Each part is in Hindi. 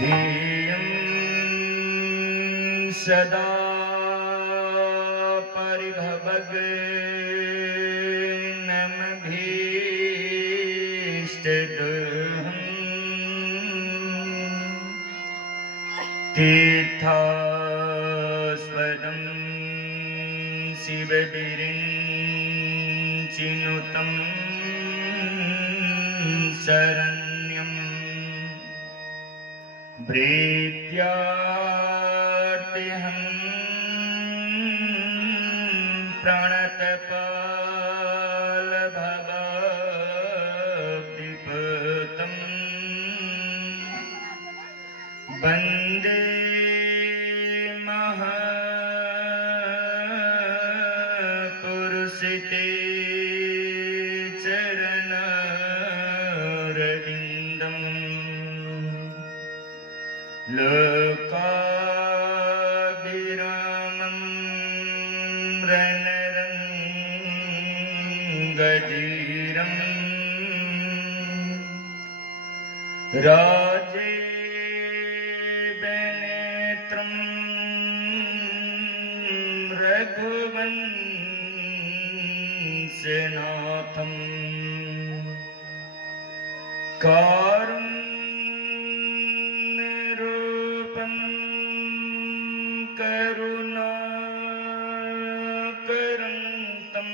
ध्येयं सदा परिभवग्नमभीष्टदोहम् तीर्थास्पदं शिवविरिञ्चिनुतं शरण्यम् प्रीत्यार्तिहं प्रणतपालभवाब्धिपतं वन्दे महापुरुषिते चरणारविन्दम् लोकाभिरामं रणरङ्गधीरम् राजेन्द्रनेत्रं रघुवंशनाथं कारुण्यरूपं करुणाकरं तं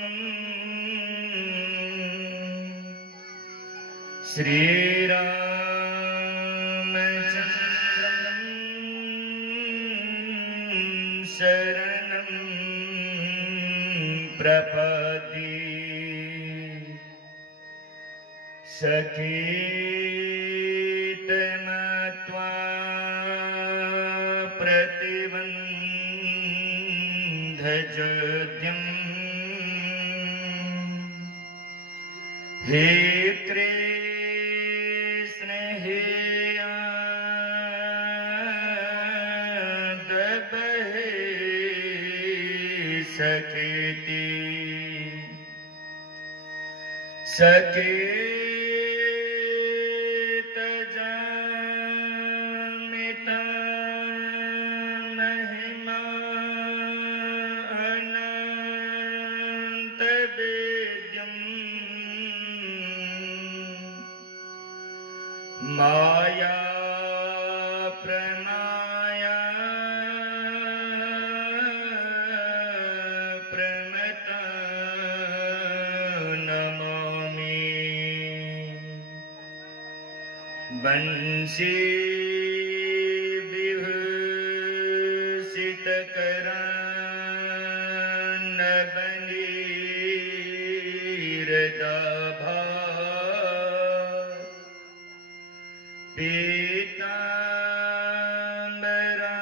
श्रीरामचन्द्रं शरणं प्रपद्ये। सखेतमत्वा प्रतिबन्धजोद्यम् हे कृष्ण हे यादव हे सखेति सकेतजामिता महिमा अनन्तवेद्यम् माया प्रमाया प्रमता नमामि। वंशी विभूषितकरान्नवनीरदाभा पीताम्बरा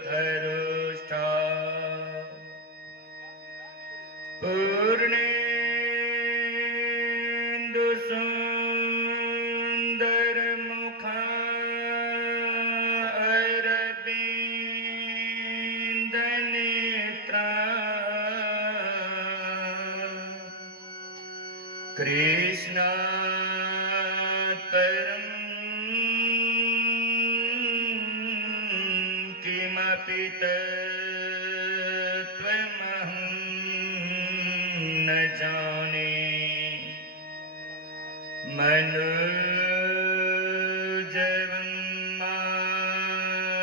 अरुणबिम्बफलधरोष्ठा पूर्णेन्दुसुन्दरमुखा अरविन्दनेत्रा कृष्णात् परं किमपि तत्त्वमहं न जाने। मनोजवं मारुततुल्यवेगम्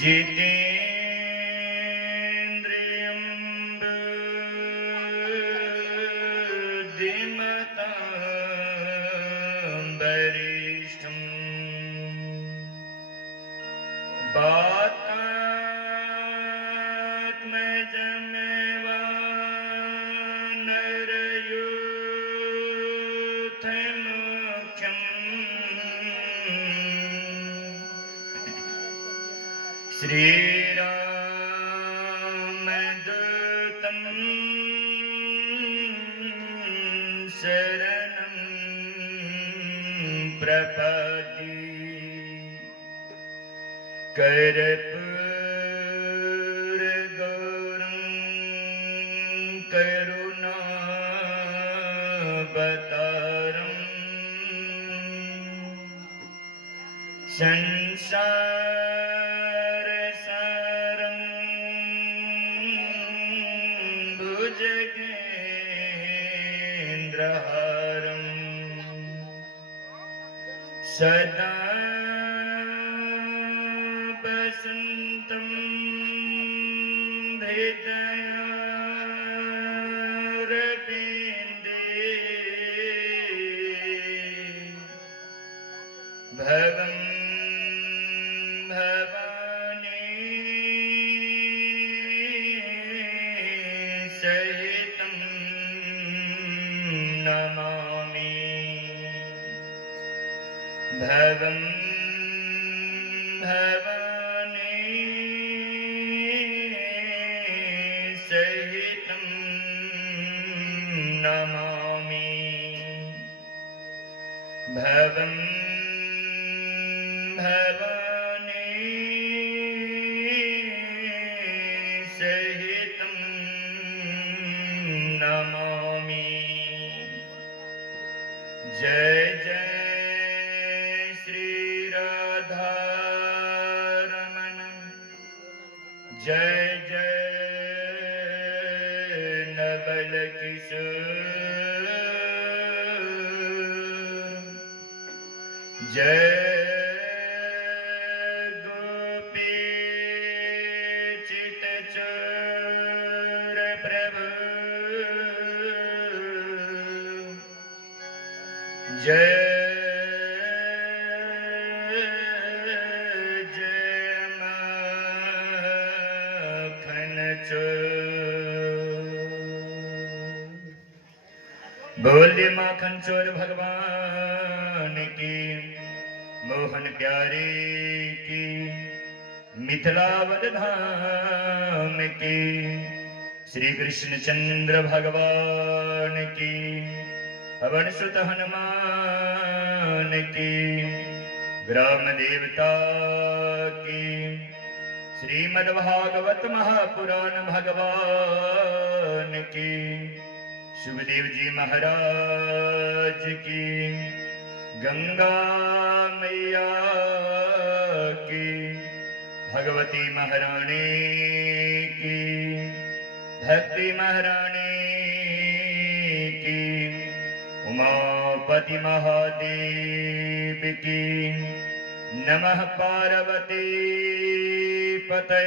जितेन्द्रियं बुद्धिमतां वरिष्ठम् वातात्मजमेवानरयूथमुख्यम् श्रीरामदूतं शरणं प्रपद्ये। कर्पूर गौरं करुणावतारं संसारसारं भुजगेन्द्रहारं सदा वसन्तं हृदयारविन्दे भवं भवानी सहितं नमामि भवं भवानी सहितं नमामि भवं भवानी सहितं नमामि जय जय श्री राधा रमण जय जय नवल किशोर जय गोपी चितचोर प्रभु जय बोले माखन चोर भगवान की मोहन प्यारे की मिथिलावत धाम की श्री कृष्ण चंद्र भगवान की पवन सुत हनुमान की ग्राम देवता की श्रीमद्भागवत महापुराण भगवान की सुखदेव जी महाराज की गंगा मैया की भगवती महारानी की भक्ति महारानी की उमापति महादेव की नमः पार्वती पते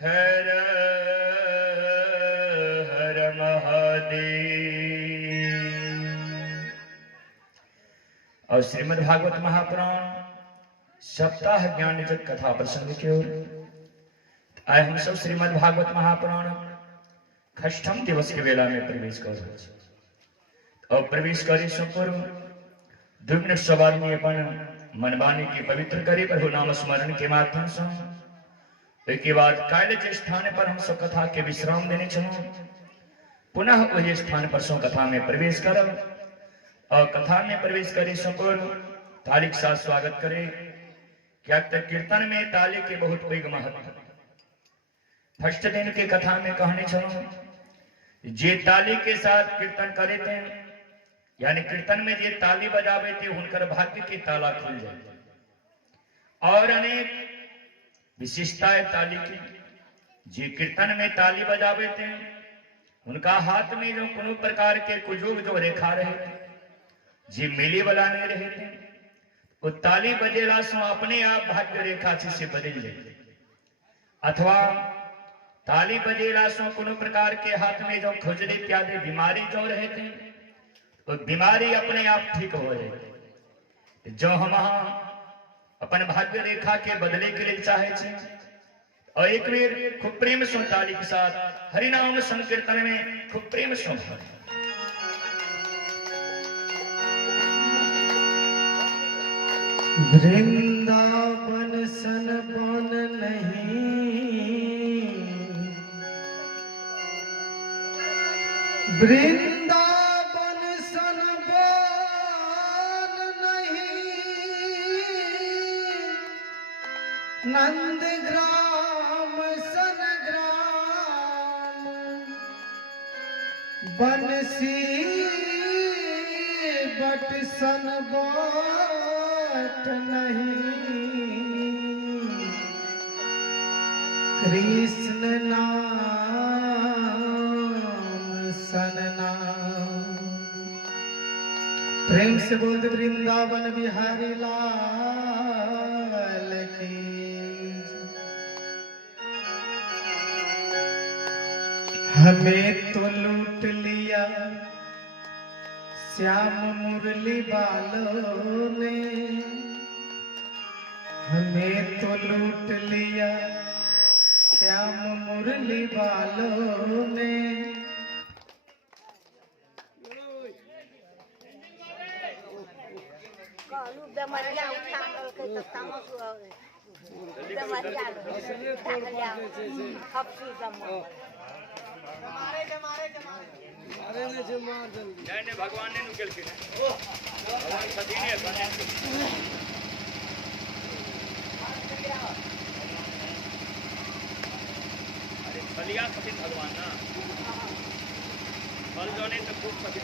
हर हर महादेव। और श्रीमद् भागवत महापुराण सप्ताह ज्ञान निजक कथा प्रसंग की ओर आए हम सब श्रीमद् भागवत महापुराण खष्टम दिवस के वेला में प्रवेश कर रहे हैं। और प्रवेश करे सो पूर्व 2 मिनट सवाल में अपन मनवाणी की पवित्र करे प्रभु नाम स्मरण के माध्यम से के बाद काल के स्थान पर हम सब कथा के विश्राम देने चलो पुनः वही स्थान पर सो कथा में प्रवेश करब और कथा में प्रवेश करे सो पूर्व ताली के साथ स्वागत करे। क्या कीर्तन में ताली के बहुत बड़ी महत्व। फर्स्ट दिन के कथा में कहने चलो जे ताली के साथ कीर्तन करे थे यानी कीर्तन में जे ताली बजावे थे उनकर भाग्य की ताला खुल जाए। और अनेक विशिष्टताएं ताली की। जे कीर्तन में ताली बजावे थे उनका हाथ में जो कोनो प्रकार के कुजोग जो रेखा रहे थे जे मिली वाला नहीं रहे थे वो ताली बजेला सो अपने आप भाग्य रेखा से बदल जाए। अथवा ताली बजेला सो कोनो प्रकार के हाथ में जो खुजली इत्यादि बीमारी जो रहे थे तो बीमारी अपने आप ठीक हो जाए। जो हम अपन भाग्य रेखा के बदले के लिए चाहे छे और एक बेर खूब प्रेम से ताली के साथ हरिनाम संकीर्तन में खूब प्रेम से वृंदावन सन बन नहीं वृंदावन सन बन नहीं नंद ग्राम सन ग्राम बंसी बट सन बाट नहीं कृष्ण नाम सन नाम। प्रेम से बोल वृंदावन बिहारी लाल की। हमें तो लूट लिया श्याम मुरली वालों ने, हमें तो लूट लिया श्याम मुरली वालों ने। Kalau udah Maria utang kalau kita tamu sudah Maria hapsi kamu. ने भगवान ने नुकेल के भगवान सदी ने अरे फलिया सती भगवान ना फल जो ने तो खूब सती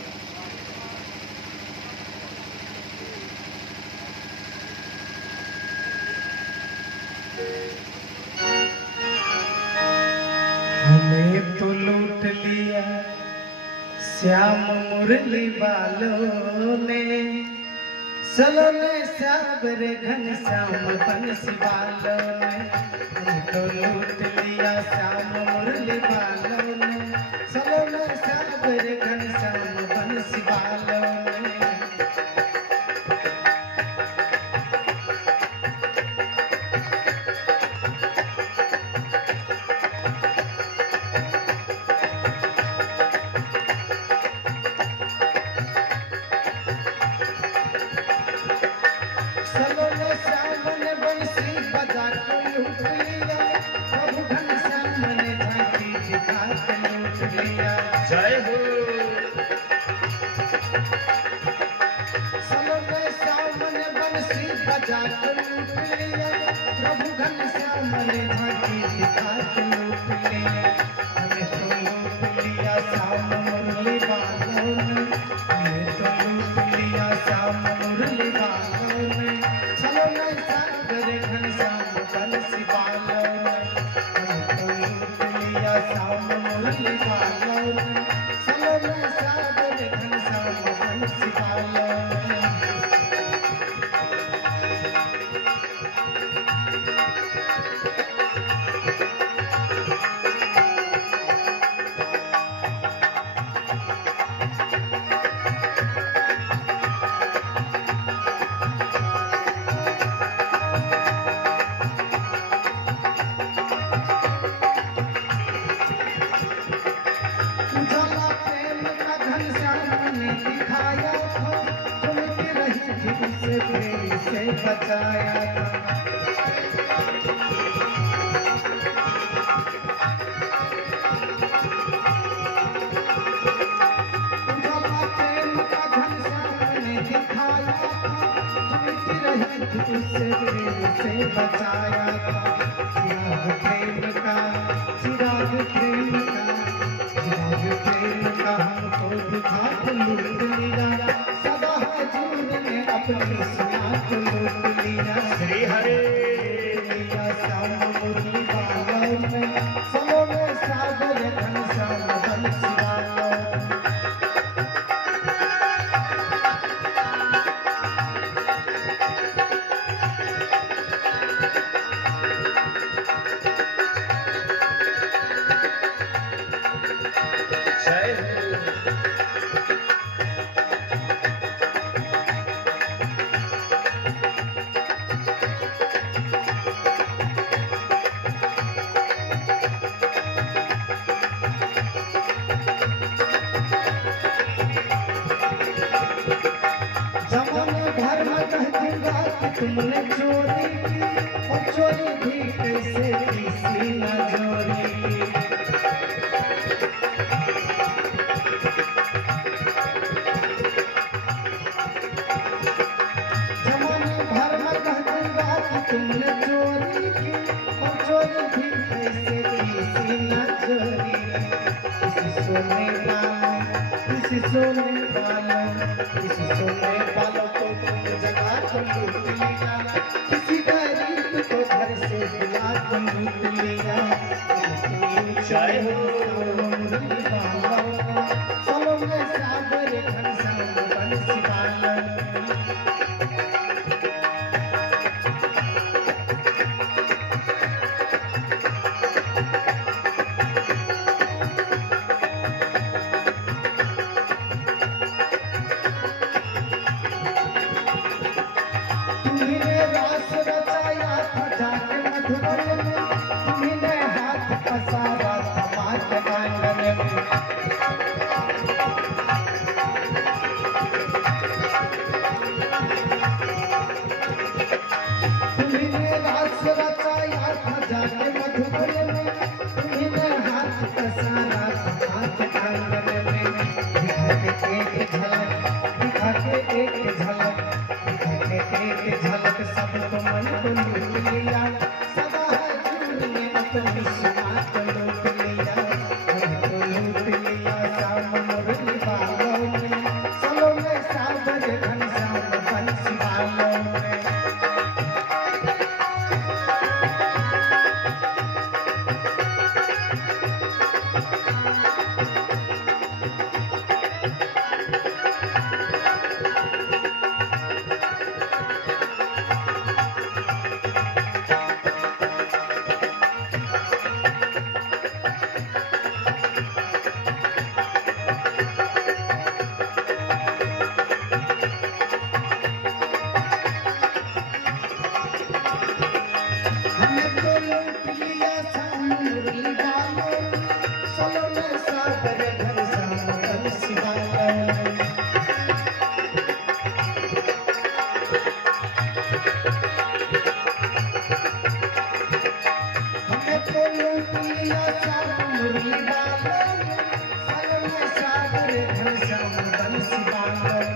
हमें तो लूट लिया श्याम मुरली वालों ने, सलोने साबर घन श्याम बंसी वालों ने। हमें तो लूट लिया श्याम मुरली वालों ने, सलोने साबर घन श्याम बंसी वालों ने। सलोने श्याम ने बंसी बजा के लूट लिया, प्रभु घनश्याम ने झांकी दिखा के लूट लिया। जय हो सलोने श्याम ने बंसी बजा के लूट लिया, प्रभु घनश्याम ने झांकी दिखा के लूट लिया। हमें तो लूट लिया श्याम मुरली वालों ने, हमें तो लूट लिया श्याम मुरली वालों ने। सलोने सागर घनश्याम बंसी वालों ने, हमें तो लूट लिया श्याम मुरली वालों ने। सलोने सागर घनश्याम बंसी वालों ने। उजाला प्रेम का घनश्याम ने दिखाया था, चमक रही थी उसे प्रेम से बचाया था। उजाला प्रेम का घनश्याम ने दिखाया था, चमक रही थी उसे प्रेम से बचाया था। चिराग प्रेम का, चिराग प्रेम का, चिराग प्रेम का हमको दिखा के लूट लिया। सदा हजूर ने अपनी सुना के लूट लिया। श्री हरे लिया श्याम मुरली वालों ने, सलोने सागर घनश्याम बंसी वालों ने। सोने वालों को तुम जगा कर लूट लिया, किसी गरीब को घर से बुला कर लूट लिया। जय हो मुरली वालों चलो मैं सागर घनश्याम बंसी वालों। तुम्हें रास रचाया था जाके मधुबन में, तुम्हें हाथ पसारा था माँ के आंगन में। तुम्हें रास रचाया था जाके मधुबन में, तुम्हें हाथ पसारा था माँ के आंगन में। दिखा के एक झलक एक झलक सबको मन को लूट लिया, सदा हजूर ने अपनी सुना को लूट लिया, हमको लूट लिया श्याम मुरली वालों ने, चलो मैं सागर घनश्याम बंसी वालों ने। हमने तो लूट लिया श्याम मुरली वालों ने, चलो मैं सागर घनश्याम बंसी वालों ने। हमने तो लूट लिया श्याम मुरली वालों ने, चलो मैं सागर घनश्याम बंसी वालों ने।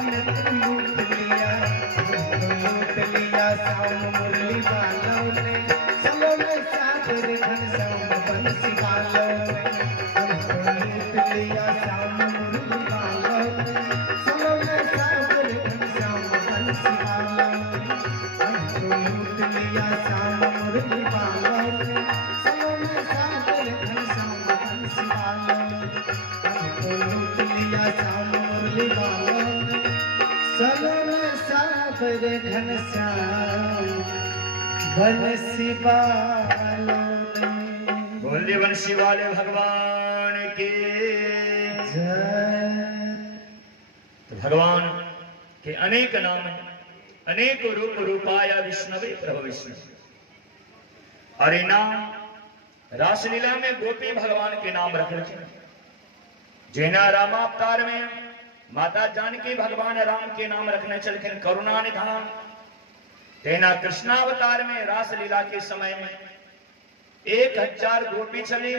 हमने तो लूट लिया श्याम मुरली वालों ने, चलो मैं सागर घनश्याम बंसी वालों ने। हमको लूट लिया श्याम मुरली वालों ने, चलो मैं सागर घनश्याम बंसी वालों ने। हमको लूट लिया श्याम मुरली वालों ने, चलो मैं सागर घनश्याम बंसी वालों ने। हमको लूट लिया श्याम मुरली वालों ने, चलो मैं सागर घनश्याम बंसी वालों ने। बोलिए बंसी वाले भगवान की जय। तो भगवान के अनेक नाम हैं, अनेक रूप रूपाया विष्णवे प्रभु विष्णु। और ये नाम रासलीला में गोपी भगवान के नाम रख रखे। जैना रामावतार में माता जानकी भगवान राम के नाम रखने चलखिन करुणा निधान। तेना कृष्णावतार में रासलीला के समय में 1000 गोपी चले,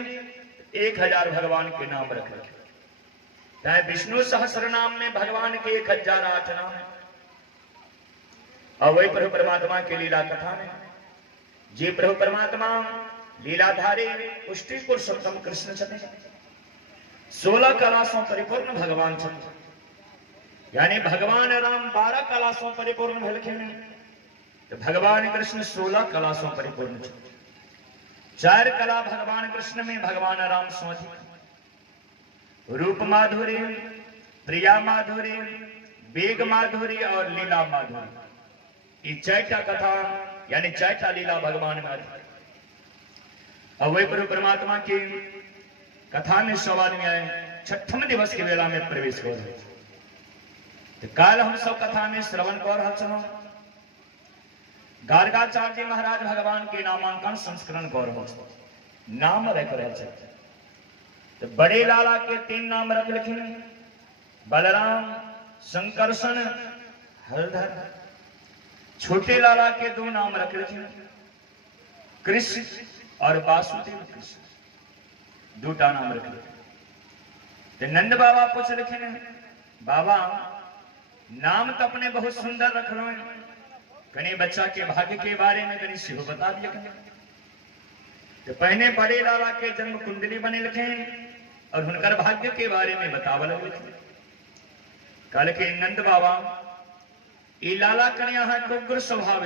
1000 भगवान के नाम रख रखे। चाहे विष्णु सहस्र नाम में भगवान के 1008 नाम है। और वही प्रभु परमात्मा की लीला कथा में जी प्रभु परमात्मा लीलाधारी पुष्टि पुरुषोत्तम कृष्ण चले, 16 कलासों परिपूर्ण भगवान चले। यानी भगवान राम 12 कलासों परिपूर्ण भेलखिन, तो भगवान कृष्ण 16 कलासों परिपूर्ण चले। 4 कला भगवान कृष्ण में, भगवान राम सोची रूप माधुरी, प्रिया माधुरी, वेग माधुरी और लीला माधुरी। ये 4टा कथा यानी 4टा लीला भगवान में आती। और वही प्रभु परमात्मा की कथा में सवाल में आए 6ठम दिवस के वेला में प्रवेश कर रहे। तो काल हम सब कथा में श्रवण कर रहा, गार्गाचार्य जी महाराज भगवान के नामांकन संस्करण गौरव नाम रख रहे। तो बड़े लाला के 3 नाम रख लिखे, बलराम, संकर्षण, हरधर। छोटे लाला के 2 नाम रख लिखे, कृष्ण और वासुदेव कृष्ण, 2टा नाम रख लिखे। तो नंद बाबा पूछ लिखे, बाबा नाम तो अपने बहुत सुंदर रख लो, कने बच्चा के भाग्य के बारे में कने सिहो बता दिया कने तो पहले बड़े लाला के जन्म कुंडली बने लिखे और हुनकर भाग्य के बारे में बतावल लगे थे। कल के नंद बाबा ई लाला कने यहाँ को गुर स्वभाव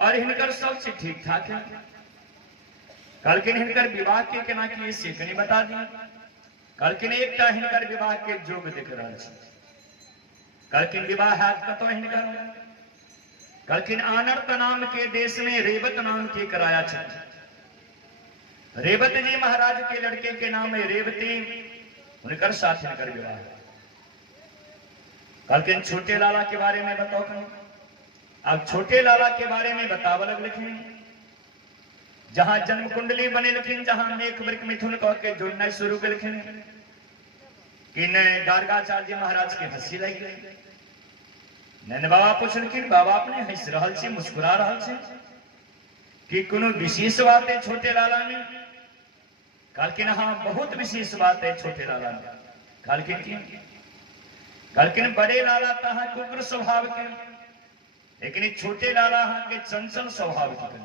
और हिनकर सब चीज ठीक ठाक है। कल के हिनकर विवाह के केना किए से कने बता दी। कल के एकटा हिनकर विवाह के जोग देख रहा है। कल के विवाह है कतो हिनकर कल के आनर्त नाम के देश में रेवत नाम के कराया छे। रेवत जी महाराज के लड़के के नाम है रेवती उनकर साथ हिनकर विवाह है। कल के छोटे लाला के बारे में बताओ कहीं। अब छोटे लाला के बारे में बतावल लिखे जहां जन्म कुंडली बने लिखिन जहां मेघ वृक मिथुन कह के जुड़ना शुरू कर लिखिन कि न गार्गाचार्य जी महाराज के हंसी लग गई। नंद बाबा पूछलखिन बाबा अपने हंस रहल छी मुस्कुरा रहल छी कि कोनो विशेष बात है छोटे लाला में। कहलखिन हाँ बहुत विशेष बात है छोटे लाला में। कहलखिन बड़े लाला तहाँ के उग्र स्वभाव के लेकिन छोटे लाला हाँ के चंचल स्वभाव के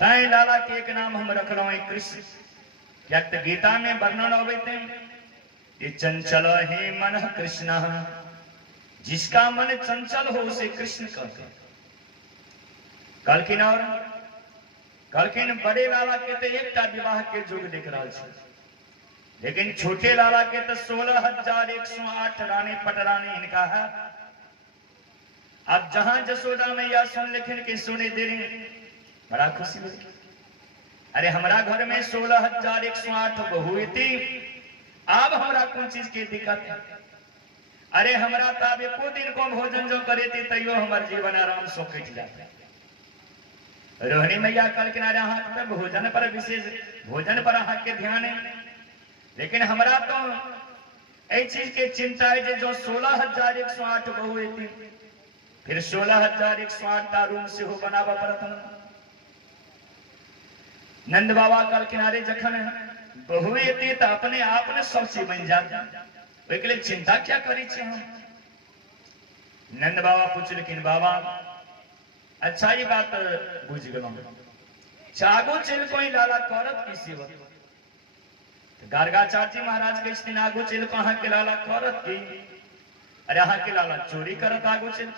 ताई लाला के एक नाम हम रख रहे हैं कृष्ण। क्या गीता में वर्णन अवैते ये चंचल है मन कृष्ण जिसका मन चंचल हो उसे कृष्ण कहते हैं। कलकिन बड़े लाला के तो एक विवाह के जुग देख रहा है लेकिन छोटे लाला के तो 16,108 रानी पटरानी इनका है। अब जहां जसोदा मैया सुन लिखिन के सुने दे रही बड़ा खुशी लगी। अरे हमारा घर में 16,108 बहू थी अब हमारा कौन चीज की दिक्कत है। अरे हमारा तब एको दिन को भोजन जो करे थे तैयो हमारे जीवन आराम सो कट जाता। रोहिणी मैया कल किनारे हाथ पे भोजन पर विशेष भोजन पर हाथ के ध्यान है लेकिन हमारा तो ऐसी चीज के चिंता है जो 16,108 बहू थी फिर 16,108 रूम से हो बनावा पड़ता। नंद बाबा कल किनारे जखन बहु थी तो अपने आप ने सब चीज बन जाता एक लिए चिंता क्या करी छे हम। नंद बाबा पूछलखिन बाबा अच्छा ये बात बुझ गलो चागो चल कोई लाला करत की सेवा गार्गाचार्य महाराज के दिन आगो चल को अहाँ के लाला करत की। अरे अहाँ के लाला चोरी करत आगो चल।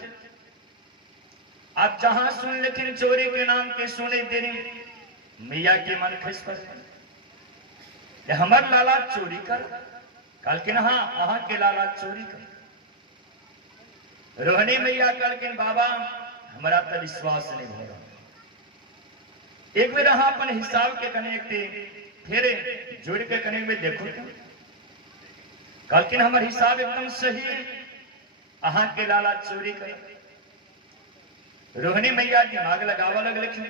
अब जहां सुन लेकिन चोरी के नाम के सुने देरी मैया के मन खस पर हमार लाला चोरी कर कहलकिन हाँ अहाँ के लाला चोरी कर। रोहिणी मैया कहलकिन बाबा हमारा तो विश्वास नहीं हो रहा। एक बेर अहाँ अपन हिसाब के कने फेरे जोड़ के कने में देखो कहलकिन हमार हिसाब एकदम सही है अहाँ के लाला चोरी कर। रोहिणी मैया दिमाग लगावा लगलखिन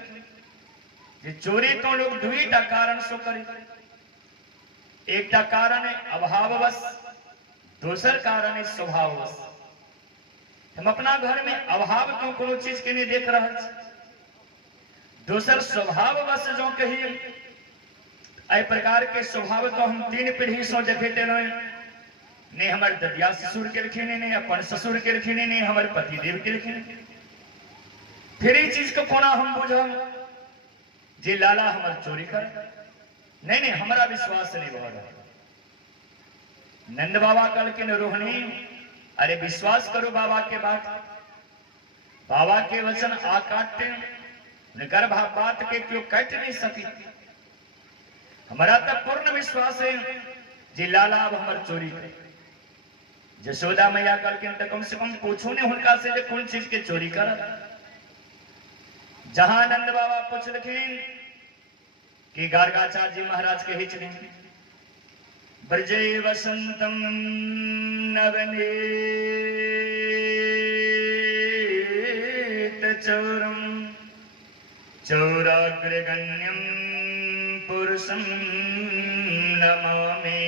जे चोरी तो लोग दुईटा कारण सो करे। एकटा कारण है अभाववश दूसर कारण है स्वभाववश। हम अपना घर में अभाव तो कोनो चीज के नहीं देख रहा है दूसर स्वभाववश जो कहिए आई प्रकार के स्वभाव तो हम 3 पीढ़ी सो देखते रहे नहीं हमारे ददिया ससुर के लिखने नहीं अपन ससुर के लिखने नहीं हमारे पति देव के लिखने फिर ये चीज को कोना हम बुझा जे लाला हमारे चोरी कर नहीं हमारा विश्वास नहीं हो रहा। नंद बाबा कल के रोहिणी अरे विश्वास करो बाबा के बात बाबा के वचन आ काटते गर्भ बात के क्यों कट नहीं सकी। हमारा तो पूर्ण विश्वास है जी लाला अब हमार चोरी करे। जसोदा मैया कल के कम से कम पूछो ने उनका से कौन चीज के चोरी कर। जहां नंद बाबा पूछलखिन कि गार्गाचार्य जी महाराज के हिच नहीं ब्रजे वसंतम नवनीत चौरम चौराग्रगण्यम पुरुषम नमामि।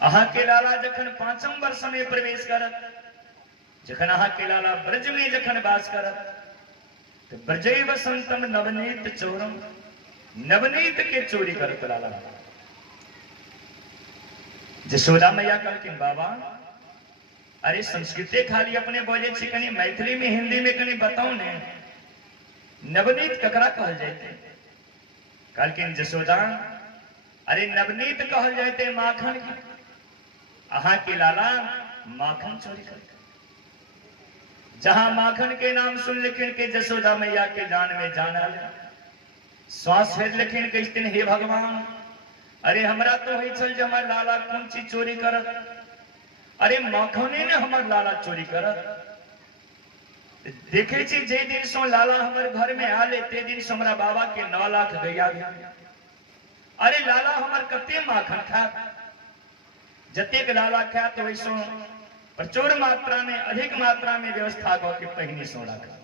अहाँ के लाला जखन 5म वर्ष में प्रवेश करत जखन अहाँ के लाला ब्रज में जखन वास करत तो ब्रजय वसंतम नवनीत चौरम नवनीत के चोरी करत लाला। जसोदा मैया कहलकिन बाबा अरे संस्कृते खाली अपने बोझे छी, कनी मैथिली में हिंदी में कनी बताओ ने नवनीत ककरा कहल जाते? कहलखिन जसोदा अरे नवनीत कहल जाते माखन के, अहा के लाला माखन चोरी कर। जहां माखन के नाम सुन लेकिन के जसोदा मैया के जान में जान आ श्वास फेर लेकिन कह दिन हे भगवान अरे हमरा तो है चल जे हमर लाला कौन चीज चोरी करत, अरे माखने ने हमर लाला चोरी करत। देखे छी जे दिन सो लाला हमर घर में आले ते दिन से हमरा बाबा के 9 लाख गैया गया। अरे लाला हमर कते माखन खात, जतेक लाला खात वैसो प्रचुर मात्रा में अधिक मात्रा में व्यवस्था को के पहिने सो रखा।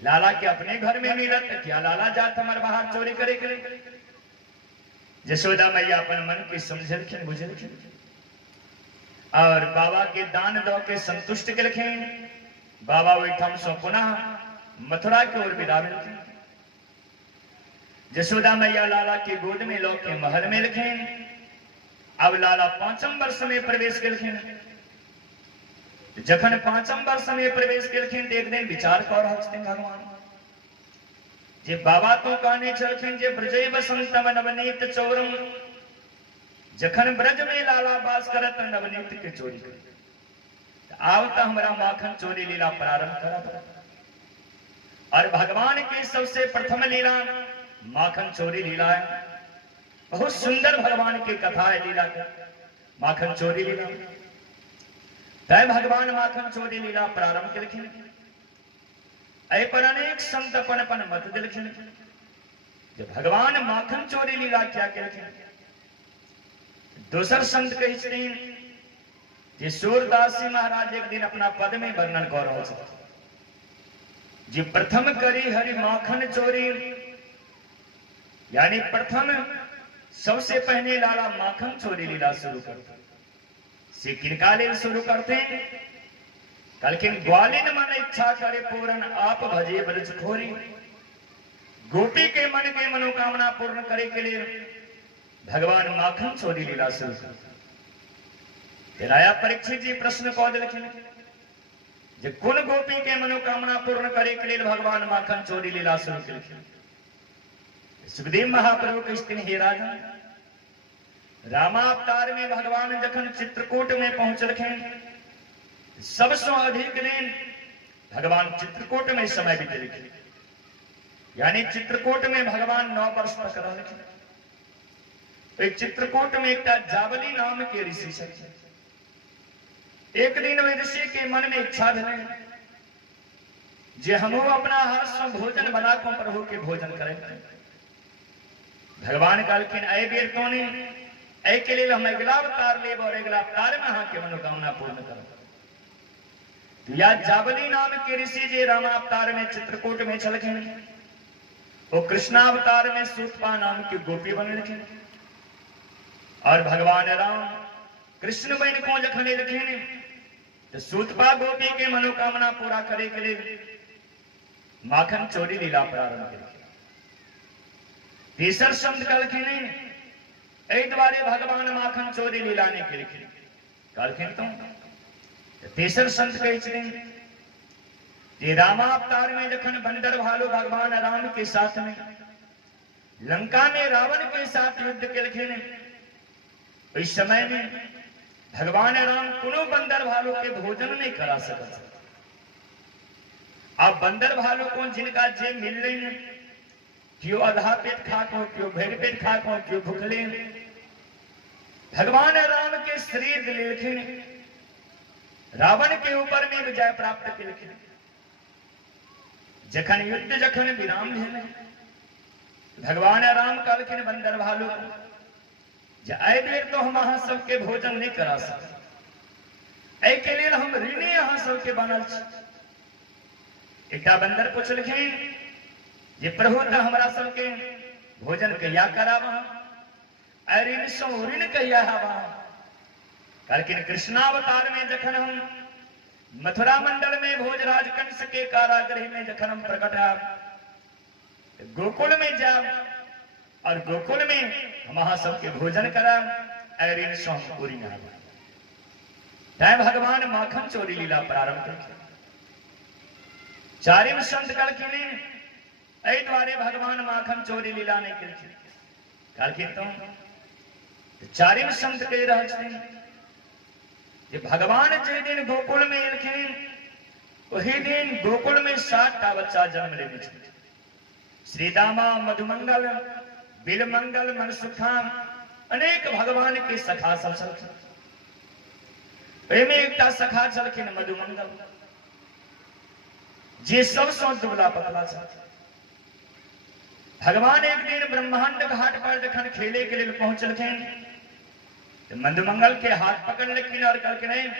लाला के अपने घर में मिलत क्या लाला जात हमारे बाहर चोरी करे करे। जसोदा मैया अपन मन की समझलखिन बुझलखिन और बाबा के दान दो के संतुष्ट केलखिन। बाबा ओहिठाम सो पुनः मथुरा की ओर विदा भेलखिन। जसोदा मैया लाला के गोद में लो के महल में लखिन। अब लाला 5म वर्ष में प्रवेश केलखिन। जखन 5म वर्ष में प्रवेश केलखिन एक दिन विचार कर रहल छथिन भगवान जे बाबा तो कहने छलखिन जे ब्रजै बसंतम नवनीत चौरम, जखन ब्रज में लाला वास करत नवनीत के चोरी कर। आव तो हमारा माखन चोरी लीला प्रारंभ करब। और भगवान की सबसे प्रथम लीला माखन चोरी लीला है। बहुत सुंदर भगवान की कथा है लीला का, माखन चोरी लीला। तय भगवान माखन चोरी लीला प्रारंभ केलखिन। ऐ पर अनेक संत अपन अपन मत दिलखिन जे भगवान माखन चोरी लीला क्या केलखिन। दोसर संत कही छथिन जे सूरदास जी महाराज एक दिन अपना पद में वर्णन कर रहल छथिन जे प्रथम करी हरि माखन चोरी, यानी प्रथम सबसे पहले लाला माखन चोरी लीला शुरू करते। से किनका लेल शुरू करते हैं? कलकिन ग्वालिन मन इच्छा करे पूर्ण आप भजे ब्रज खोरी। गोपी के मन के मनोकामना पूर्ण करे के लिए भगवान माखन चोरी लीला शुरू करते। राजा परीक्षित जी प्रश्न कह दिलखिन जे कुन गोपी के मनोकामना पूर्ण करे के लिए भगवान माखन चोरी लीला शुरू केलखिन। सुखदेव महाप्रभु के स्थिन हे राजन, रामावतार में भगवान जखन चित्रकूट में पहुंचलखिन सबसे अधिक दिन भगवान चित्रकूट में समय बितेलखिन। यानी चित्रकूट में भगवान 9 वर्ष तक रहलखिन। एक चित्रकूट में एक जावली नाम के ऋषि छथिन। एक दिन वे ऋषि के मन में इच्छा भेलै जे हमहू अपना हाथ से भोजन बना को प्रभु के भोजन करें। भगवान कहलखिन ऐ बेर तो नहीं, ऐ के लिए हम अगला अवतार लेब और अगला अवतार में अहाँ के मनोकामना पूर्ण करब। तो या जावली नाम के ऋषि जे रामावतार में चित्रकूट में छलखिन, वो कृष्णावतार में सूतपा नाम की गोपी बनलखिन। और भगवान राम कृष्ण बन को जखन एलखिन तो सूतपा गोपी के मनोकामना पूरा करे के लिए माखन चोरी लीला प्रारंभ केलखिन। तीसर संत कहलखिन एहि द्वारे भगवान माखन चोरी लीला नहीं केलखिन। कहलखिन तो तीसर संत कहै छथिन जे रामावतार में जखन बंदर भालू भगवान राम के साथ में लंका में रावण के साथ युद्ध केलखिन, इस समय में भगवान राम कोनो बंदर भालू के भोजन नहीं करा सकत। अब बंदर भालू को जिनका जे मिल रही क्यों आधा पेट खाक हो, क्यों भर पेट खाक हो, क्यों भूखले, भगवान राम के शरीर दिलखिन, रावण के ऊपर में विजय प्राप्त केलखिन। जखन युद्ध जखन विराम भेल भगवान राम कहलखिन बंदर भालू ऐ बेर तो हम अहाँ सबके भोजन नहीं करा सकते, ऐ के लिए हम ऋणी अहाँ सबके बनल छी। एकटा बंदर पूछलखिन जे प्रभु तो हमरा सबके भोजन कहिया कराब, ऋण सो ऋण कहिया हवा। लेकिन कृष्णावतार में जखन हम मथुरा मंडल में भोजराज कंस के कारागृह में जखन हम प्रकट गोकुल में जाओ और गोकुल में हम सबके भोजन करा ऋण सो पूरी ना। तय भगवान माखन चोरी लीला प्रारंभ कर चारिम संत कलखिन एहि द्वारे भगवान माखन चोरी लीला नहीं कलखिन तो चारिम संत कह रहल छथिन जे भगवान जे दिन गोकुल में एलखिन वही दिन गोकुल में 60 टा बच्चा जन्म लेने छथिन। श्री दामा, मधुमंगल, बिलमंगल, मनसुखा अनेक भगवान के सखा सब छलखिन। एहिमे एकटा सखा छलखिन मधुमंगल जे सबसँ दुबला पतला छलखिन। भगवान एक दिन ब्रह्मांड घाट पर जखन खेले के लिए पहुंचलखिन तो मधुमंगल के हाथ पकड़ लेकिन और कहलखिन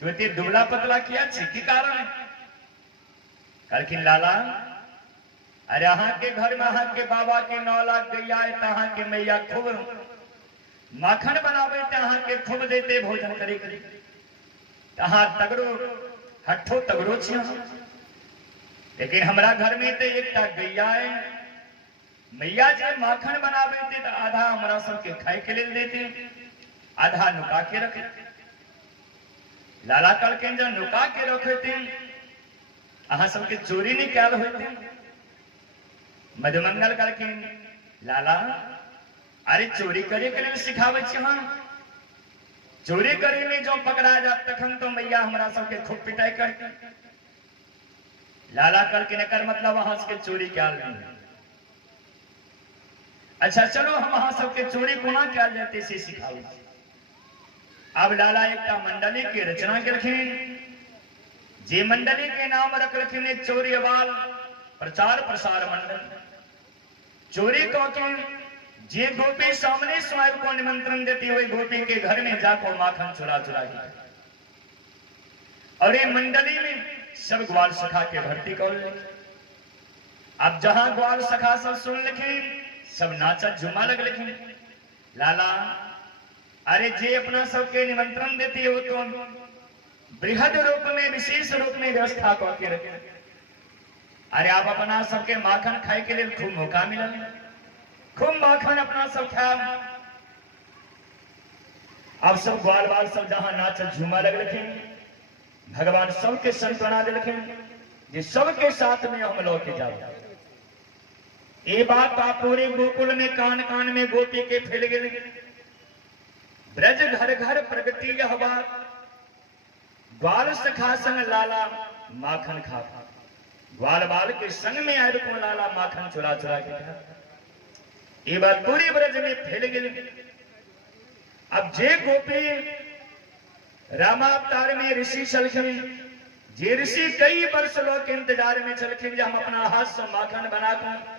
तू इतने दुबला पतला किया छी की कारण है? कहलखिन लाला अरे अहाँ के घर में अहाँ के बाबा के 9 लाख गैया है तो अहाँ के मैया खूब माखन बनावे तो अहाँ के खूब देते भोजन करे अहाँ तगड़ो हट्ठो तगड़ो छी लेकिन हमारा घर में तो एक गैया है मैया जे माखन बनावे थे तो आधा हमारा सबके खाए के लिए देते आधा नुका के रखे। लाला कहलखिन जो नुका के रखे थे अहाँ सबके चोरी नहीं कैल होते। मधुमंगल कहलखिन लाला अरे चोरी करे के लिए सिखावे छी हम चोरी करे में जो पकड़ा जा तखन तो मैया हमारा सबके खूब पिटाई करती। लाला कहलखिन एकर मतलब अहाँ सबके चोरी कैल नहीं। अच्छा चलो हम अहाँ सबके चोरी कोना कैल जाते से सिखावे। अब लाला एकटा मंडली के रचना केलखिन जे मंडली के नाम रखलखिन चोरी अवाल प्रचार प्रसार मंडल। चोरी कहके जे गोपी सामने स्वयं को निमंत्रण देती हुई गोपी के घर में जाकर माखन चुरा चुरा के और ये मंडली में सब ग्वाल सखा के भर्ती कर। अब जहां ग्वाल सखा सब सुन लिखिन सब नाचा झुमा लग लिखिन। लाला अरे जे अपना सबके निमंत्रण देती हो तो बृहद रूप में विशेष रूप में व्यवस्था करके रखे। अरे आप अपना सबके माखन खाए के लिए खूब मौका मिला खूब माखन अपना सब खाया। अब सब ग्वाल बाल सब जहां नाच झूमा लग रखे भगवान सबके संतवना दे रखे जे सबके साथ में हम लौटे जाओ। ये बात आप पूरे गोकुल में कान कान में गोपी के फैल गए। ब्रज घर घर प्रगति यह बात ग्वाल सखा संग लाला माखन खा ग्वाल बाल के संग में आए को लाला माखन चुरा चुरा के खा। ये बात पूरे ब्रज में फैल गई। अब जे गोपी रामावतार में ऋषि चलखिन जे ऋषि कई वर्ष लोग के इंतजार में चलखिन जे हम अपना हाथ से माखन बनाकर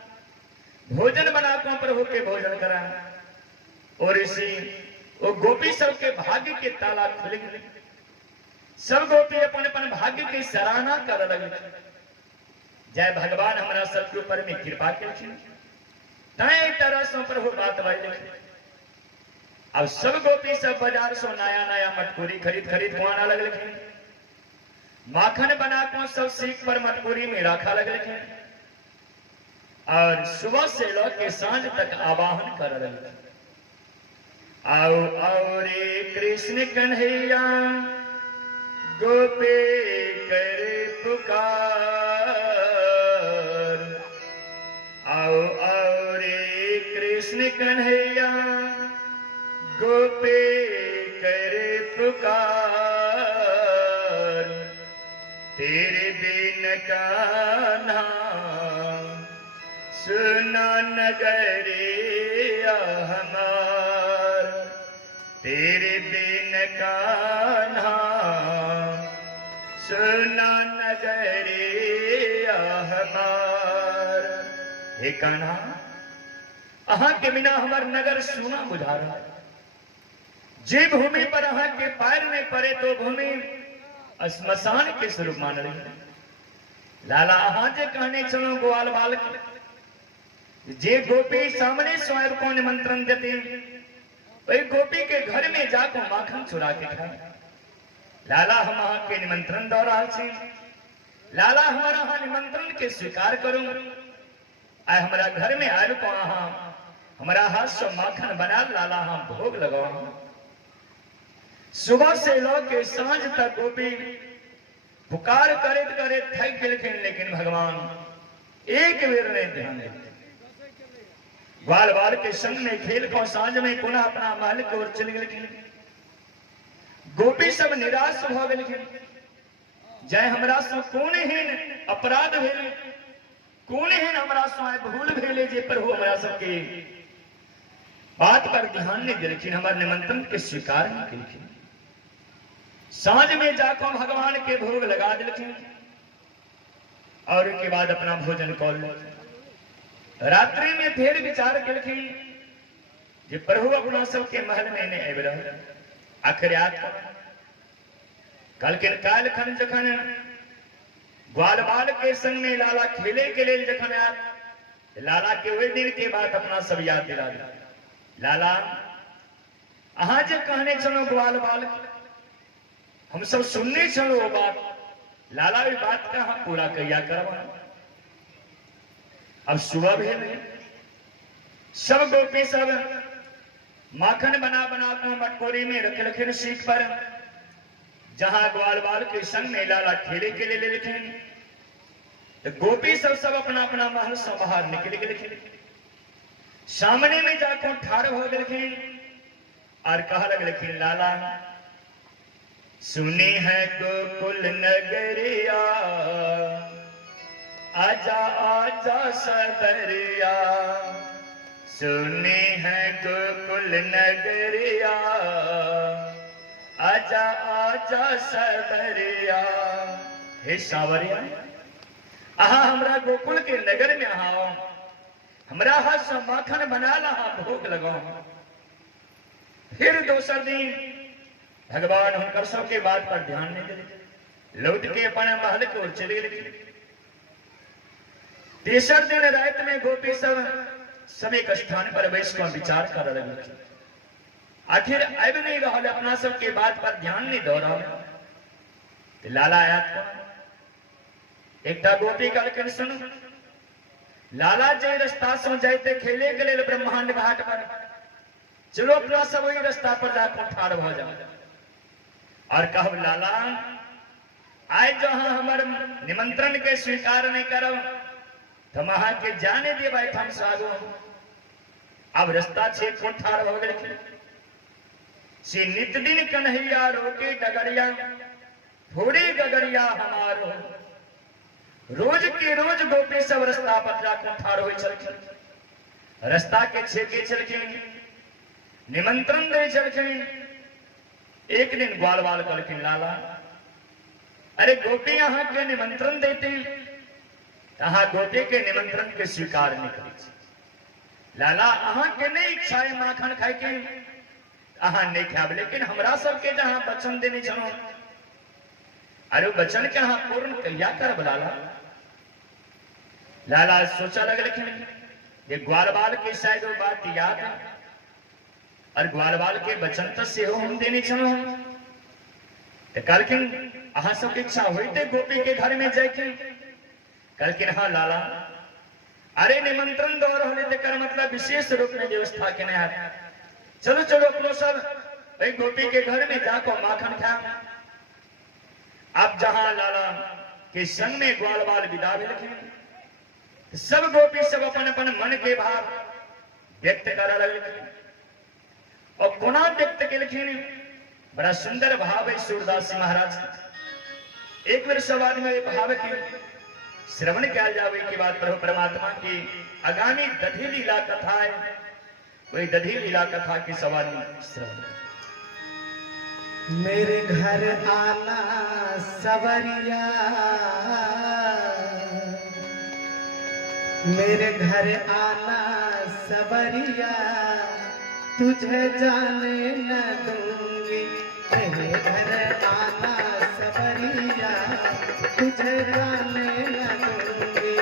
भोजन बनाकर प्रभु के भोजन करा और ऋषि वो गोपी सब के भाग्य के ताला खुल गए। सब गोपी अपन अपन भाग्य की सराहना कर लगे। जय भगवान हमारा सबके ऊपर में कृपा करें तय तरह से प्रभु बात भाई लिखे। अब सब गोपी सब बाजार से नया नया मटकूरी खरीद खरीद कुआना लग लिखे। माखन बनाकर सब सीख पर मटकूरी में रखा लग लिखे और सुबह से लौट के सांझ तक आवाहन कर रहे। आओ आओ रे कृष्ण कन्हैया गोपी कर पुकार। आओ आओ रे कृष्ण कन्हैया गोपी कर पुकार। तेरे बिन कान्हा सुना नगरिया हमार। तेरे बिन कान्हा सुना नगरिया हमार। हे कान्हा अहाँ के बिना हमार नगर सुना बुझा रहा। जे भूमि पर अहाँ के पैर में पड़े तो भूमि श्मशान के स्वरूप मान रही है। लाला अहाँ जे कहने चलो ग्वाल बाल जे गोपी सामने स्वयं को निमंत्रण देते वही गोपी के घर में जाकर माखन चुरा के खाए। लाला हम अहाँ के निमंत्रण दो रहा छे। लाला हमारा अहाँ निमंत्रण के स्वीकार करो। आए हमारा घर में आयल को अहाँ हमारा हाथ से माखन बना लाला हम भोग लगाओ। सुबह से लौके सांझ तक गोपी पुकार करे करे थक गए, लेकिन भगवान एक बेर ने ध्यान देते। ग्वाल बाल के संग में खेल को सांझ में पुनः अपना महल की ओर चल गए। गोपी सब निराश हो गए। जय हमरा सो कोनहीन अपराध भेले, कोनहीन हमरा सो भूल भेले जे प्रभु हमरा सबके बात पर ध्यान नहीं दिलखिन, हमारे निमंत्रण के स्वीकार नहीं किलखिन। सांझ में जाकर भगवान के भोग लगा दिलखिन और उसके बाद अपना भोजन कर लेखिन। रात्रि में फिर विचार किलखिन जे प्रभु अपना सबके महल में नहीं आबि रहल, आखिर याद कर कल के काल खन जखन ग्वाल बाल के संग में लाला खेले के लिए जखन आया, लाला के वही दिन के बाद अपना सब याद दिला दिया। लाला अहाँ जे कहने चलो ग्वाल बाल, हम सब सुनने चलो वो बात, लाला भी बात का हम पूरा कैया करवा। अब सुबह भेल, सब गोपी सब माखन बना बना कर मटकोरी में रख रखे सीख पर, जहां ग्वाल बाल के संग में लाला खेले के लिए ले लिखे। तो गोपी सब अपना अपना महल से बाहर निकल गए। सामने में जाकर ठाड़ हो गए और कह लगे, लाला सुनी है गोकुल नगरिया, आजा आजा सबरिया, सुनी है गोकुल नगरिया, आजा आजा सबरिया। हे सावरिया, अहा हमरा गोकुल के नगर में आओ, हमरा हाथ से माखन बना लहा भोग लगाओ। फिर दोसर दिन भगवान हुनकर सबके बात पर ध्यान नहीं दिले, लौट के अपने महल की ओर चले गए। तीसर दिन रात में गोपी सब एक स्थान पर बैठ कर विचार कर लगे। आखिर अब नहीं रहा, अपना सबके बात पर ध्यान नहीं दो रहा। तो लाला आया एक गोपी कहलखिन, सुन लाला जे रास्ता से जाते खेले के लिए ब्रह्मांड घाट पर, चलो अपना सब वही रास्ता पर जाकर ठाड़ हो जाओ और कहब, लाला आज जो हमारे निमंत्रण के स्वीकार नहीं करो तो वहां के जाने दे बैठ हम सागो। अब रास्ता छे को ठाड़ हो गए। से नित दिन कन्हैया रोके डगरिया, थोड़ी गगरिया हमारो। रोज के रोज गोपी सब रास्ता पर जाकर ठाड़ हो चल, रास्ता के छेके चल के निमंत्रण दे चल के। एक दिन ग्वाल बाल कहलखिन, लाला अरे गोपी यहाँ के निमंत्रण देते, अहाँ गोपी के निमंत्रण के स्वीकार नहीं करे। लाला अहाँ के नहीं इच्छा है माखन खाए के, अहाँ नहीं खाब, लेकिन हमरा सबके जहां वचन देने चलो, अरे वचन के अहाँ पूर्ण कहिया कर लाला। लाला सोचा लगलखिन ये ग्वाल बाल के शायद वो बात याद है, और ग्वाल बाल के वचन तो से हम देने चलो। तो कहलखिन अहाँ सबके इच्छा हुई थे गोपी के घर में जाके? कहलखिन हाँ लाला, अरे निमंत्रण दो रहे तेकर मतलब विशेष रूप में व्यवस्था के नहीं। चलो चलो अपनो सब भाई गोपी के घर में जाको माखन खा। अब जहां लाला के संग में ग्वाल बाल विदा भेलखिन, सब गोपी सब अपन अपन मन के भाव व्यक्त कर लगलखिन। और कोना व्यक्त केलखिन, बड़ा सुंदर भाव है सूरदास जी महाराज। एक बार सब आदमी भाव के श्रवण किया जावे के बाद प्रभु परमात्मा की आगामी दधी लीला कथा है, वही दधी लीला कथा की सवाल श्रवण। मेरे घर आना सवरिया, मेरे घर आना सवरिया, तुझे जाने न दूंगी। मेरे घर आना सवरिया, तुझे जाने न दूंगी।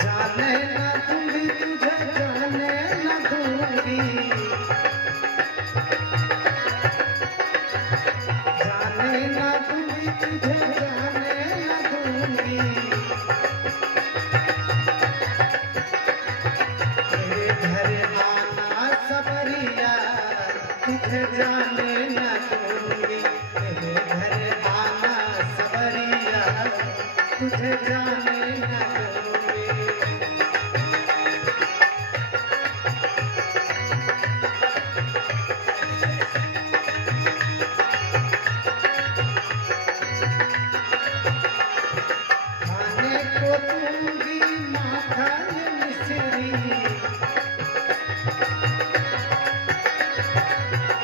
जाने न दूंगी, तुझे जाने न दूंगी। जाने न दूंगी तुझे जाने न दूंगी, तेरे घर आना सवरिया, तुझे जाने न दूंगी। खाने को दूंगी माखन मिश्री,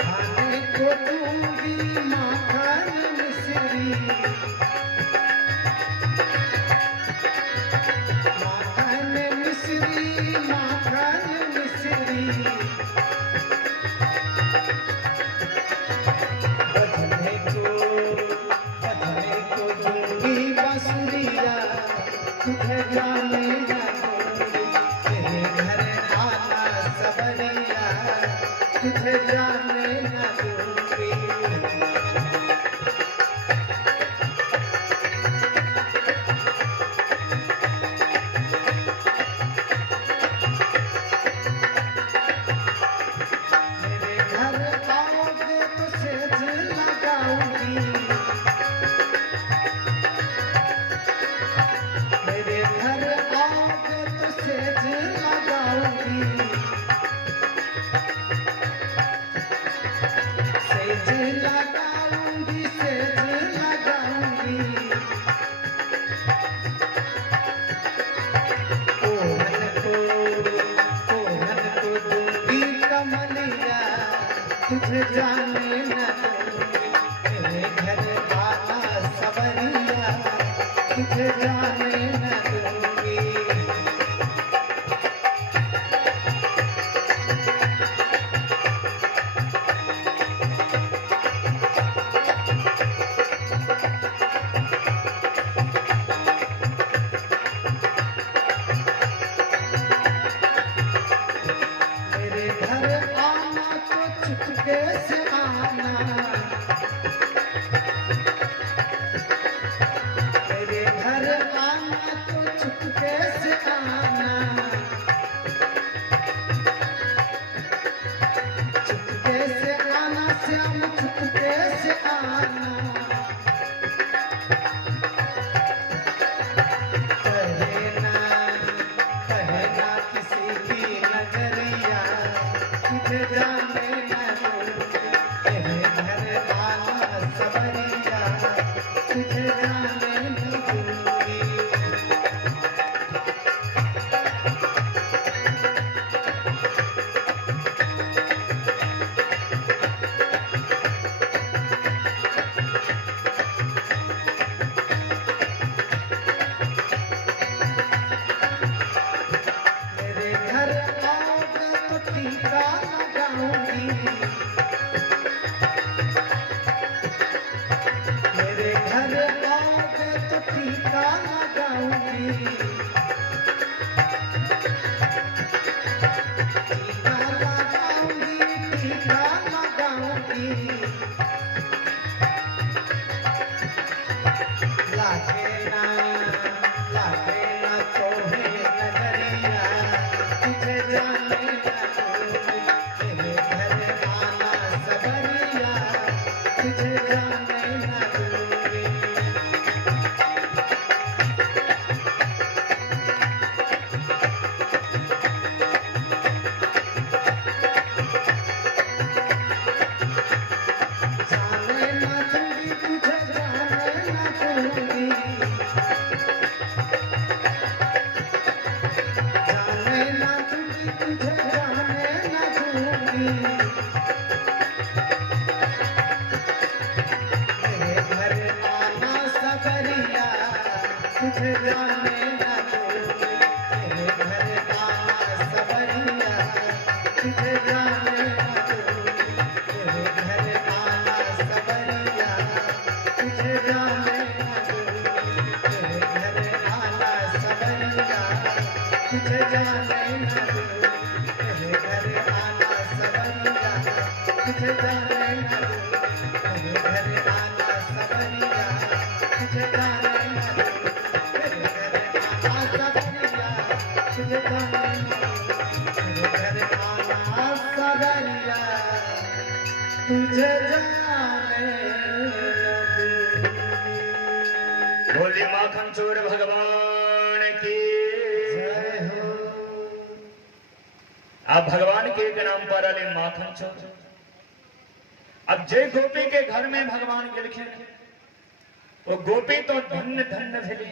खाने को दूंगी माखन मिश्री, माखन मिश्री, माखन मिश्री। बजने को दूंगी बांसुरिया, तुझे जाने न दूंगी, तेरे घर आना सवरिया, तुझे जाने न दूंगी। मेरे घर आओगे तो सेज लगाऊंगी, मेरे घर आओगे तो सेज लगाऊंगी, सेज लगाऊंगी, सेज लगाऊंगी। ओढ़न को दूंगी कमलिया, तुझे जाने न दूंगी, तेरे घर आना सवरिया, तुझे जाने न दूंगी। मेरे घर आना तो चुपके से आना, मेरे घर आना तो चुपके से आना, चुपके से आना श्याम, चुपके से आना। कहना किसी की नजरिया, तुझे जाने न दूंगी, तेरे घर आना सवरिया, तुझे जाने न दूंगी। मेरे घर आओगे तो टीका लगाऊंगी, मेरे घर आओगे तो टीका लगाऊंगी, टीका लगाऊंगी, टीका लगाऊंगी। लागे ना तोहे नजरिया, तुझे जाने न दूंगी, तेरे घर आना सवरिया, तुझे जाने न दूंगी। जाने न दूंगी, तुझे जाने न दूंगी, जाने न दूंगी, तुझे जाने न दूंगी। मेरे घर आना सवरिया, तुझे जाने न दूंगी, तेरे घर आना सवरिया, तुझे जाने न दूंगी, तेरे घर आना सवरिया, तुझे जाने न दूंगी, तेरे घर आना सवरिया, तुझे जाने न दूंगी, तेरे घर आना सवरिया, तुझे जाने न दूंगी, तेरे घर आना सवरिया, तुझे जाने न दूंगी, तेरे घर आना सवरिया, तुझे जाने न दूंगी, तेरे घर आना सवरिया, तुझे आप भगवान के एक नाम पर अले माखन चोर। अब जय गोपी के घर में भगवान गिलखे वो गोपी तो धन्य धन्य भेली,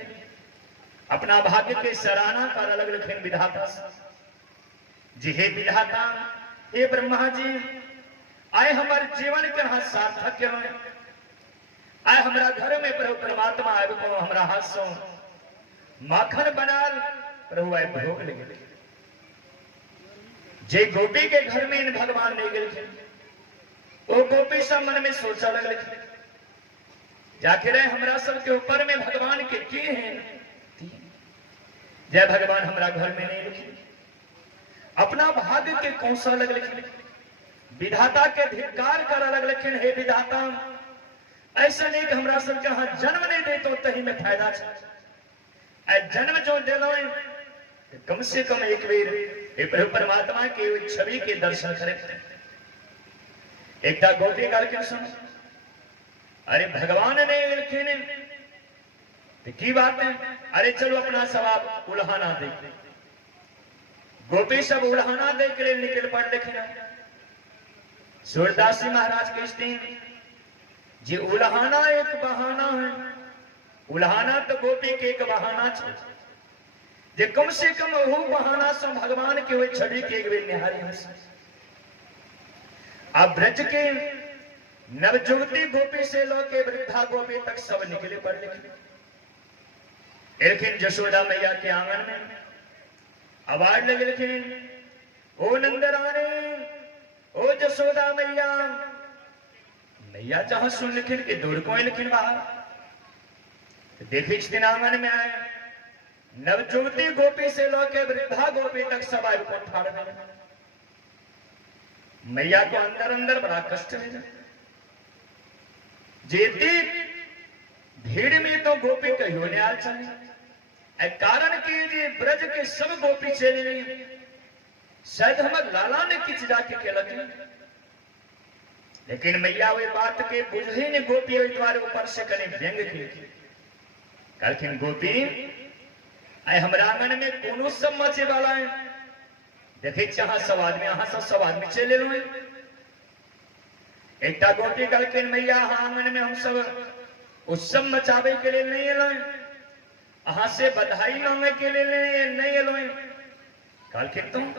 अपना भाग्य के सराहना कर अलग लिखे विधाता जी। हे विधाता, हे ब्रह्मा जी, आए हमारे जीवन के हाथ सार्थक आए हमारा घर में प्रभु परमात्मा आए को हमारा हाथ सो माखन बनाल प्रभु आए भोग लगे। जे गोपी के घर में इन भगवान नहीं गए वो गोपी सब मन में सोचा लग लिखे जाके रहे हमरा सब के ऊपर में भगवान के किए हैं। जय भगवान हमारा घर में नहीं लिखे, अपना भाग्य के कौशल अलग लिखे, विधाता के धिक्कार कर अलग लिखे। हे विधाता, ऐसा नहीं कि हमरा सब के हाथ जन्म नहीं दे तो तही में फायदा है। जन्म जो दिलो कम से कम एक बेर हे प्रभु परमात्मा के छवि के दर्शन करे। एक गोपी काल के सुन, अरे भगवान ने लिखे ने की बात है, अरे चलो अपना सवाब उल्हाना देख। गोपी सब उल्हाना देख के लिए निकल पड़ लिखे। सूरदास जी महाराज कहते हैं जी उल्हाना एक बहाना है, उल्हाना तो गोपी के एक बहाना छे जे कम से कम वो बहाना से भगवान के हुए छवि के एक बेर निहारी हंस। अब ब्रज के नवजुवती गोपी से लोके वृद्धा गोपी तक सब निकले पड़ लिखे। लेकिन जशोदा मैया के आंगन में आवाज लगे लिखे, ओ नंदरानी, ओ जशोदा मैया। मैया जहां सुन लिखिन के दौड़ को लिखिन बाहर देखे इस दिन आंगन में आए नवजुवती गोपी से लोके वृद्धा गोपी तक सब आयु को ठाड़ में। मैया को अंदर अंदर बड़ा कष्ट है। जेती भीड़ में तो गोपी कहियो ने आल चले कारण के जे ब्रज के सब गोपी चले गई। शायद हमर लाला ने किच जाके के लगे, लेकिन मैया वे बात के बुझे ने गोपी द्वारे ऊपर से कने व्यंग की कहलखिन गोपी आए हमरा आंगन में कोनो सब मचे वाला है। देखे चाह सब आदमी अहाँ सब आदमी चले लो। एक गोपी कहलखिन मैया आंगन में हम सब उत्सव मचावे के लिए नहीं एलो, अहाँ से बधाई मांगे के लिए नहीं एलो। कहलखिन तुम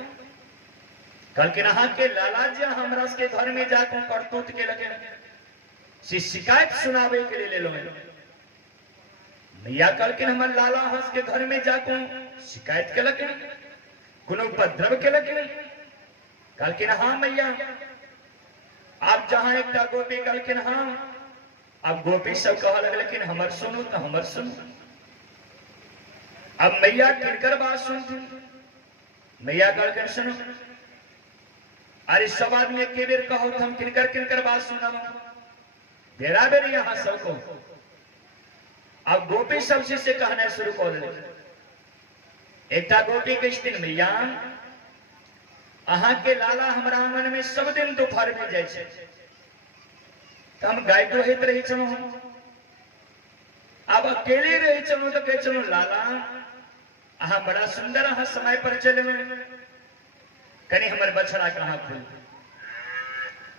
कहलखिन अहाँ के लाला जी हमरा के घर में जाकर करतूत के लगे शिकायत सुनावे के लिए ले लो। मैया कहलखिन हमारे लाला हंस के घर में जाकर शिकायत के लगे कोनो उपद्रव के लगे। कहलखिन हाँ मैया। आप जहां एक गोपी कहलखिन हाँ। अब गोपी सब कह लगे लेकिन हमर सुनो तो हमर सुनो। अब मैया किनकर बात सुनती। मैया कहलखिन सुनो, अरे सब आदमी के बेर कहो तो हम किनकर किनकर बात सुना बेरा बेर यहाँ सबको। अब गोपी सबसे से कहना शुरू कर दे। एक गोपी के मैया अहाँ के लाला हमारा आंगन में सब दिन दोपहर में जाए तो हम गाय दोहित रही चलो। अब अकेले रही चलो तो कह चलो लाला अहाँ बड़ा सुंदर अहाँ समय पर चले में कनी हमारे बछड़ा कहाँ खुल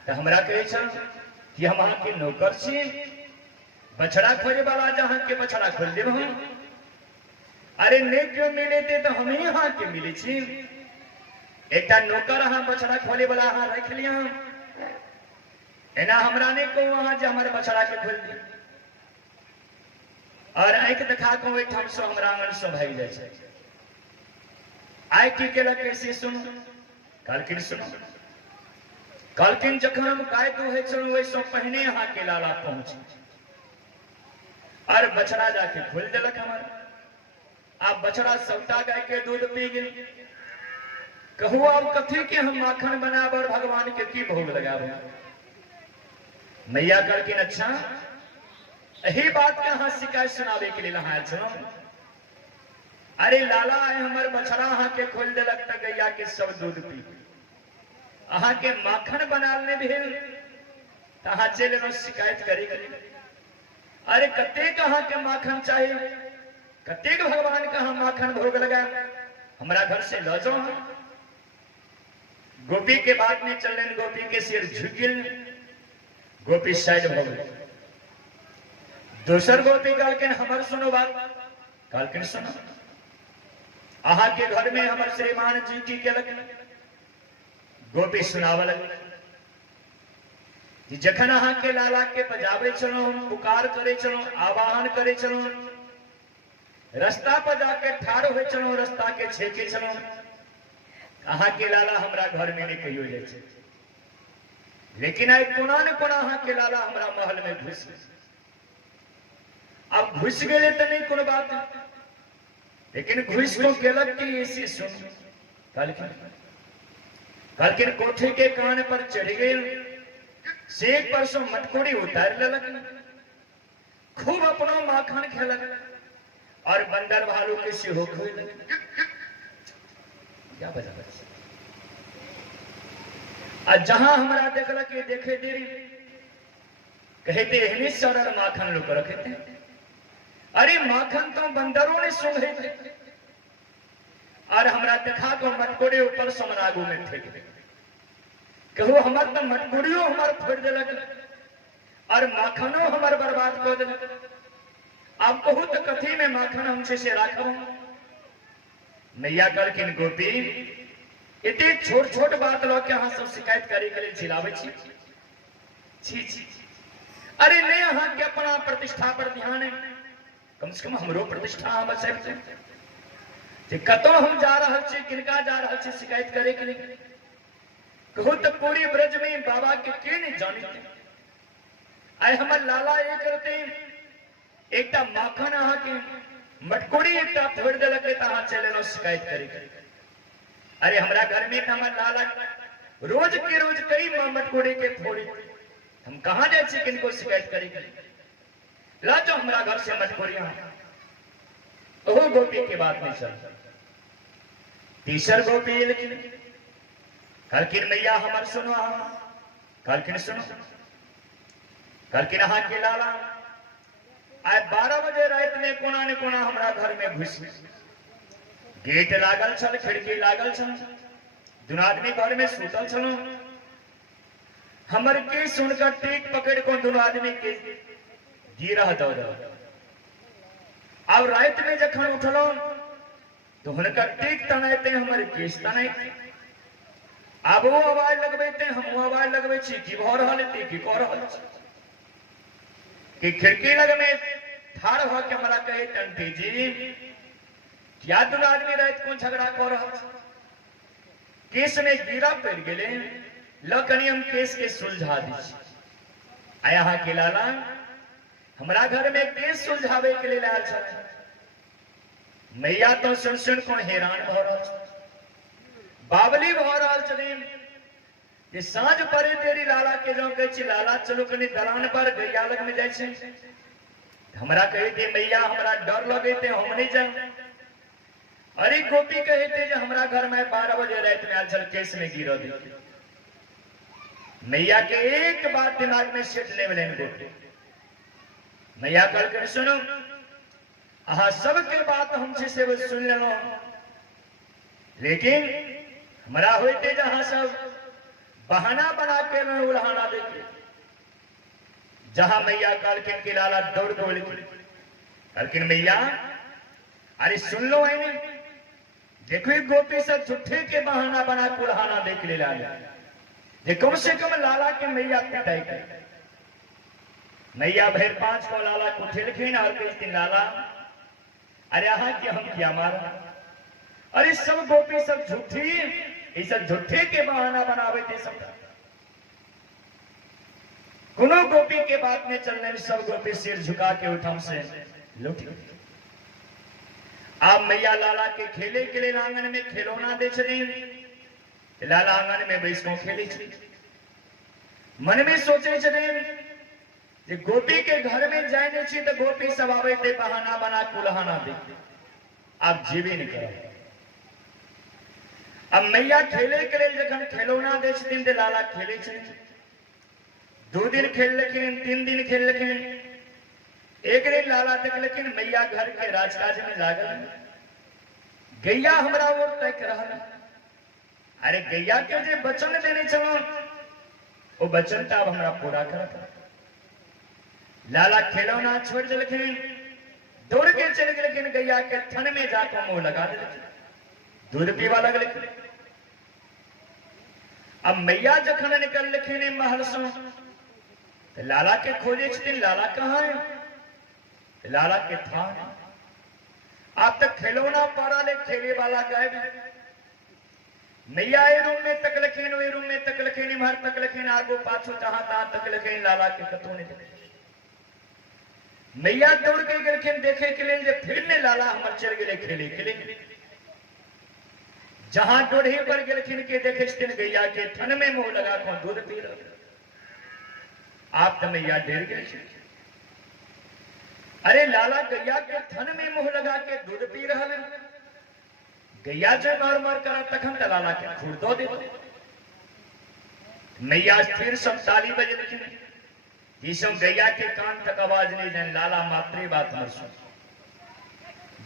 तो हमरा कहे चलो कि हम अहाँ के नौकर छी, बछड़ा खोजे वाला जहां के बछड़ा खोल देब हम। अरे नहीं क्यों मिले थे तो हम ही यहाँ के मिले छी। एक नौकर अहाँ बछड़ा खोले वाला अहाँ रख लिया एना हमरा ने को वहां जे हमारे बछड़ा के खोल दी और आंख दिखा को एक हम सो हमरा आंगन सो भाई जाए छे। आय की केला कैसे सुन कहलखिन सुनो। कहलखिन जखन हम गाय दुहे चलो वैसो पहने यहाँ के लाला पहुंचे और बछड़ा जाके खोल दिलक हमारे। आप बछड़ा सबटा गाय के दूध पी गई। कहू अब कथी के हम माखन बनाब और भगवान के की भोग लगाब। मैया कहलखिन अच्छा यही बात के अहाँ शिकायत सुनावे के लिए लहाल छो। अरे लाला आए हमारे बछड़ा अहाँ के खोल दिलक तो गैया के सब दूध पी अहाँ के माखन बनाने भेल तो अहाँ चल शिकायत करी। अरे कतेक अहाँ के माखन चाहिए, कतेक भगवान का हम माखन भोग लगा हमरा घर से ल जाओ। गोपी के बाद में चल रहे गोपी के सिर झुकिल गोपी साइड हो गई। दूसर गोपी कहलकिन हमर सुनो बात, कहलकिन सुनो अहा के घर में हमर श्रीमान जी की केलक। गोपी सुनावल कि जखन अहा के लाला के बजावे चलो, पुकार करे चलो, आवाहन करे चलो, रास्ता पर जाके ठाड़ हो चलो, रास्ता के छेके चलो, अहा के लाला हमरा घर में नहीं कहियो जाए छे। लेकिन आई कोना न कोना अहा के लाला हमरा महल में घुस गए। अब घुस गए तो नहीं कोनो बात, लेकिन घुस को केलक कि ऐसी सुन। कहलकिन कोठे के कान पर चढ़ गए, से एक परसों मटकोड़ी उतार लेलक, खूब अपनो माखन खेलक और बंदर भालू के सेहो खोलक। क्या बजा जहां हमरा देखलक देखे देरी कहते एहनी सरल माखन लोग रखे थे। अरे माखन तो बंदरों ने सूंघे थे और हमरा देखा तो मटकोड़े ऊपर समनागू में थे। कहू हमार तो मटकोड़ियों हमार फोड़ दिलक और माखनो हमार बर्बाद कर दिलक। आप कहू तो कथी में माखन हमसे से राखब। मैया कहलकिन गोपी इतने छोट छोट बात लो के अहाँ सब शिकायत करे के लिए चिल्लावे छी। छी छी अरे नहीं अहाँ के अपना प्रतिष्ठा पर ध्यान है, कम से कम हमरो प्रतिष्ठा हम बचाए। कतो हम जा रहा छी, किनका जा रहा छी शिकायत करे के लिए। कहू तो पूरी ब्रज में बाबा के नहीं जानी थे। आए हमार लाला ये करते एक माखन अहाँ के मटकोड़ी एक फोड़ दिलक अहाँ चले शिकायत करे। अरे हमरा घर में हमार लाला रोज के रोज कई मटकोड़ी के फोड़ी, हम कहा जाए किनको शिकायत करे। ला जो हमारा घर से मटकोड़िया ओहो गोपी के बात नहीं चल। तीसर गोपी लेकिन कहलकिन मैया हमर सुनो, कहलकिन सुनो, कहलकिन अहाँ के लाला आज 12 बजे रात में कोना ने कोना हमरा घर में घुस। गेट लागल छल, खिड़की लागल छल, दुनू आदमी घर में सुतल छलो। हमर के सुनकर टेक पकड़ को दोनों आदमी के गिरा दो। अब रात में जखन उठलो तो हुनका टेक तनाते हमर केस तनाते। अब वो आवाज लगबेते, हम आवाज लगबे छी कि भ रहल ती कि क रहल छी कि खिड़की लग में ठाड़ हो के हमरा कहे टंटी जी क्या दोनों आदमी रात को झगड़ा कर रहा। केस में गिरा पड़ गए, लकनी हम केस के सुलझा दी। आया हाँ के लाला हमारा घर में केस सुलझावे के लिए लाल छल। मैया तो सुन सुन को हैरान भ रहा, बावली भ रहा छथिन कि साँझ परे तेरी लाला के जो कहे लाला चलो कनी दलान पर गैया लग में जाए। हमरा कहे थे मैया हमरा डर लगे थे हम नहीं जाए। अरे गोपी कहे थे जो हमरा घर में 12 बजे रात में आल चल केस में गिरो दी। मैया के एक बात दिमाग में सेट ले लेन गोपी। मैया कल कर सुनो अहा सबके बात हमसे से वो सुन लो, लेकिन हमारा होते जहां सब बहाना बना के उल्हाना देखे। जहां मैया कहलकिन कि लाला दौड़ दौड़ कहलकिन मैया अरे सुन लो आई देखो गोपी से झूठे के बहाना बना कुल्हाना देख ले लाला। जे कम से कम लाला के मैया पिटाई कर। मैया भैर 5 को लाला को ठेलखिन और कहती लाला अरे अहा के हम क्या मारा। अरे सब गोपी सब झूठी, ये सब झूठे के बहाना बनावे थे सब। कोनो गोपी के बात में चलने में सब गोपी सिर झुका के उठम से लुट। आप मैया लाला के खेले के लिए आंगन में खिलौना दे छे। लाला आंगन में बैस को खेले छे। मन में सोचे छे गोपी के घर में जाए छी तो गोपी सब आवे थे बहाना बना कुल्हाना दे। आप जीवे नहीं करो। अब मैया खेले के लिए जखन खिलौना दे छथिन तो लाला खेले छे। 2 दिन खेल लेकिन 3 दिन खेल लेकिन एक दिन लाला तक लेकिन मैया घर के राजकाज में लागल। गैया हमरा ओर तक रहा अरे गैया के जे वचन देने चलो वो वचन तो अब हमरा पूरा कर। लाला खिलौना छोड़ दिलखिन, दौड़ के चल गए गैया के थन में जाकर मुंह लगा दिलखिन, दूध पीवा लगल। अब मैया जखन निकल लिखिन महल से तो लाला के खोजे छथिन, लाला कहाँ है? तो लाला के था आप तक खिलौना पारा ले खेले वाला गायब। मैया ए रूम में तक लखीन, वे रूम में तक लखीन, महर तक लखीन, आगो पाछो जहां तहां तक लखीन, लाला के कतो ने दिखे। मैया दौड़ के गलखिन देखे के लिए फिर ने लाला हमर चल गए खेले खेले। जहां डोढ़ी पर गलखिन के देखे छथिन गैया के थन में मुंह लगा को दूध पी रहे। आप तो मैया डेर गए। अरे लाला गैया के थन में मुंह लगा के दूध पी रहा है। गैया जो मार मार करा तखन तो लाला के खूर दो दे। मैया स्थिर सब ताली बजे लिखिन, जिसम गैया के कान तक आवाज नहीं जाए, लाला मात्री बात न सुन।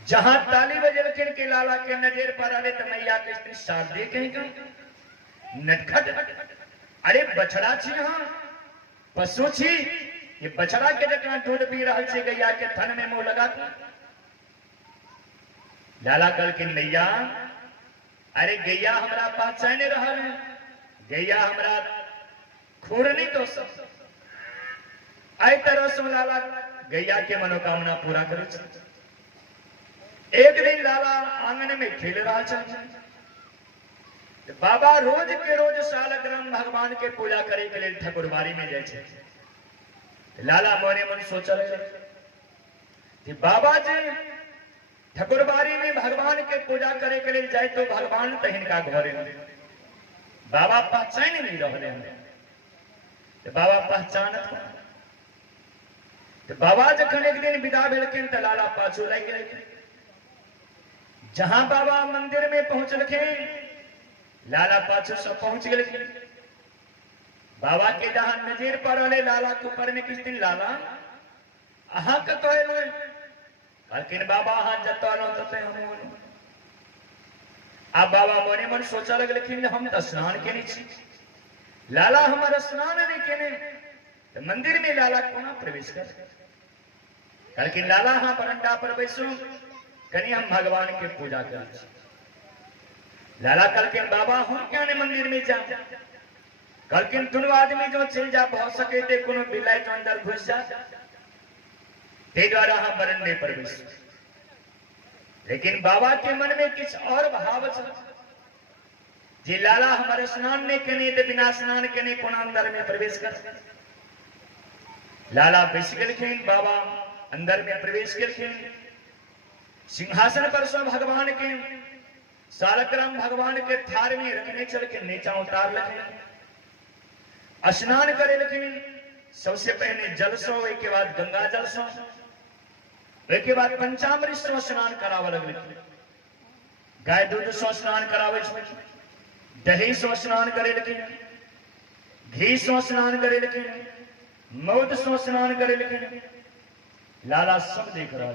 जहां ताली बजे लिखिन के लाला के नजर पर आले तो मैया के स्त्री शादी कहीं कहीं नटखट। अरे बछड़ा छी, हाँ पशु छी, ये बछड़ा के जकरा दूध पी रहा छे गैया के थन में मुंह लगा के। लाला कल की मैया, अरे गैया हमरा पहचान रहा है, गैया हमरा खूर नहीं तो सब आई तरह से लाला गैया के मनोकामना पूरा करो। एक दिन लाला आंगन में खेल रहा था, बाबा रोज के रोज सालग्राम भगवान के पूजा करे के लिए ठकुरबाड़ी में जाए। लाला मोने मन सोचा कि बाबा जी ठकुरबाड़ी में भगवान के पूजा करे के लिए जाए तो भगवान तो इनका घरे बाबा पहचान नहीं रहे हैं। तो बाबा पहचानत कौन? तो बाबा जखन एक दिन विदा भेलखिन तो लाला पाछू लग गए। जहां बाबा मंदिर में पहुंचलखिन लाला पाछू से पहुंच गए। बाबा के जहां नजर पर आले लाला के ऊपर में किस दिन लाला अहा कतो एलो, लेकिन बाबा अहा जतलो तते हम। अब बाबा मोने मन सोचा लगलखिन हम तो स्नान केने छी, लाला हमारा स्नान नहीं केने तो मंदिर में लाला कोना प्रवेश कर। लेकिन लाला हाँ बरंडा पर बैसो कनी हम भगवान के पूजा कर। लाला कलकिन बाबा हम क्या ने मंदिर में जा, कलकिन दोनों आदमी जो चल जा बहुत सके थे कोनो बिलाई तो अंदर घुस जा, ते द्वारा हम बरंडे पर बैसो। लेकिन बाबा के मन में कुछ और भाव छ जी लाला हमारे स्नान ने केने ते बिना स्नान केने कोना अंदर में प्रवेश कर। लाला बैस गलखिन, बाबा अंदर में प्रवेश गलखिन। सिंहासन पर सब भगवान के सालग्राम भगवान के थार में रखने चल के नीचा उतार लगे। स्नान करे लखिन, सबसे पहले जल सो, एक के बाद गंगा जल सो, एक के बाद पंचामृत सो स्नान कराव लगले। गाय दूध सो स्नान करावे, दही सो स्नान करे लखिन, घी सो स्नान करे लखिन, मौद सो स्नान करे लखिन। लाला सब देख रहा है।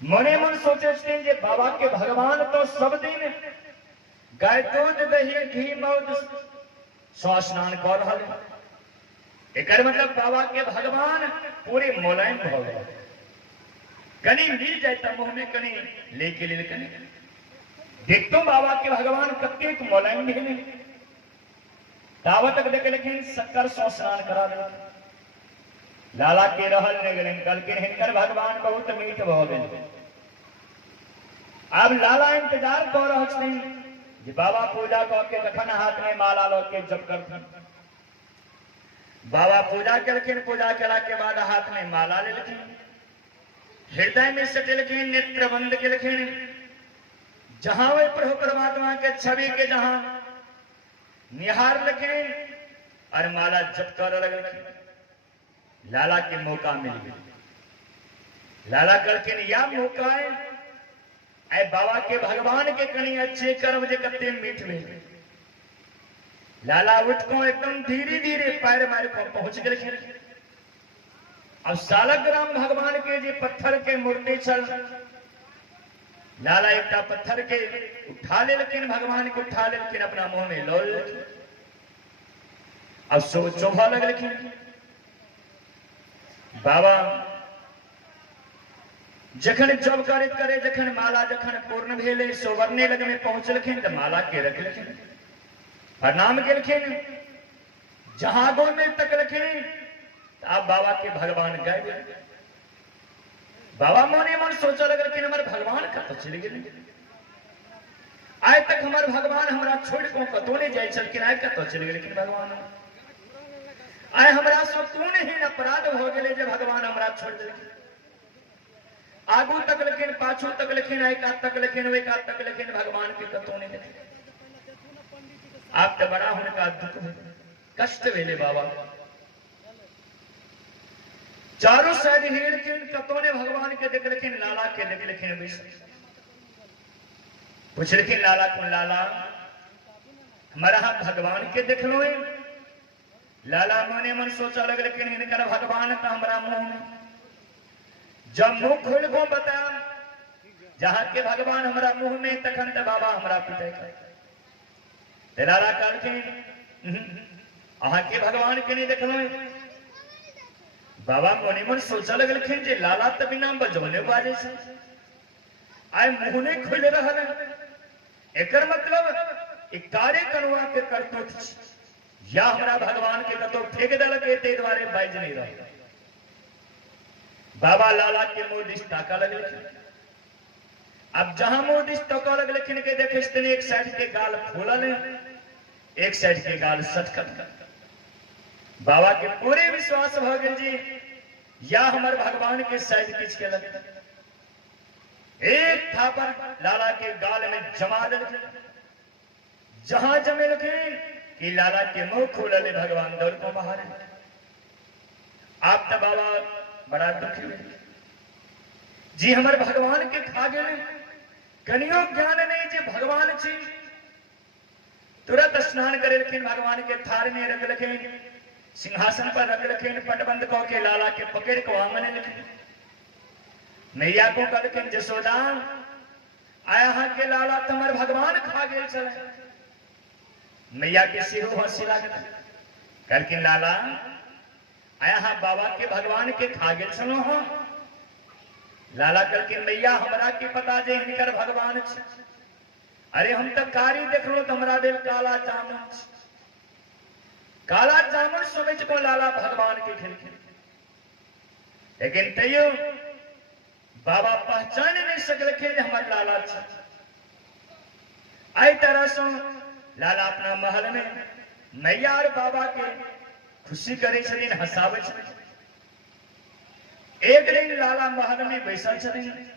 मने मन सोचे थे जे बाबा के भगवान तो सब दिन गाय दूध दही घी मौद सो स्नान कर रहा है। एक मतलब बाबा के भगवान पूरे मोलायम हो गए। कनी मिल जाए तो मुंह में कनी लेके ले कनी देखतो बाबा के भगवान कत्ते मोलायम मिले। दावत तक देखे लेकिन शक्कर सो स्नान करा दे। लाला के रहल ने गले कल के हिनकर भगवान बहुत मीठ हो गए। अब लाला इंतजार कर रहा छथिन जे बाबा पूजा करके जखन हाथ में माला लो के जप करथिन। बाबा पूजा करखिन, पूजा कला के बाद हाथ में माला ले लेखिन, हृदय में सटेलखिन, नेत्र बंद केलखिन। जहां वे प्रभु परमात्मा के छवि के जहां निहार लखिन और माला जप कर लगलखिन। लाला के मौका मिल गया। लाला करके या मौका है ऐ बाबा के भगवान के कहीं अच्छे कर्म जे कते मीठ में। लाला उठ को एकदम धीरे धीरे पैर मार को पहुंच गए। अब सालग्राम भगवान के जे पत्थर के मूर्ति छल लाला एकटा पत्थर के उठा ले, लेकिन भगवान को उठा ले, लेकिन अपना मुंह में लो ले। अब सो चोभा लग, लेकिन बाबा जखन जब करे करे, जखन माला जखन पूर्ण भेले, सोवरने लग में पहुंचलखिन तो माला के रखलखिन, प्रणाम केलखिन, जहां गो में तकलखिन। अब बाबा के भगवान गए। बाबा मोने मन सोचा लग, लेकिन हमारे भगवान कत चले गए। आय तक हमारे भगवान हमरा छोड़ को कतो नहीं जाए चल, आय कत चले गए, लेकिन भगवान आय हमरा सो तूने ही अपराध हो गए जे भगवान हमरा छोड़ दे। आगू तक लेकिन पाछू तक लेकिन एक तक लेकिन वे का तक लेकिन भगवान के कतो नहीं देखे। आप तो बड़ा उनका दुख कष्ट वेले बाबा चारों साइड हिड़ के कतो ने भगवान के देख लेकिन लाला के देख लेकिन पूछ लेकिन लाला को, लाला हमारा हाथ भगवान के देख लो। लाला मने मन सोचा लग, लेकिन इनका भगवान का हमारा मुंह में जब मुंह खोल को बता जहां के भगवान हमारा मुंह में तखन तो बाबा हमारा पिता लाला काल के अहा के भगवान के नहीं देखलो। बाबा मोने मन सोचा लग, लेकिन जे लाला तो बिना बजौने बाजे से आय मुंह नहीं खोल रहल। एकर मतलब एक कार्य करवा के करतो या हमारा भगवान के कतो फेंक दल के ते द्वारे बाज नहीं रहा। बाबा लाला के मुंह दिस ताका लगे। अब जहां मुंह दिस ताका लगे, लेकिन के देखे इसने एक साइड के गाल खोला ले, एक साइड के गाल सटकत। बाबा के पूरे विश्वास भ गए जी या हमारे भगवान के साइड किच के लगे। एक थापर लाला के गाल में जमा दे, जहां जमे लगे कि लाला के मुंह खोला ले, भगवान दौड़ को बाहर। आप तो बाबा बड़ा दुखी हुए जी हमारे भगवान के खा गए। कनियो ज्ञान नहीं जे भगवान छी। तुरंत स्नान करे, लेकिन भगवान के थार में रख लखे, सिंहासन पर रख लखे, पटबंद को के लाला के पकड़ को आंगने लखे। मैया को कल के जसोदा आया हाँ के लाला तुम्हारे भगवान खा गए चले। मैया के सिरों हंसी लागत कल के लाला आया हाँ बाबा के भगवान के खा गए चलो। हाँ लाला कल के मैया हमरा के पता जे इनकर भगवान छ। अरे हम तो कारी देख लो तुम्हारा दिल काला जामुन, काला जामुन समझ को लाला भगवान के खिल। लेकिन तैयो बाबा पहचान नहीं सकल के हमारे लाला छ। आई तरह से लाला अपना महल में मैया और बाबा के खुशी करे छथिन, हंसावे छथिन। एक दिन लाला महल में बैसल छथिन,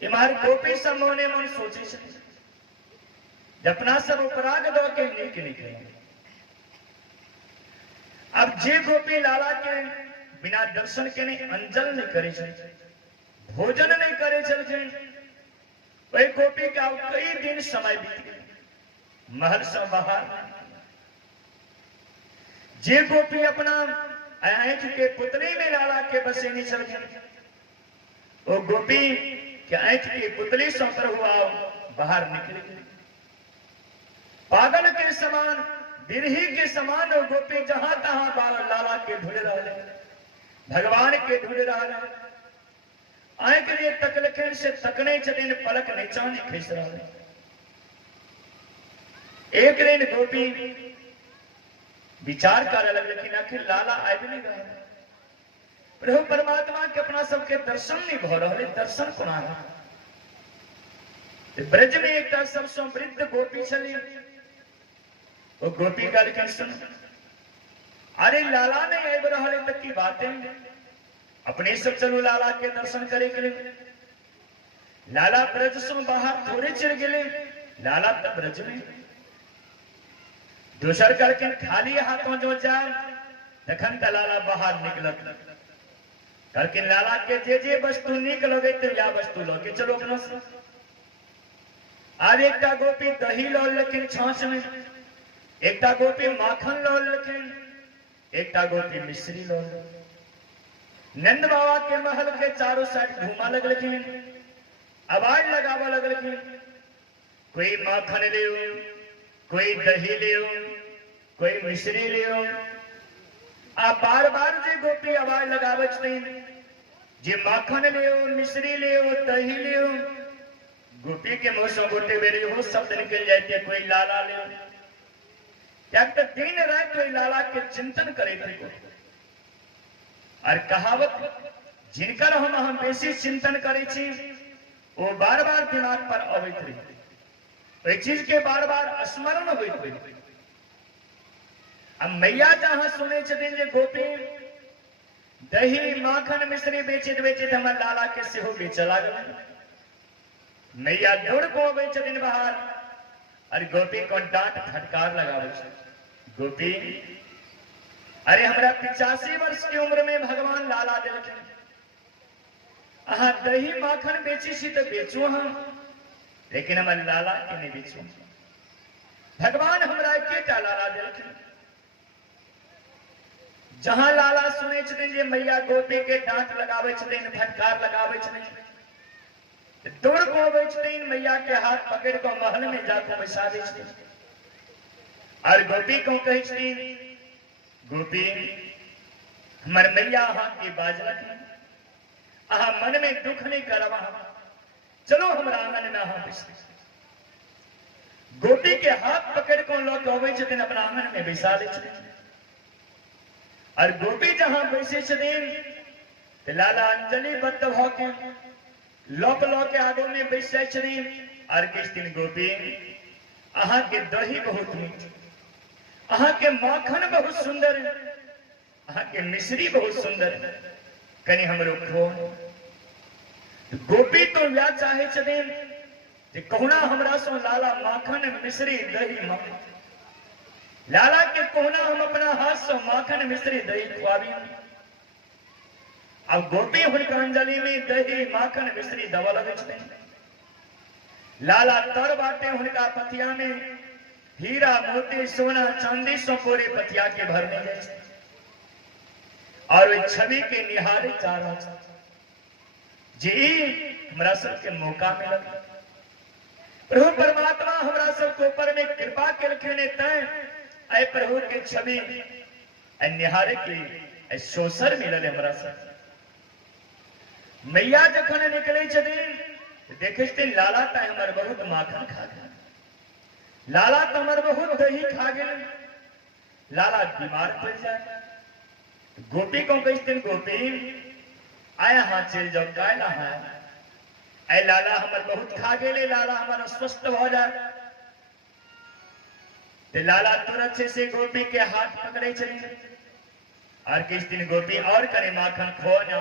इमार गोपी सब मोने मन सोचे छथिन जपना सब उपराग दो के नीक निकले। अब जे गोपी लाला के बिना दर्शन के नहीं अंजल नहीं करे छथिन, भोजन नहीं करे छथिन, वही गोपी का कई दिन समय बीत गए महल से बाहर। जे गोपी अपना आंख के पुतली में लाला के बसे नहीं चल गए, वो गोपी के आंख की पुतली सौतर हुआ बाहर निकले। पागल के समान, बिरही के समान वो गोपी जहां तहां लाला के ढूंढ रहे, भगवान के ढूंढ रहे। आंख लिए तकलखेन से तकने चलिन, पलक नीचानी खींच रहे। एक दिन गोपी विचार कर लग, लेकिन आखिर लाला आए भी नहीं रहे। प्रभु परमात्मा के अपना सबके दर्शन नहीं भो रहे, दर्शन कोना है। ब्रज में एक सबसे वृद्ध गोपी चली, वो गोपी का लेकिन सुन, अरे लाला नहीं आए रहे तक की बातें अपने सब चलो लाला के दर्शन करे के लिए। लाला ब्रज से बाहर थोड़े चल गए, लाला तब ब्रज में दूसर करके खाली हाथों जो जाए तखन त लाला बाहर निकलत करके लाला के जे वस्तु निकल गई तो या वस्तु लो के चलो अपना से। आज एक गोपी दही लो लेकिन छाछ में, एक गोपी माखन लो लेकिन, एक गोपी मिश्री लो। नंद बाबा के महल के चारों साइड घूमा लग, लेकिन आवाज लगावा लगल, कोई माखन लियो, कोई दही लियो, कोई मिश्री लियो। आ बार बार जे गोपी आवाज लगावे छथिन जे माखन लियो, मिश्री लियो, दही लियो। गोपी के मुंह से गोटे बेरी हो शब्द निकल जाते, कोई लाला लियो। क्या तो दिन रात कोई लाला के चिंतन करे थे। और कहावत जिनकर हम बेसी चिंतन करे छी वो बार बार दिमाग पर अबैत रही, चीज के बार बार स्मरण होइत। अब मैया जहां सुने छथिन जे गोपी दही माखन मिश्री बेचित बेचित हमर लाला के सेहो बेचऽ लागल। मैया दौड़ को अबै छथिन बाहर और गोपी को डांट फटकार लगाबै छै। गोपी अरे हमरा 85 वर्ष की उम्र में भगवान लाला देलखिन, अहाँ दही माखन बेची छी तो बेचू हम, लेकिन हमर लाला के नहीं बेचू। भगवान हमरा एकेटा लाला देलखिन। जहां लाला सुने छथिन जे मैया गोपी के डांट लगाबै छथिन, फटकार लगाबै छथिन, दौड़ को अबै छथिन, मैया के हाथ पकड़ को महल में जाकर बैसा दै छथिन। और गोपी को कहै छथिन, गोपी हमर मैया अहाँ के बाजलखिन, अहाँ मन में दुख नहीं करब, चलो हमरा आंगन में अहाँ बैसू। गोपी के हाथ पकड़ को लोग अबै छथिन, अपना आंगन में बैसा दै छथिन। और गोपी जहां बैसे छथिन तो लाला अंजलि बद्ध भ के लोक के आगो में बैस जाय छथिन और कहथिन, गोपी अहाँ के दही बहुत मीठ, अहाँ के माखन बहुत सुंदर, अहाँ के मिश्री बहुत सुंदर, कनी हमरो खो। गोपी तो या चाहे छथिन जे कहुना हमरा सो लाला माखन मिश्री दही माखन, लाला के कोहना हम अपना हाथ से माखन मिश्री दही खुआबी। अब गोपी हुनकर अंजलि में दही माखन मिश्री दवा लगे छथिन। लाला तर बाटे हुनका पथिया में हीरा मोती सोना चांदी से कोरे पथिया के भरने जाए छथिन। और वे छवि के निहारे चाह जी हमरा सबके मौका मिलल, प्रभु परमात्मा हमरा सबके ऊपर में कृपा केलखिन। तैं ऐ प्रभु के छवि निहारे के सोसर मिलल हमरा सब। मैया जखन निकले छथिन देखे छथिन लाला तो हमर बहुत माखन खा गए, लाला तो हमर बहुत दही खा गए, लाला बीमार पड़ जाए। गोपी को कहते गोपी आया हाँ चल जाओ, काला है ऐ लाला हमर बहुत खा गए, लाला हमारा स्वस्थ हो जाए। ते लाला तुरंत से गोपी के हाथ पकड़े चले और किस दिन गोपी और कने माखन खो ना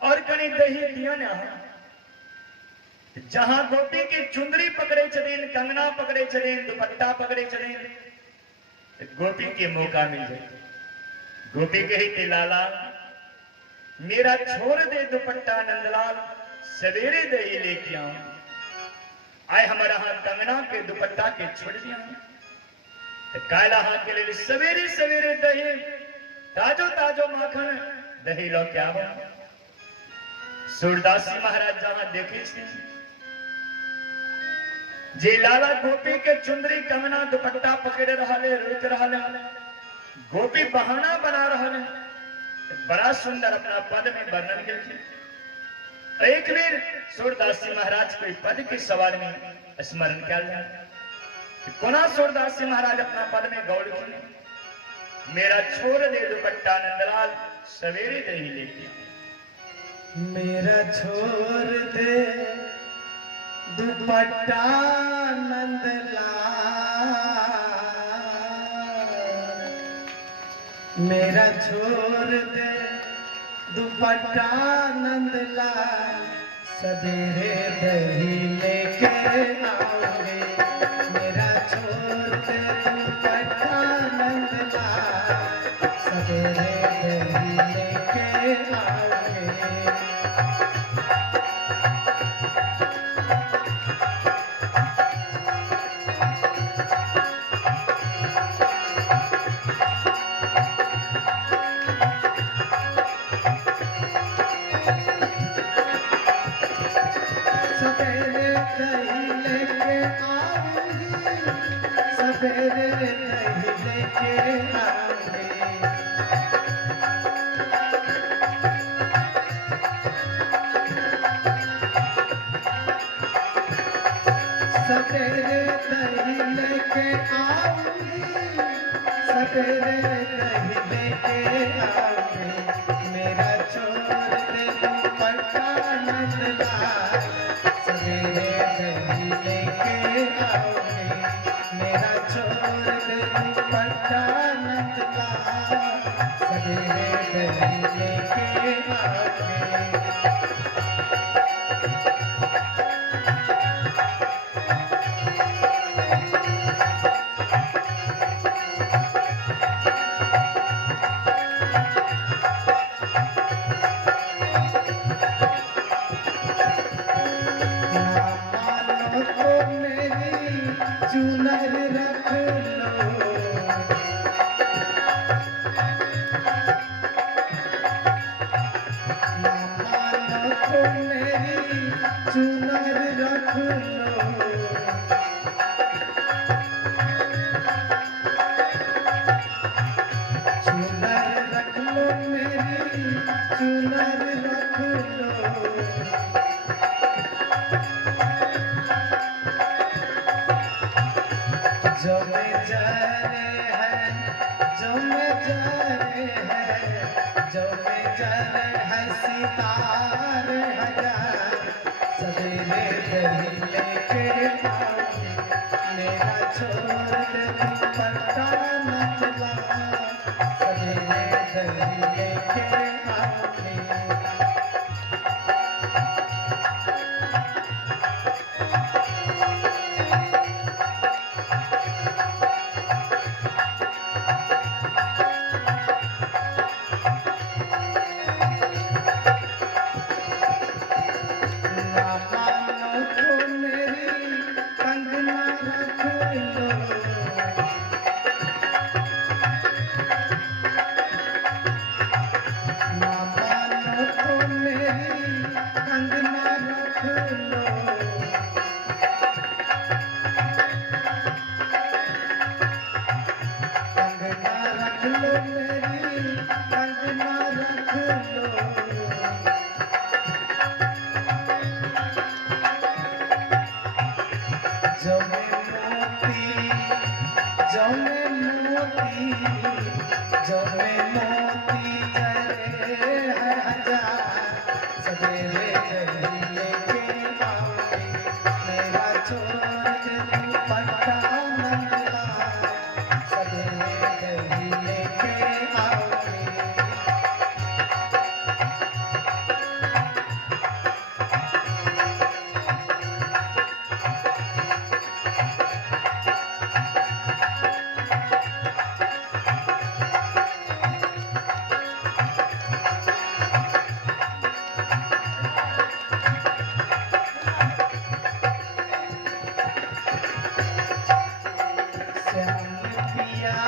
और कने दही दिया ना। जहां गोपी के चुंदरी पकड़े छथिन, कंगना पकड़े छथिन, दुपट्टा पकड़े छथिन, गोपी के मौका मिल जाए। गोपी कहते लाला मेरा छोड़ दे दुपट्टा नंदलाल, सवेरे दही लेके आऊं। आए हमारा हाथ कंगना के दुपट्टा के छोड़ दिया तो काला हाथ के लिए सवेरे सवेरे दही ताजो ताजो माखन दही लो क्या बा। सूरदास जी महाराज जहां देखे जे लाला गोपी के चुंदरी कंगना दुपट्टा पकड़े रहले, रोक रहले, गोपी बहाना बना रहले, बड़ा सुंदर अपना पद में वर्णन किया। एक बेर सूरदास जी महाराज कोई पद के सवाल में स्मरण किया, कोना सूरदास जी महाराज अपना पद में गौड़ किए, मेरा छोड़ दे दुपट्टा नंदलाल, सवेरे दही लेके। मेरा छोड़ दे दुपट्टा नंदलाल, मेरा छोड़ दे दुपट्टा नंदलाल, सवेरे दही लेके आओगे। मेरा छोड़ दे दुपट्टा नंदलाल, सवेरे दही लेके आओगे। सवेरे दही लेके आऊंगी, सवेरे दही लेके आऊंगी, मेरा छोड़ दे दुपट्टा नंदलाल, सवेरे दही लेके आऊंगी, मेरा छोड़ दे दुपट्टा नंदलाल, सवेरे दही लेके आऊंगी। चुनर रख लो, ना मानो तो मेरी चुनर रख लो, चुनर रख लो मेरी चुनर रख लो, जो में जा रहे हैं, जो में जा रहे हैं, जो में जा रहे हैं सितारे हजार, सवेरे दही लेके आऊंगी, मेरा छोड़ दे दुपट्टा नंदलाल, सवेरे दही लेके आऊंगी। ना मानो तो मेरी कंगना रख लो, ना मानो तो मेरी कंगना रख लो, कंगना रख लो मेरी कंगना रख लो, जो में मोती, जो में मोती, जो में मोती जरे है हजार, सवेरे दही लेके आऊंगी, मेरा छोड़ दे दुपट्टा नंदलाल, सवेरे दही लेके आऊंगी। श्याम पिया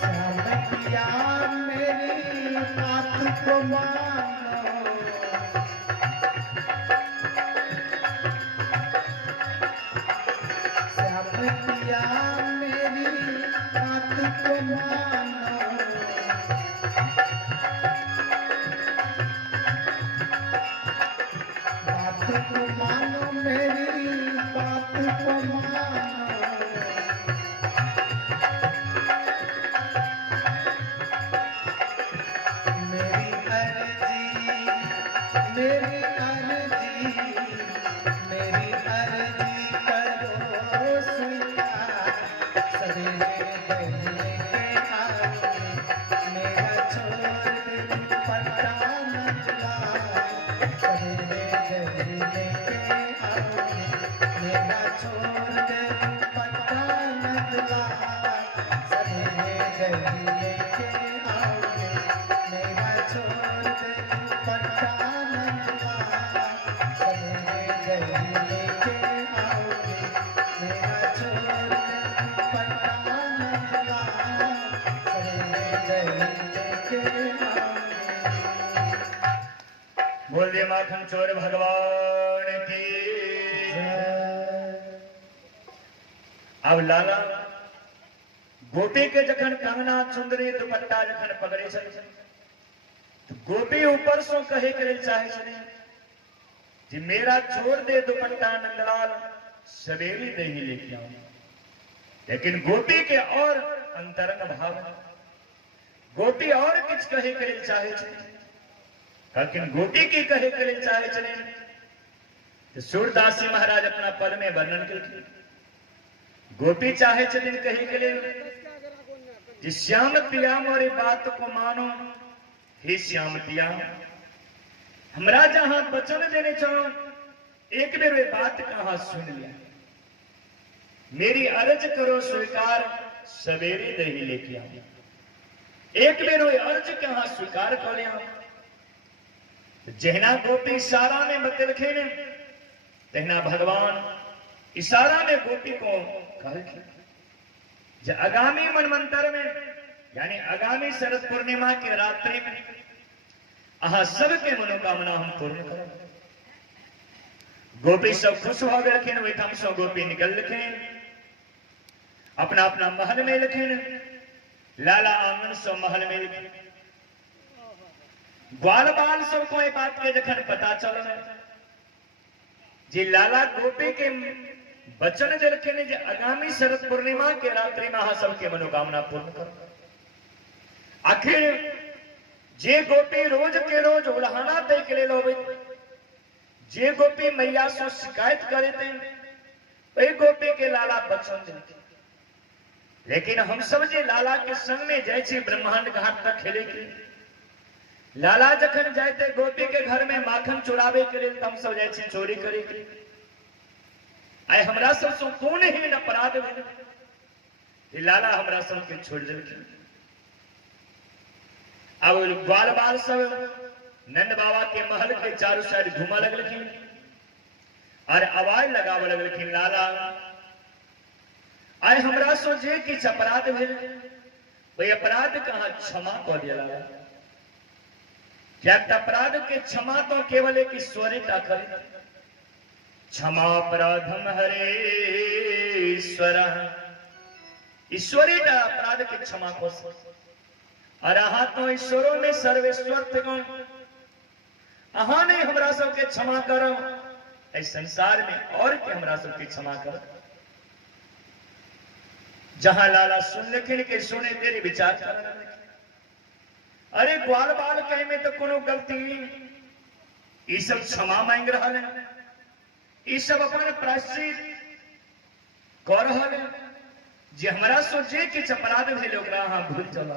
श्याम पिया मेरी बात को मानो, श्याम पिया मेरी बात को मानो, बात को मानो मेरी बात को मानो, मेरी अर्जी, मेरी अर्जी, मेरी अर्जी करो स्वीकार, सवेरे दही लेके आऊंगी, मेरा छोड़ दे दुपट्टा नंदलाल, सवेरे दही लेके आऊंगी, मेरा छोड़ दे दुपट्टा नंदलाल, सवेरे दही लेके आऊंगी, मेरा छोड़ दे दुपट्टा नंदलाल, सवेरे दही लेके आऊंगी, मेरा छोड़ दे दुपट्टा नंदलाल, सवेरे दही लेके आऊंगी। बोलिए माखन चोर भगवान की। अब लाला गोपी के जखन कंगना चुंदरी दुपट्टा जखन पकड़े छथिन तो गोपी ऊपर सो कहे के लेल चाहे छथिन कि मेरा छोड़ दे दुपट्टा नंदलाल सवेरे दे ही लेके आओ। लेकिन गोपी के और अंतरंग भाव गोपी और कुछ कहे के लेल चाहे छथिन लेकिन गोपी की कहे के लेल चाहे छथिन तो सूरदास जी महाराज अपना पद में वर्णन करके गोपी चाहे छथिन कहे के लिए कि श्याम पिया मोरी बात को मानो हे श्याम पिया हमरा जहां वचन देने चाहो एक बेर वे बात कहां सुन लिया मेरी अर्ज करो स्वीकार सवेरे दही लेके आओ। एक बेर वे अर्ज कहां स्वीकार कर लिया जहना गोपी इशारा में बते रखे ने तहना भगवान इशारा में गोपी को कह आगामी मनमंत्र में यानी आगामी शरद पूर्णिमा के रात्रि में अहा सबके मनोकामना हम पूर्ण करें। गोपी सब खुश हो गए लेकिन वही हम सब गोपी निकल लिखे अपना अपना महल में लिखे लाला आंगन सब महल में लिखे ग्वाल बाल सबको ये बात के जखन पता चल जी लाला गोपी के वचन दे रखे ने आगामी शरद पूर्णिमा के रात्रि में सबके मनोकामना पूर्ण करो। आखिर जे गोपी रोज के रोज उल्हाना दे के लिए जे गोपी मैया से शिकायत करे थे वही गोपी के लाला वचन देते लेकिन हम सब जे लाला के संग में जाए ब्रह्मांड घाट तक खेले के लाला जखन जाते गोपी के घर में माखन चुरावे के लिए हम सब जाए चोरी करे के आए हमरा सब सो कौन ही अपराध भेल लाला हमरा सब के छोड़ दिलखिन। अब ग्वाल बाल सब नंद बाबा के महल के चारों साइड घूमा लगलखिन और आवाज लगावे लगलखिन लाला आए हमरा सो जे किछ अपराध भेल वही अपराध कहां क्षमा कर दिया लाला क्या अपराध के क्षमा तो केवल एक ईश्वरी ता करे क्षमा अपराधम हरे ईश्वर ईश्वरी का अपराध के क्षमा को और अहा तो ईश्वरों में सर्वेश्वर थे अहा ने हमरा सबके क्षमा करो इस संसार में और के हमरा सबके क्षमा करो। जहां लाला सुन लेकिन के सुने तेरे विचार कर अरे ग्वाल बाल कहे में तो कोनो गलती ये सब क्षमा मांग रहा है ये सब अपन प्रायश्चित कर रहा है जे हमरा सोचे कि अपराध भेल ओकरा अहां भूल चला।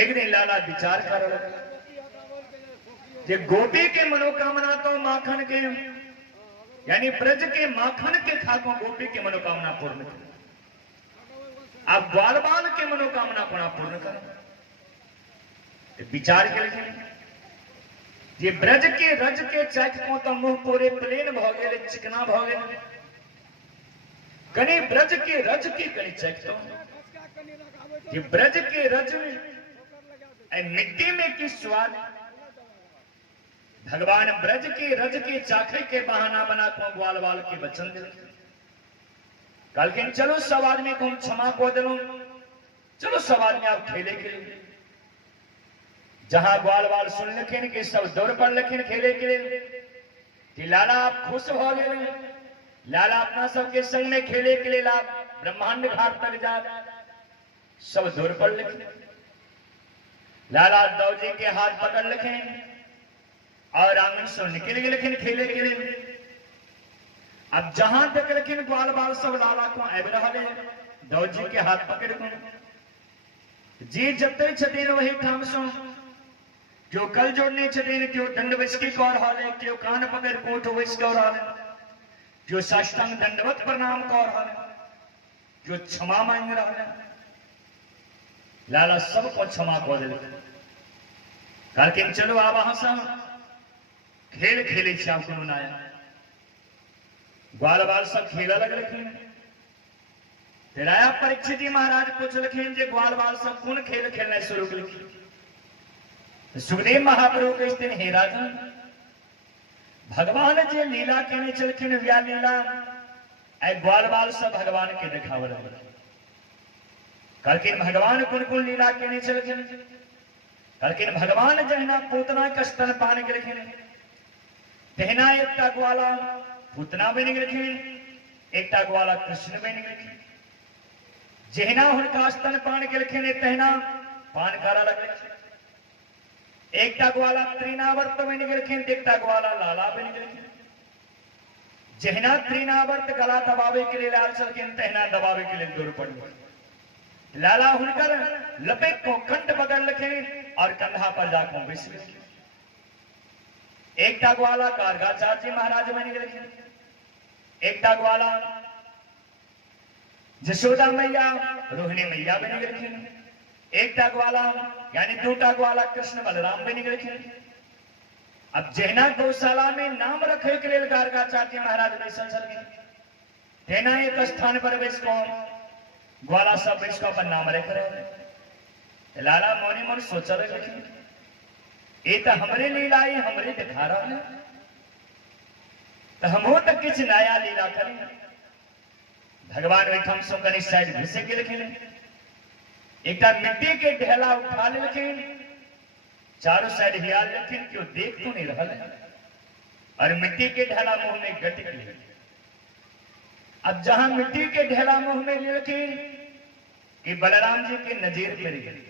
एक दिन लाला विचार कर जे गोपी के मनोकामना तो माखन के यानी ब्रज के माखन के खाको गोपी के मनोकामना पूर्ण कर आप ग्वाल बाल के मनोकामना पूर्ण कर विचार कर ये ब्रज के रज के चख को तो मुंह पूरे प्लेन भ गेल चिकना भ गेल कनी ब्रज के रज के कनी चख तो ये ब्रज के रज में मिट्टी में की स्वाद भगवान ब्रज के रज के चाखे के बहाना बना को ग्वाल बाल के वचन दे कहलखिन चलो सब आदमी को हम क्षमा को दिलो चलो सब आदमी आप खेले के लिए जहां ग्वाल बाल सुन लखिन के सब दौड़ पर लखिन खेले के लिए कि लाला आप खुश हो गए लाला अपना सबके संग में खेले के लिए लाभ ब्रह्मांड घाट तक जा सब दौड़ पर लखिन लाला दौजी के हाथ पकड़ लखिन और आंगन से निकल गए लखिन खेले के लिए। अब जहां तक लखिन ग्वाल बाल सब लाला को आबि रहा है दौजी के हाथ पकड़ कर जी जते छथिन वही ठाम सो जो कल जोड़ने छथिन क्यों दंड विस्की कर रहा है क्यों कान पकड़ कोठ विस कर रहा है जो साष्टांग दंडवत प्रणाम कर रहा है जो क्षमा मांग रहा है लाला सबको क्षमा कर दिल कहलखिन चलो आब अहां सब खेल खेले श्याम को नाया ग्वाल बाल सब खेला लगलखिन तेराया परीक्षित जी महाराज पूछलखिन जे ग्वाल बाल सब कौन खेल खेलना शुरू कलखिन सुखदेव महाप्रभु के दिन हे राजन भगवान जे लीला केने चलखिन व्या लीला ग्वाल बाल सब भगवान के दिखाव कहलखिन भगवान कुन कुन लीला केने चलखिन। कहलखिन भगवान जहिना पूतना के स्तन पान केलखिन तहिना एकटा ग्वाला पूतना बनि गेलखिन, एकटा ग्वाला कृष्ण बनि गेलखिन। जहिना हुनका स्तन पान केलखिन तहिना पान करऽ लगलखिन। एकटा ग्वाला तृणावर्त बनि गेलखिन, एकटा ग्वाला लाला बनि गेलखिन। जहिना तृणावर्त गला दबावे के लिए आयल छलखिन तहिना दबावे के लिए दूर पड़ गेल। लाला हुनकर लपेट को कंठ पकड़लखिन और कंधा पर जाकर बैस गेलखिन। एकटा ग्वाला गार्गाचार्य जी महाराज बनि गेलखिन, एकटा ग्वाला जशोदा मैया रोहिणी मैया बनि गेलखिन, एकटा ग्वाला यानी दूटा ग्वाला कृष्ण बलराम बनि गेलखिन। अब जहिना गौशाला में नाम रखे के लिए गार्गाचार्य महाराज बैसल छलखिन तेना एक स्थान पर बैस को ग्वाला सब बैस को अपन नाम रख रहे। लाला मौनी मन सोच लगलखिन ये तो हमरे लीला ही हमरे दिखा रहा है, तो हमो तो किछ नया लीला करें। भगवान वैठम सो कनी साइड घुसे गेलखिन, एकटा मिट्टी के ढेला उठा लेलखिन, चारों साइड हियाल लेकिन क्यों देख तो नहीं रहा है, और मिट्टी के ढेला मुंह में गट गई। अब जहां मिट्टी के ढेला मुंह में लेकिन कि बलराम जी की नजर पड़ गई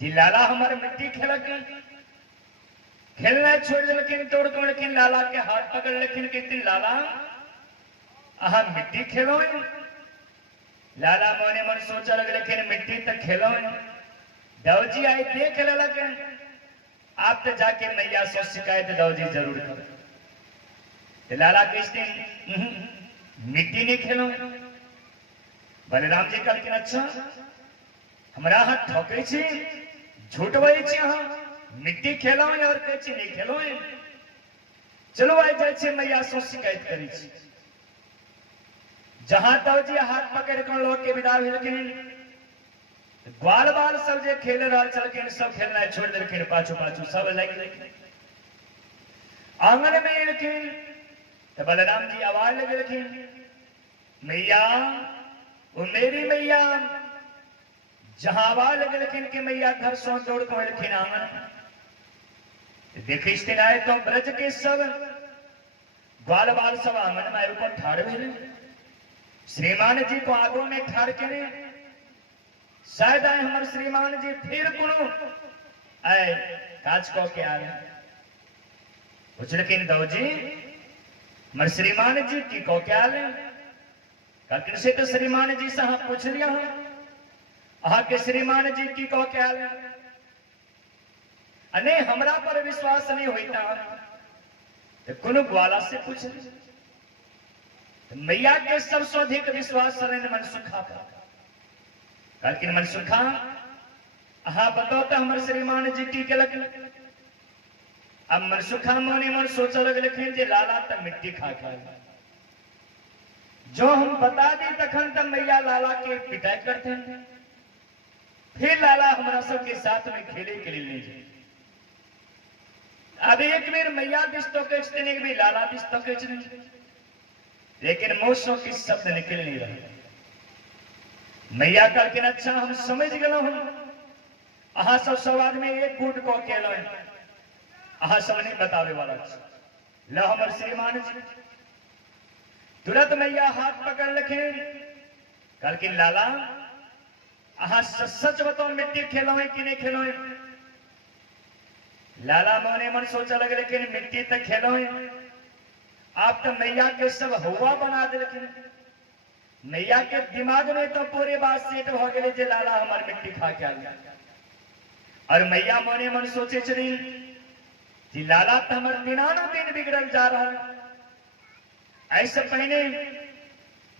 जी लाला हमारे मिट्टी खेलक खेलना छोड़ लेकिन तोड़ तोड़ लेकिन लाला के हाथ पकड़ लेकिन कहते लाला अहा मिट्टी खेलो। लाला मोने मन सोचा लग लेकिन मिट्टी तक खेलो। दौजी आई देख ललक आप तो जाके मैया से शिकायत दौजी जरूर करो। लाला कहते मिट्टी नहीं खेलो। बलराम जी कहलखिन अच्छा हमरा हाथ ठोकै छी झूठ बोलै छी अहाँ मिट्टी खेलो और कहै छी नहीं खेलो। चलो आई जाय छी मैया से शिकायत करै छी। जहां दौजी हाथ पकड़ कर लोग के विदा भेलखिन ग्वाल बाल सब जे खेल रहा चलखिन सब खेलना छोड़ देलखिन पाछू पाछू सब लग गेलखिन। आंगन में एलखिन तो बलराम जी आवाज लगेलखिन मैया वो मेरी मैया। जहां आवाज लगेलखिन कि मैया घर सो दौड़ को एलखिन आंगन देखिस्थिन आए तो ब्रज के सब ग्वाल बाल सब आंगन में ऊपर ठाड़ भेले। श्रीमान जी को आगो में ठाड़ के शायद आए हमारे श्रीमान जी फिर कुनो आए काज को के आ रहे पूछलखिन दौजी हमारे श्रीमान जी की को क्या ले कहलखिन से तो श्रीमान जी से हाँ पूछ लिया हम अहा के श्रीमान जी की को क्या ले अने हमरा पर विश्वास नहीं होता तो कुनो ग्वाला से पूछ ले। मैया के सबसे अधिक विश्वास सरन मनसुखा पर कहलखिन मनसुखा हाँ बताओ तो हमारे श्रीमान जी की केलक। अब मनसुखा मोने मन सोच लगलखिन जे लाला तो मिट्टी खा खा जो हम बता दी तखन तब मैया लाला के पिटाई करते हैं फिर लाला हमारा सबके साथ में खेले के लिए ले जाए। अब एक बेर मैया दिस तो कहते नहीं भी लाला दिस तो कहते नहीं लेकिन मोसों की शब्द निकल नहीं रहे। मैया कहलखिन अच्छा हम समझ गए हम अहा सब आदमी एक गुट को केलो अहा सब नहीं बतावे वाला लो हमर श्रीमान जी तुरंत मैया हाथ पकड़ लखिन कहलखिन लाला अहा सच बताओ मिट्टी खेलो है कि नहीं खेलो है। लाला मोने मन सोचा लगे लेकिन मिट्टी तक खेलो है आप तो मैया के सब हुआ बना दे लेकिन मैया के दिमाग में तो पूरे बात सेट हो गए जे लाला हमार मिट्टी खा के आ गया। और मैया मोने मन सोचे चली जी लाला तो हमार दिन बिगड़ल जा रहा है। ऐसे पहले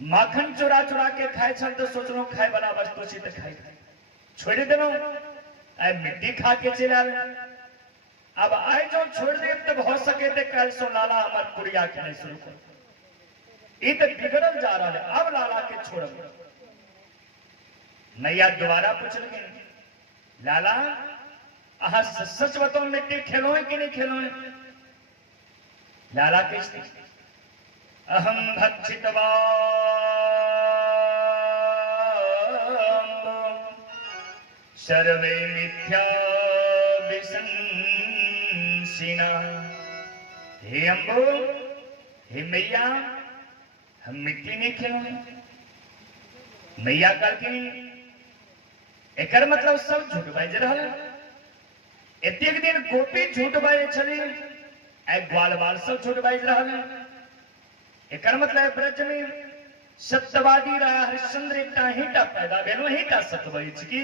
माखन चुरा चुरा के खाए छल तो सोचलो खाए वाला वस्तु से तो खाए छोड़ देलो मिट्टी खा के चला। अब आए जो छोड़ दे तब हो सके तो कल सो लाला हमार कुड़िया के नहीं शुरू कर ये तो बिगड़ल जा रहा है अब लाला के छोड़। मैया दोबारा पूछ लगी लाला अहा सच बताओ मिट्टी खेलो है कि नहीं खेलो है। लाला कहते अहम भक्षितवाम सर्वे मिथ्या विशंसिना। हे अम्बो, हे मैया, हम मिट्टी नहीं खेलोगे। मैया करके एकर मतलब सब झूठ बाज रहा। एतेक दिन गोपी झूठ बाजे छली, ग्वाल बाल सब झूठ बाज रहा। एकर मतलब ब्रज में सत्यवादी रहा हरिश्चंद्र एकटा हीटा पैदा भेलो, हीटा सत्य बजै की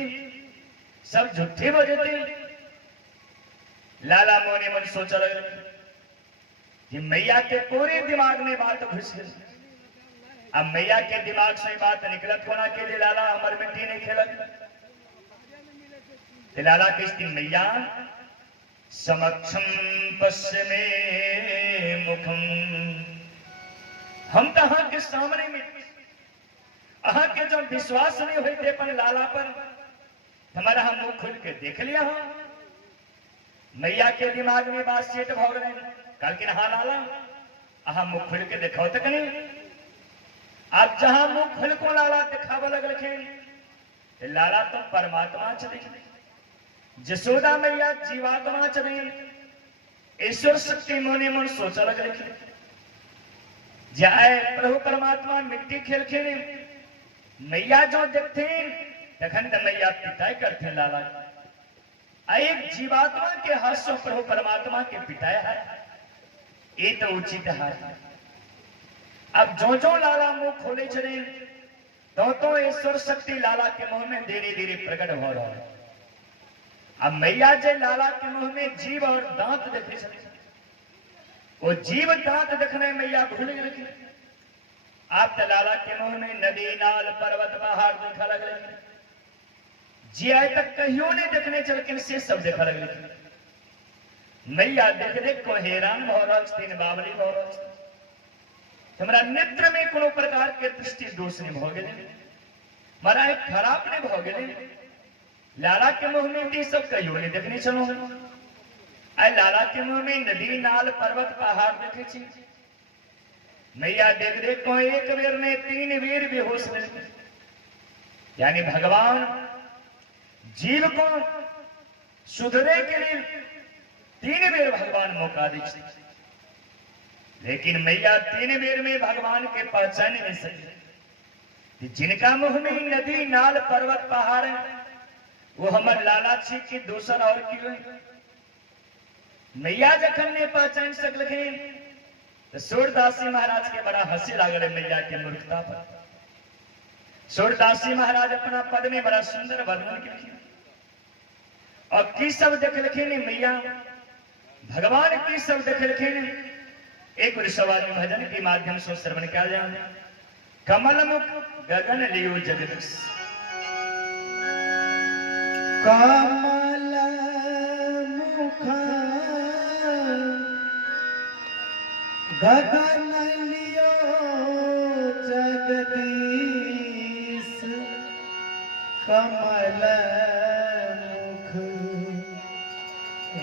सब झूठे बजते। लाला मोने मन सोचा लगे कि मैया के पूरे दिमाग में बात घुस गई। अब मैया के दिमाग से बात निकलत होना के लिए लाला अमर मिट्टी नहीं खेलत। लाला किस दिन मैया समक्षम पश्य में मुखम, हम तो अहाँ के सामने में अहाँ के जो विश्वास नहीं हुई थे पर लाला पर हमारा हम मुख खुल के देख लिया। हम मैया के दिमाग में बात सेट भाग रहे कल कि हाँ लाला अहाँ मुख खुल के देखो तक नहीं। आप जहां मुख खुल को लाला दिखावा लग रखे लाला तो परमात्मा चले, जसोदा मैया जीवात्मा चले, ईश्वर शक्ति मोने मन सोचा लग रखे। जाए प्रभु परमात्मा मिट्टी खेल खेले मैया जो देखते तखन तो मैया पिटाई करते लाला। एक जीवात्मा के हाथ से प्रभु परमात्मा के पिटाया है, ये तो उचित है। अब जो लाला मुंह खोले चले तो ईश्वर शक्ति लाला के मुंह में धीरे धीरे प्रकट हो रहा है। अब मैया जे लाला के मुंह में जीव और दांत देखे चले, वो जीव दांत देखने मैया भूल रखी। आप तो लाला के मुंह में नदी नाल पर्वत पहाड़ देखा लग रही, जी आए तक कहियो नहीं देखने चल से सब देखा लग रही। मैया देख देख को हैरान हो रहा, तीन बावली हो रहा। हमारा नेत्र में कोनो प्रकार के दृष्टि दोष नहीं हो गए, हमारा एक खराब नहीं हो गए। लाला के मुंह में भी सब कहियो नहीं देखने चलो। आई लाला के मुंह में नदी नाल पर्वत पहाड़ देखे छी। मैया देख देख को एक बेर ने तीन बेर बेहोश रहे। यानी भगवान जीव को सुधरे के लिए तीन बेर भगवान मौका दे, लेकिन मैया तीन बेर में भगवान के पहचान नहीं सके। जिनका मुंह में नदी नाल पर्वत पहाड़ वो हमारे लाला छी की दूसर और की हुई। मैया जखन ने पहचान सकलखे तो सूरदासी महाराज के बड़ा हंसी लागल मैया के मूर्खता पर। सूरदासी महाराज अपना पद में बड़ा सुंदर वर्णन किए और की सब देखलखिन मैया भगवान की सब देखलखिन। एक सवाल भजन के माध्यम से श्रवण किया जाए। कमल मुख गगन लियो जगत, कमल मुख गगन लियो जगदीश, कमल मुख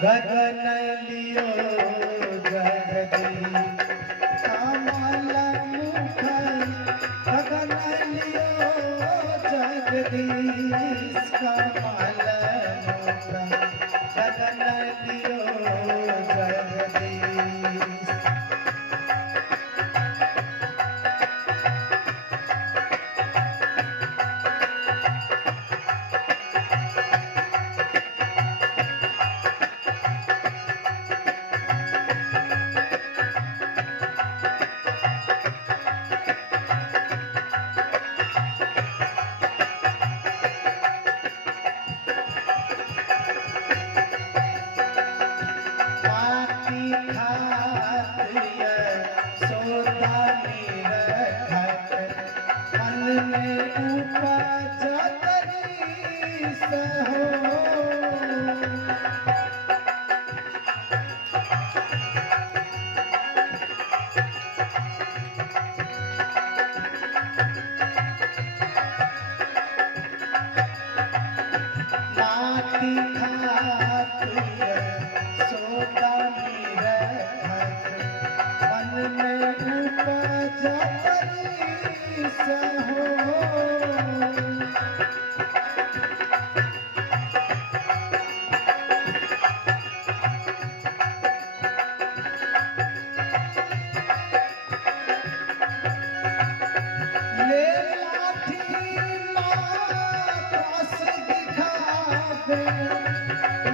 गगन लियो जगदीश, कमल मुख गगन लियो जगदीश, कमल मुख गगन लियो जगदीश।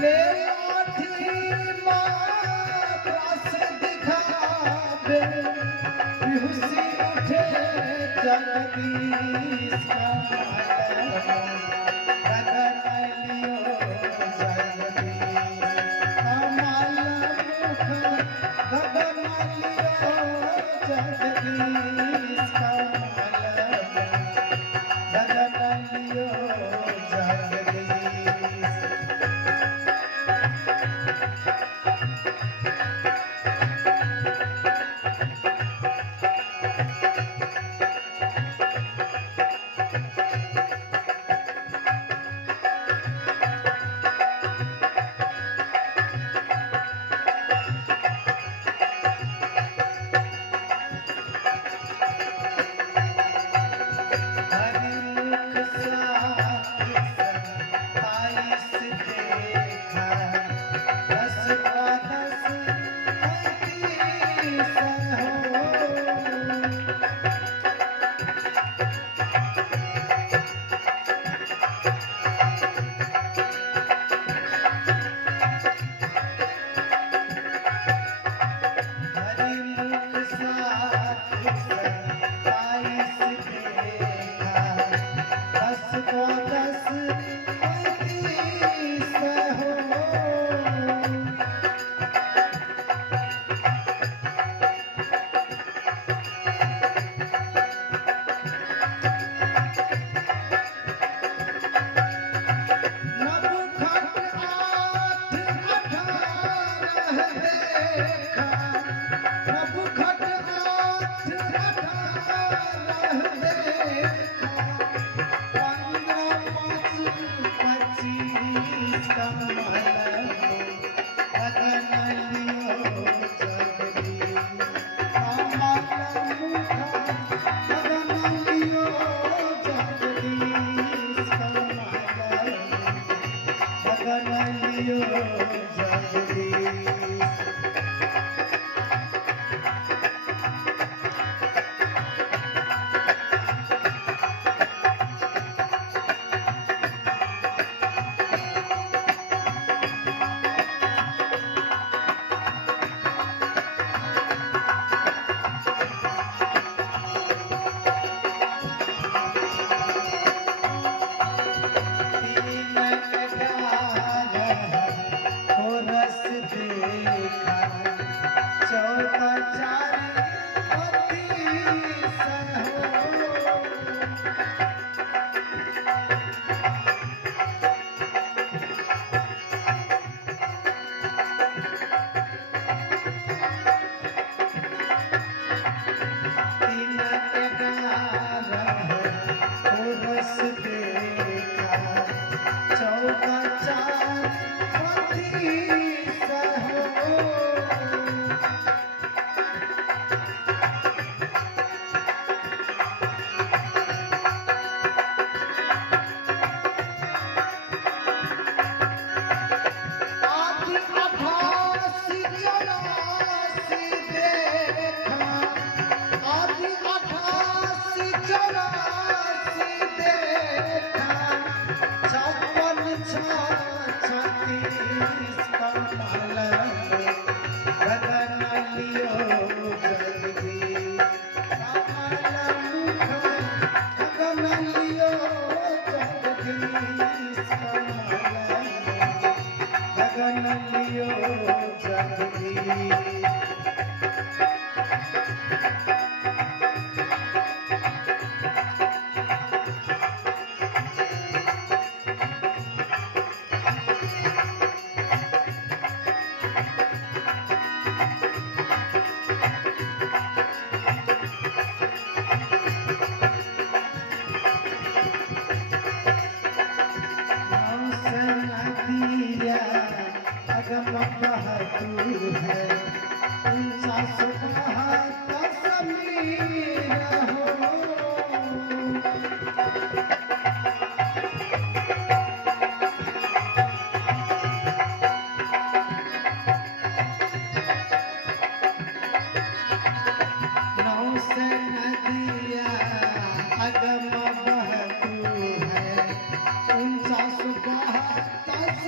जे लाठी प्रास दिखावे बेहोशी उठे जगदीश का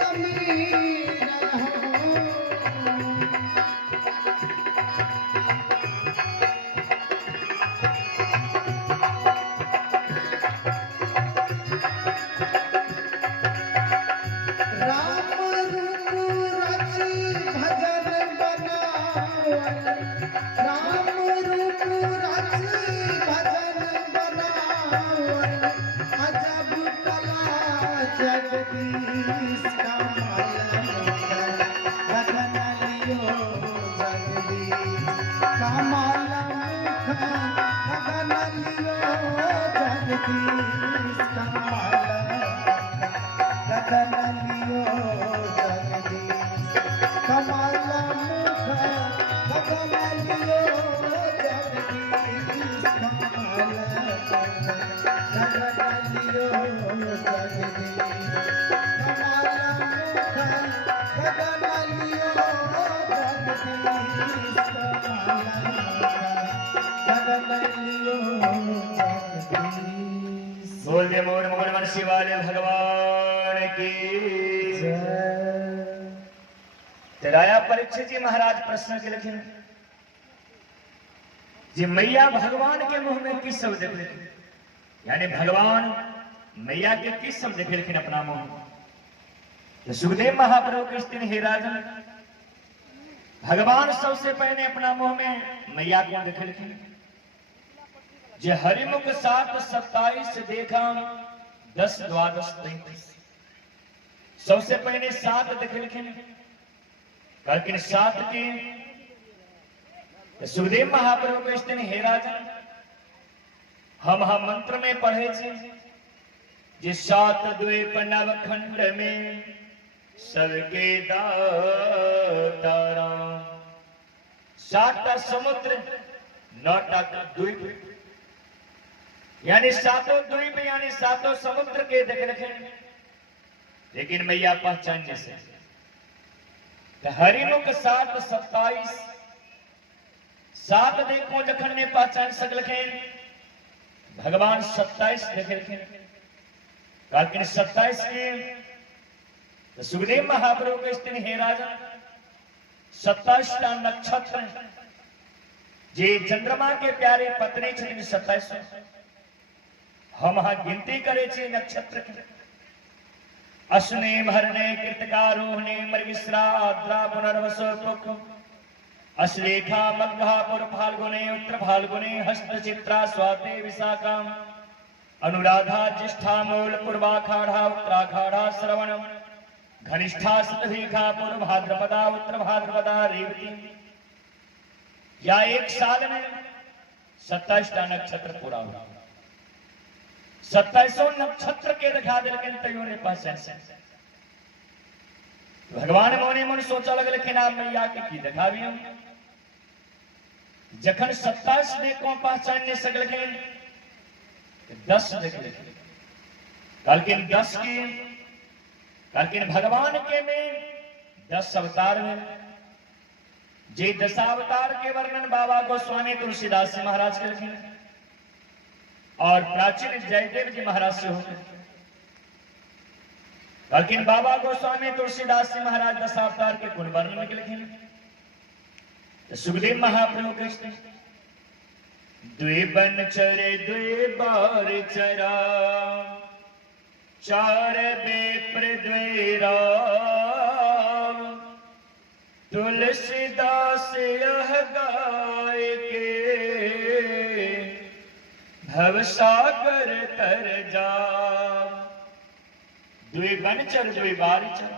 समीर जगदीश का माला गगन लियो जगदीश का माला गगन लियो जगदीश का माला गगन लियो जगदीश का माला गगन लियो जगदीश बोल दे मोर मोर वंशी वाले भगवान की तेराया परीक्षित जी महाराज प्रश्न के लिखे जी मैया भगवान के मुंह में किस शब्द देखे, यानी भगवान मैया के किस शब्द देखे लेकिन अपना मुंह। तो सुखदेव महाप्रभु के स्त्री हे राजन, भगवान सबसे पहले अपना मुंह में मैया को देखे लिखे जे हरिमुख 7:27 देखा 10:12:33 सबसे पहले 7 देखे लिखे लेकिन 7 के सुखदेव महाप्रभु के स्त्री हे राजन हम मंत्र में पढ़े छे जे 7 द्वीप नवखंड में सबके दातारा 7 समुद्र 9 द्वीप यानी 7 द्वीप यानी 7 समुद्र के देख रखे लेकिन मैया पहचानने से हरिमुख 7:27 7 देखो जखन ने पहचान सकलखे भगवान 27 देखे लेकिन 27 के तो सुखदेव महाप्रभु के स्त्री हे राजा 27 नक्षत्र जे चंद्रमा के प्यारे पत्नी छथिन 27 हम गिनती करे छे नक्षत्र के अश्विनी भरने कृतिका रोहिणी मृगशिरा आद्रा पुनर्वसु पुख अश्लेखा मघा पुर फाल्गुने उत्तर फाल्गुने हस्त चित्रा स्वाति विशाखा अनुराधा ज्येष्ठा मूल पूर्वाखाढ़ा उत्तराखाढ़ा श्रवण घनिष्ठा शतभिखा पूर्व भाद्रपदा उत्तर भाद्रपदा रेवती या एक साल में 27 नक्षत्र पूरा हुआ 27 नक्षत्र के दिखा दिल के तैयो ने पास भगवान मोने मन सोचा लगे लेकिन आप मैया के की दिखावी हम जखन 27 देखो पहचान नहीं सकल के 10 देख ले लेकिन 10 की लेकिन भगवान के में 10 अवतार में जे 10 अवतार के वर्णन बाबा गोस्वामी तुलसीदास जी महाराज के लिखे और प्राचीन जयदेव जी महाराज से होते लेकिन बाबा गोस्वामी तुलसीदास जी महाराज 10 अवतार के गुण वर्णन के लिखे सुखदेव महाप्रभु कृष्ण द्विबन चरे द्वे बार चरा 4 बेप्र द्वे राम तुलसीदास यह गाय के भवसागर तर जा द्विबन चर द्वे बार चर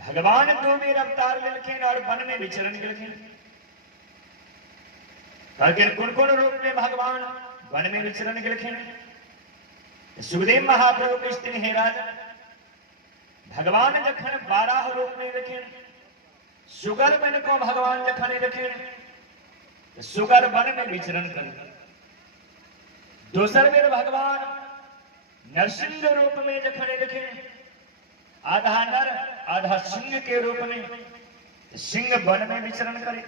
भगवान 2 बेर अवतार लेकिन और वन में विचरण लेकिन कौन रूप में भगवान वन में विचरण लेकिन सुखदेव महाप्रभु के स्त्री हे राजा भगवान जखन 12 रूप में लिखे सुगर बन को भगवान जखन लिखे सुगर वन में विचरण कर दूसर बेर भगवान नरसिंह रूप में जखन लिखे आधा नर आधा सिंह के रूप में सिंह वन में विचरण करे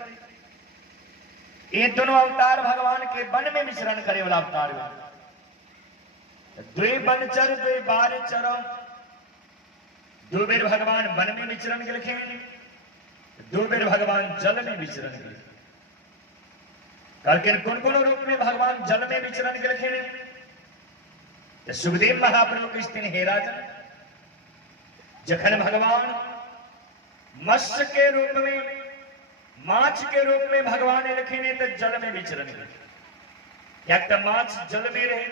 ये दोनों अवतार भगवान के वन में विचरण करे वाला अवतार द्वे बनचर द्वे बार चर दो बेर भगवान वन में विचरण गेलखिन, दो बेर भगवान जल में विचरण गेलखिन। कहलखिन कोन कोन रूप में भगवान जल में विचरण गेलखिन? तो सुखदेव महाप्रभु कहथिन, हे राजन, जखन भगवान मत्स्य के रूप में, माछ के रूप में भगवान एलखिन तो जल में विचरण गेलखिन, या तो माछ जल में रहे।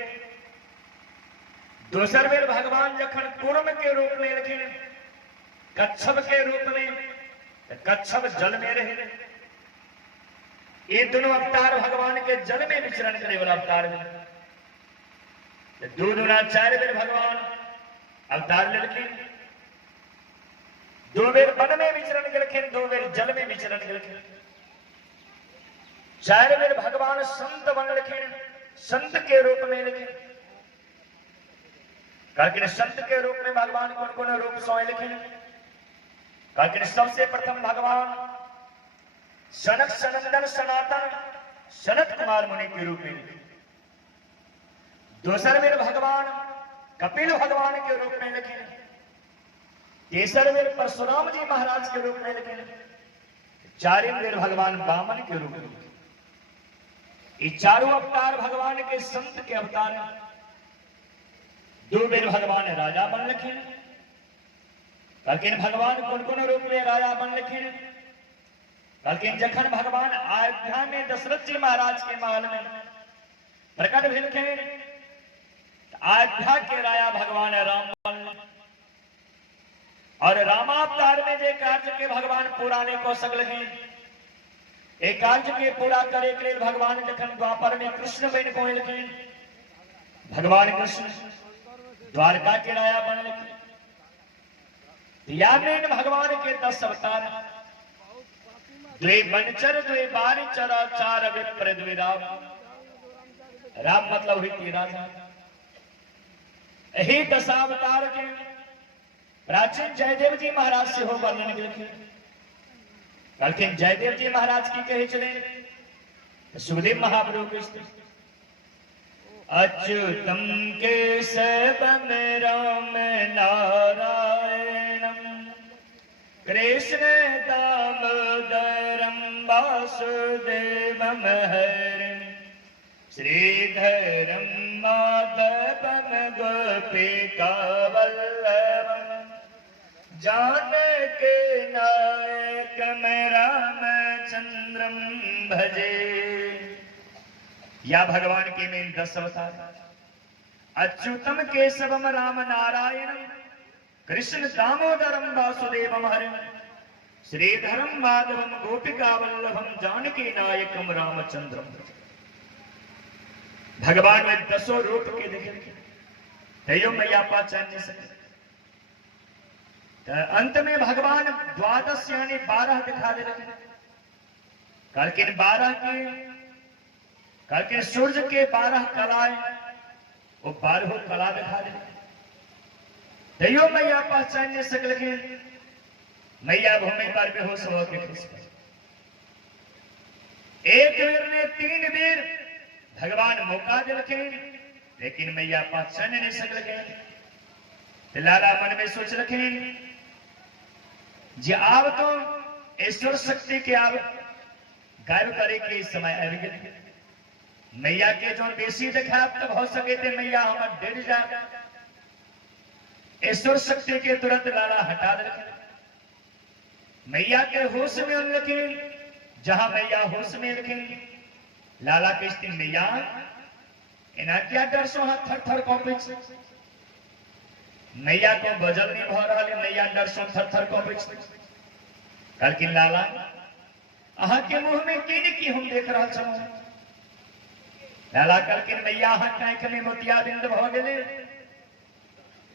दोसर बेर भगवान जखन कूर्म के रूप में एलखिन, कच्छप के रूप में, तो कच्छप जल में रहे। ये दोनों अवतार भगवान के जल में विचरण करे वाला अवतार है। दो दूना चार बेर भगवान अवतार लेलखिन, दो बेर वन में विचरण गेलखिन, दो बेर जल में विचरण गेलखिन। चार बेर भगवान संत बनलखिन, संत के रूप में लेखिन। कहलखिन संत के रूप में भगवान कौन कौन रूप सोलखिन? कहलखिन सबसे प्रथम भगवान सनक सनंदन सनातन सनत कुमार मुनि के रूप में, दूसर बेर भगवान कपिल भगवान के रूप में लिखे, तीसर बेर परशुराम जी महाराज के रूप में लिखे, चारिम बेर भगवान वामन के रूप में। ये चारों अवतार भगवान के संत के अवतार हैं। दो बेर भगवान राजा बन लिखे, लेकिन भगवान कौन कौन रूप में राजा बन लिखे? लेकिन जखन भगवान अयोध्या में दशरथ जी महाराज के महल में प्रकट भेलखिन, अयोध्या के राजा भगवान राम बन, और रामावतार में जे कार्य के भगवान पूरा नहीं को सकलखिन, एक कार्य के पूरा करे के लिए भगवान जखन द्वापर में कृष्ण बन पहुंचलखिन, भगवान कृष्ण द्वारका के राजा बनलखिन। या में भगवान के 10 अवतार, द्वे बनचर द्वे बारिचर चार विप्र द्वे राम। राम मतलब हुई 13 यही 10 अवतार के प्राचीन जयदेव जी महाराज से हो वर्णन गेलखिन। कहलखिन जयदेव जी महाराज की कहे चले, सुखदेव महाप्रभु के अच्युतम केशवम राम नारायणम कृष्ण दामोदरम वासुदेवम हरिम श्रीधरम माधवम गोपिका वल्लभम जानकी नायकम रामचंद्रम भजे। या भगवान के में 10 अवतार, अच्युतम केशवम राम नारायणम कृष्ण दामोदरम वासुदेवम हरिम श्रीधरम माधवम गोपिका वल्लभम जानकी नायकम रामचंद्रम। भगवान में 10 रूप के देखे तैयो मैया पहचान नहीं सके। अंत में भगवान 12 यानी 12 दिखा दे रहे। कहलखिन 12 के, कहलखिन सूर्य के 12 कलाएं, वो 12 कला दिखा दे। तैयो मैया पहचान नहीं सकलखिन। मैया भूमि पर बेहोश हो के खिस पड़ी। एक बेर ने 3 बेर भगवान मौका दिलखिन, लेकिन मैया पहचान नहीं सकलखिन। लाला मन में सोच रखिन जे आब तो ईश्वर शक्ति के आब गायब करे के समय आबि गेल। मैया के जो बेसी देखाब तब हो सके थे मैया हमर डर जा। ईश्वर शक्ति के तुरंत लाला हटा दे। मैया के होश में रखिन, जहां मैया होश में रखिन, लाला के स्थिति मैया इना क्या डर सो हाथ थर थर कांपे। मैया को बजल नहीं भ रहा है, मैया डर सो थर थर कांपे। कहलखिन लाला अहा के मुंह में की हम देख रहा छौ। लाला कहलखिन मैया अहा आंख में मोतिया बिंद भ गेले।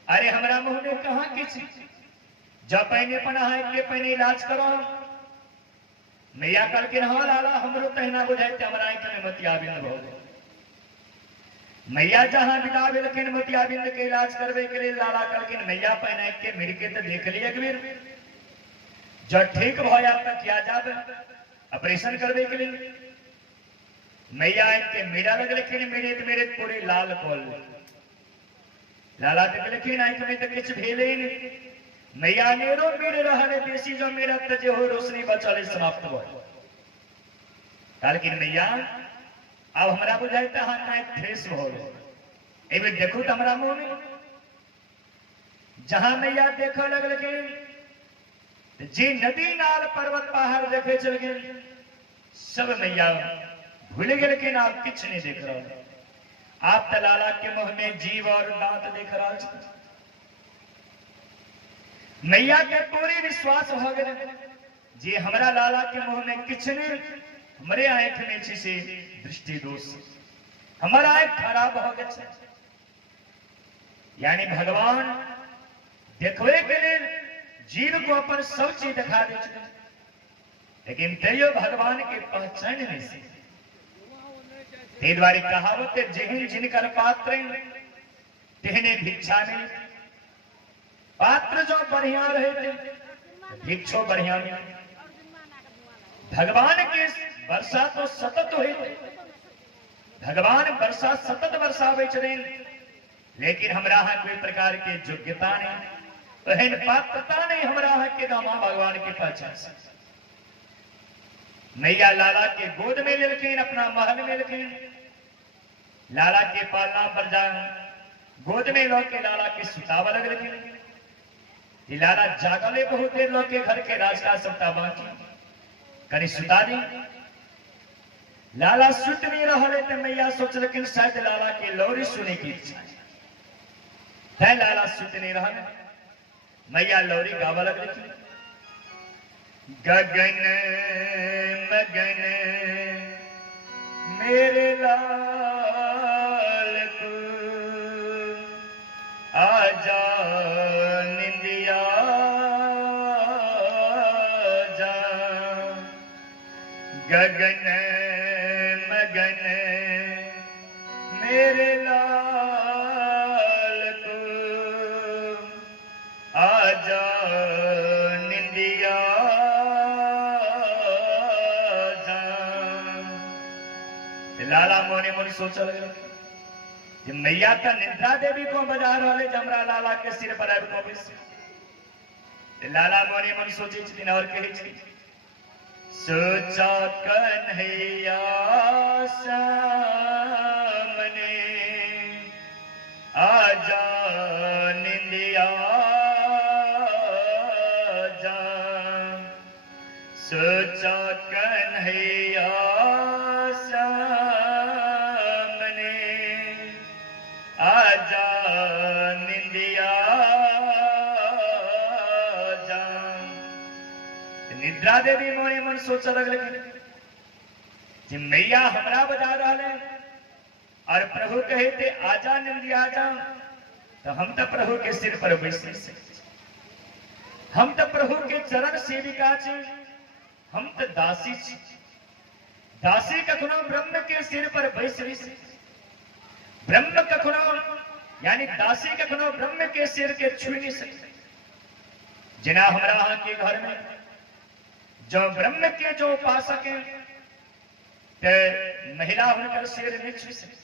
अरे हमरा मुंह में कहां किछ, जब पहने पना है के पहने इलाज करो। मैया कहलखिन हाँ लाला हमरो तहना बुझाई हमरा आंख में मोतिया बिंद भ गेले। मैया जहां बिदा भेलखिन मोतिया बिंद के इलाज करबे के लिए, लाला कहलखिन मैया पहना के मिल के तो देख लिया एक बेर, जब ठीक भया तक किया जाब ऑपरेशन करबे के लिए। मैया के मेरा लगलखिन, मेरे पूरे लाल कोल। लाला देखलखिन आंख में तो किछ भेले नहीं। मैया नेरो मेरे रहने देसी जो मेरा तजे हो रोशनी बचल समाप्त हो लेकिन मैया अब हमरा बुझाता है ना फ्रेश हो एबे देखो तो हमरा मुंह में जहां मैया देखो लगल के जी नदी नाल पर्वत पहाड़ देखे चल गए सब मैया भूल गए लेकिन आप कुछ नहीं देख रहा आप तलाला के मुंह में जीव और दांत देख रहा मैया के पूरी विश्वास हो गए जी हमरा लाला के मुंह में कुछ नहीं हमारे आंख में से दृष्टि दोष हमारा आंख खराब हो गया यानी भगवान देखवे के लिए जीव को अपन सब चीज दिखा दे लेकिन तैयो भगवान के पहचान नहीं से ते द्वारी कहावत है जिन जिनकर पात्र तेहने भिक्षा मिली पात्र जो बढ़िया रहे थे भिक्षो बढ़िया मिली भगवान की वर्षा तो सतत हुई भगवान वर्षा सतत वर्षा बेच रहे लेकिन हमरा कोई प्रकार की योग्यता नहीं बहन पात्रता नहीं हमरा के दामा भगवान के पहचान से मैया लाला के गोद में लेकिन अपना महल में लेकिन लाला के पालना पर जा गोद में लो के लाला के सुतावा लग लेकिन लाला जागले बहुत देर लोग के घर के राज का सत्ता बाकी कहीं सुता दी लाला सुत नहीं रहा तो मैया सोच लेकिन शायद लाला की लोरी सुने की इच्छा है लाला सुत नहीं रहा मैया लोरी गावा लग रही गगन मगन मेरे लाल तू आजा निंदिया जा गगन मगन मेरे लाल तू आजा निंदिया जा लाला मोने मोनी सोचा लगे कि मैया का निद्रा देवी को बजा रहे जमरा लाला के सिर पर आए को लाला मोने मन सोचे दिन और कहे सोचा कन्हैया सामने आजा निंदिया जा सोचा कन्हैया सामने आजा निंदिया जा निद्रा देवी मोने मन सोचा लग कि मैया हमरा बजा रहा है और प्रभु कहे थे आजा निंदिया जा तो हम तो प्रभु के सिर पर बैसे हम तो प्रभु के चरण सेविका छे हम तो दासी छे दासी कखनो ब्रह्म के सिर पर बैस रही ब्रह्म कखनो यानी दासी कखनो ब्रह्म के सिर के छू नहीं सकते जिना हमारा के घर में जो ब्रह्म के जो उपासक है महिला उनकर सिर नहीं छू सकते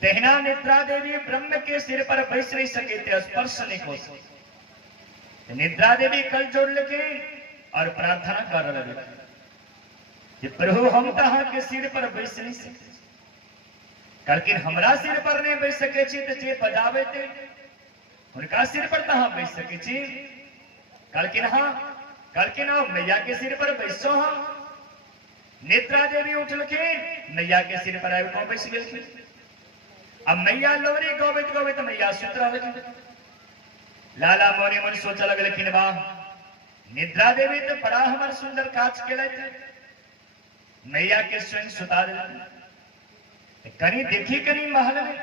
तेहना निद्रा देवी ब्रह्म के सिर पर बैस नहीं सके थे स्पर्श नहीं हो सके निद्रा देवी कल जोड़ लेके और प्रार्थना कर लगे कि प्रभु हम तहां के सिर पर बैस नहीं सकते लेकिन हमरा सिर पर नहीं बैस सके छी तो जे बजावे थे उनका सिर पर तहां बैस सके छी लेकिन हाँ मैया के सिर पर बैसो हाँ निद्रा देवी उठल के मैया के सिर पर आए को बैस गई अब मैया लोरी गोवित गोवित मैया सुतरा लगी लाला मोने मन सोचा लग लेकिन बा निद्रा देवी तो बड़ा हमार सुंदर काज के थे मैया के स्वयं सुता दे कहीं देखी कहीं महल में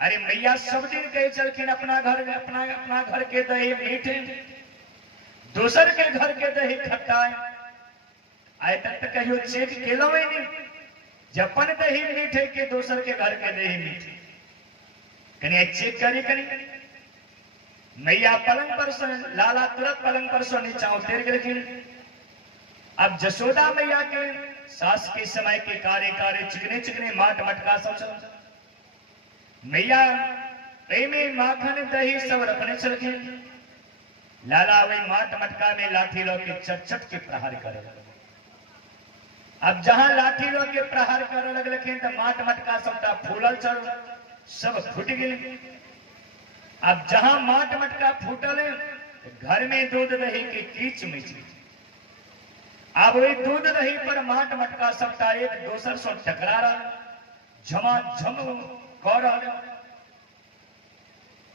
अरे मैया सब दिन कहे चलखिन अपना घर में अपना घर के दही मीठे दूसर के घर के दही खट्टा आए तक तो कहियो चेक केलो ही नहीं जपन दही मीठे के दूसर के घर के दही मीठे कहीं चेक करी करी मैया पलंग पर लाला तुरंत पलंग पर सो नीचा उतर गए अब जसोदा मैया के सास के समय के कार्य चिकने चिकने माट मटका सब चल मैया में माखन दही सब रखने चलके लाला वही माट मटका में लाठी लो के चट के प्रहार करे। अब जहां लाठी लो के प्रहार करे लगलखिन तो माट मटका सबटा फूलल चल सब फूट गए। अब जहां माट मटका फूटल घर में दूध दही के कीच मिच। अब वही दूध दही पर माट मटका सबटा एक दोसर से टकरा रहा, झमाझम कह रहा।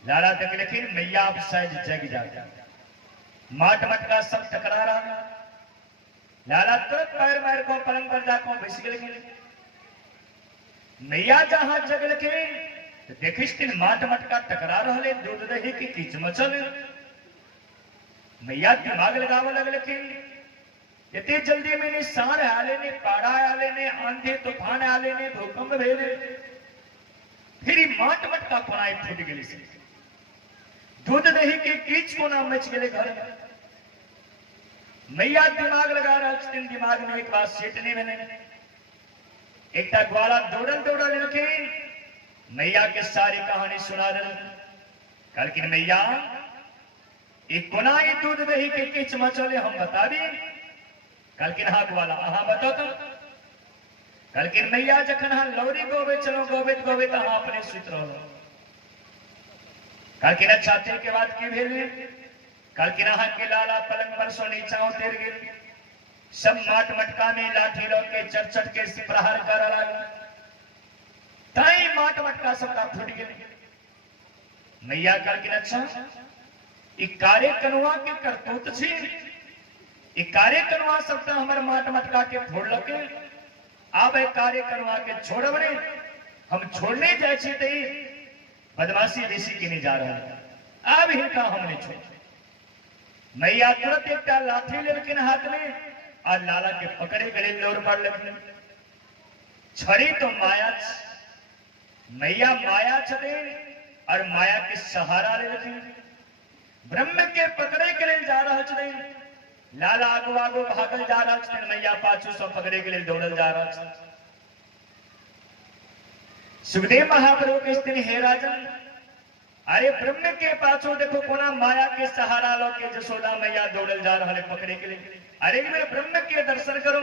लाला तक लेकिन मैया अब शायद जग जाता, माट मटका सब टकरा रहा। लाला तुरंत पैर मार को पलंग पर जाको घुस गए। मैया जहां जगल के देखिस कि माट मटका टकरा रहा, दूध दही की कीच मचल। मैया दिमाग लगाव लगल कि इतनी जल्दी में ने साढ़ आले ने पाड़ा आले ने आंधी तूफान आले ने भूकंप भेले, फिर माट मटका कोनाए फूट गई से दूध दही के कीच को ना मच गए घर में। मैया दिमाग लगा रहा, दिमाग में एक बात सेटने में एक ग्वाला दौड़ल रखे मैया के सारी कहानी सुना दे। कल की मैया एक कोनाई दूध दही के कीच मचले हम बता दी। कल की हाथ वाला अहा बताओ तो कल की मैया जखन हाँ लौरी गोबे चलो गोबे तो हाँ अपने सूत्र हो। कल की छाते के बाद की भेल कल की नहा के लाला पलंग पर सो नीचा उतर गए। सब माट मटका में लाठी लो के चट के प्रहार कर लगा। ताई माट मटका सबका फूट गए। मैया कल की अच्छा कार्य कनुआ के करतूत छी, कार्य कनुआ सबका हमारे माट मटका के फोड़ लगे। अब कार्य कनुआ के छोड़ बने हम छोड़ने जाए बदमाशी ऋषि के नहीं जा रहा है। अब ही का हमने छोड़। मैया तुरंत एक लाठी लेकिन हाथ में और लाला के पकड़े गले लोर पड़ लगे। छड़ी तो माया मैया माया छे और माया के सहारा ले लगे। ब्रह्म के पकड़े के लिए जा रहा छे। लाला आगो आगो भागल जा रहा छे, मैया पाछू सब पकड़े के लिए दौड़ल जा रहा छे। सुखदेव महाप्रभु के स्त्री हे राजन, अरे ब्रह्म के पाछू देखो कोना माया के सहारा लो के जसोदा मैया दौड़ल जा रहा है पकड़े के लिए। अरे मेरे ब्रह्म के दर्शन करो।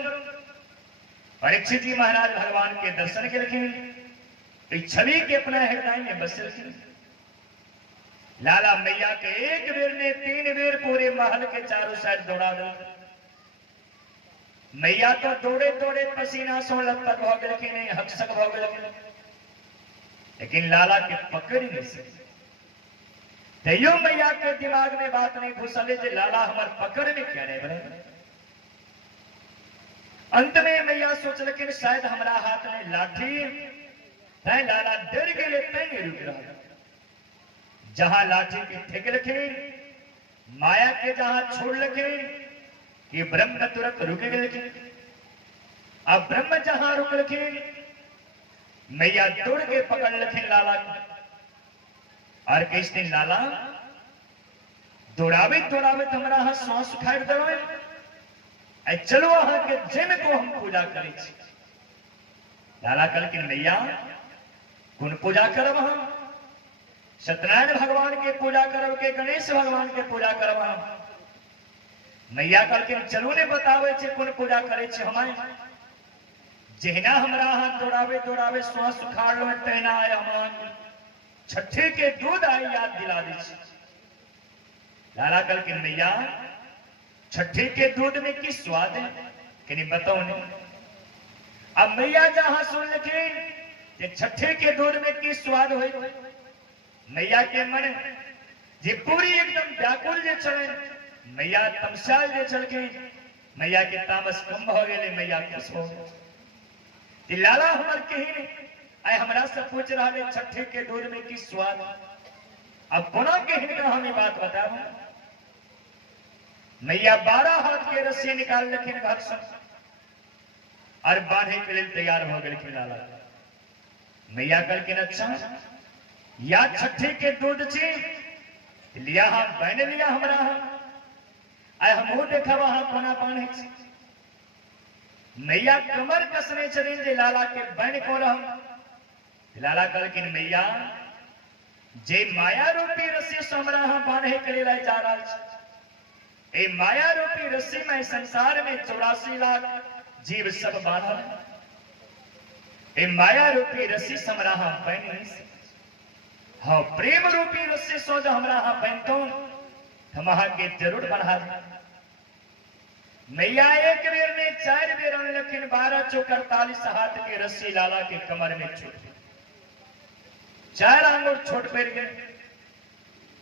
परीक्षित जी महाराज भगवान के दर्शन के रखे छवि के अपना हृदय में बस रखे। लाला मैया के एक बेर ने 3 बेर पूरे महल के चारों साइड दौड़ा दो। मैया तो दौड़े दौड़े पसीना सो लपक हो गए नहीं हकसक हो गए, लेकिन लाला के पकड़ नहीं सके। तैयो मैया के दिमाग में बात नहीं घुसले जे लाला हमार पकड़ में क्या नहीं बने। अंत में मैया सोच लेकिन शायद हमारा हाथ में लाठी है। लाला डर के लिए नहीं रुक रहा। जहां लाठी के ठेक लखे माया के जहां छोड़ लगे कि ब्रह्म तुरंत रुक गए। अब ब्रह्म जहां रुक लखे मैया दौड़ के पकड़ लखे लाला को। और किस दिन लाला दौड़ावे हमारा हाथ सांस उठाए दौड़े चलो वहां के जिन को हम पूजा करे। लाला कल की मैया कौन पूजा करब हम? सत्यनारायण भगवान के पूजा करब के गणेश भगवान के पूजा करब हम? मैया कल के चलू ने बतावे छे कौन पूजा करे छे हमारे। जहिना हमरा हाथ दौड़ावे श्वास उखाड़ लो तहना आए हमान छठे के दूध आई याद दिला दी। लाला कल की मैया छठे के दूध में किस स्वाद है कि नहीं बताओ नहीं। अब मैया जहां सुन लगे छठे के दूध में किस स्वाद हो मैया के मन जे पूरी एकदम व्याकुल जे चले। मैया तमसाल जे चल गई, मैया के तामस कम हो गए, मैया खुश हो गई। लाला हमार कहीं नहीं आए हमरा से पूछ रहा है छठे के दूध में किस स्वाद। अब कोना कहीं का हमें बात बताओ। मैया 12 हाथ के रस्सी निकाल रखे घर से और बांधे के लिए तैयार हो गए। लाला मैया कल के अच्छा या छठे के दूध से लिया हम बहने लिया हमरा आए हम देखा वहां कोना पाने। मैया कमर कसने चले जे लाला के बहन को रहा। लाला कल की मैया जे माया रूपी रस्सी से हमरा यहाँ बांधे के लिए जा रहा है। ए माया रूपी रस्सी में संसार में 84 लाख जीव सब बांधल है। ए माया रूपी रस्सी से हमरा यहाँ बांध नहीं सकते। हाँ, प्रेम रूपी रस्सी सो जो हमरा यहाँ बांधतो हम के जरूर बना दे। मैया एक बेर ने 4 बेर लेकिन 12 चौक 48 हाथ की रस्सी लाला के कमर में छूट गई। 4 आंगुर छोट पड़ गए।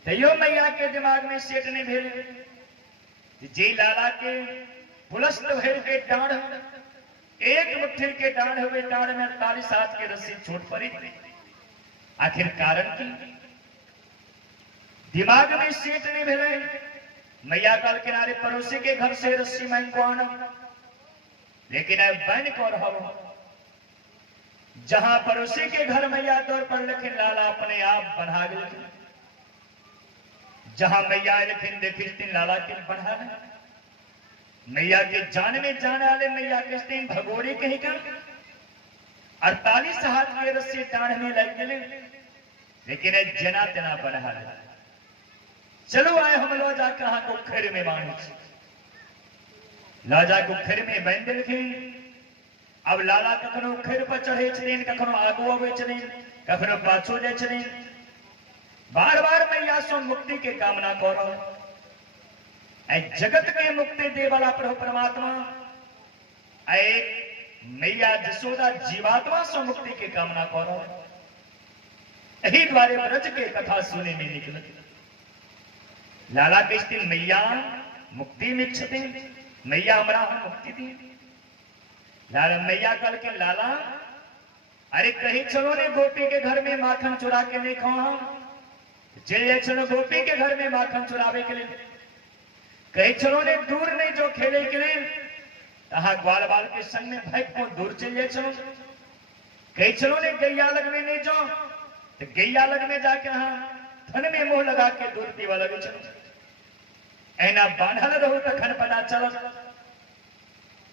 तैयो मैया के दिमाग में सेट नहीं भेल जे लाला के पुलस्त भर के डांड एक मुट्ठी के डांड हुए डांड में 48 हाथ की रस्सी छूट पड़ी। आखिर कारण की दिमाग में सेट नहीं भेले। मैया कल किनारे पड़ोसी के घर से रस्सी मांग को आना, लेकिन अब बन को रहो जहां पड़ोसी के घर मैया दौर पर लेकिन लाला अपने आप बना गए। जहां मैया लेकिन देखी दिन लाला के बढ़ा मैया के जान में जाने वाले मैया के दिन भगोरी कहीं कर 48 हाथ के रस्सी टाढ़ में लग गए, लेकिन जना तना बढ़ा। चलो आए हम लोजा कहा को खैर में बांध लाजा को खैर में बांध लिखे। अब लाला कखनो खैर पर चढ़े छीन, कखनो आगू आवे छीन, कखनो पाछो जाए छीन। बार बार मैया सो मुक्ति के कामना करो। जगत के मुक्ति दे वाला प्रभु परमात्मा मैया जसोदा जीवात्मा सो मुक्ति के कामना करो। यही द्वारे ब्रज के कथा सुने में निकल लाला के दिन मैया मुक्ति मिच्छते, मैया हमरा मुक्ति दी। लाला मैया कल के लाला अरे कहीं चलो ने गोपी के घर में माखन चुरा के नहीं खाओ। चलिए चलो गोपी के घर में माखन चुरावे के लिए। कहीं चलो ने दूर नहीं जो खेले के लिए तहा ग्वाल बाल के संग में भाई को दूर चलिए चलो। कहीं चलो ने गैया लग में नहीं जो तो गैया लग में जाके हाँ थन में मुंह लगा के दूर पीवा लगे चलो। ऐना बांधल रहो तो खन पता चलो।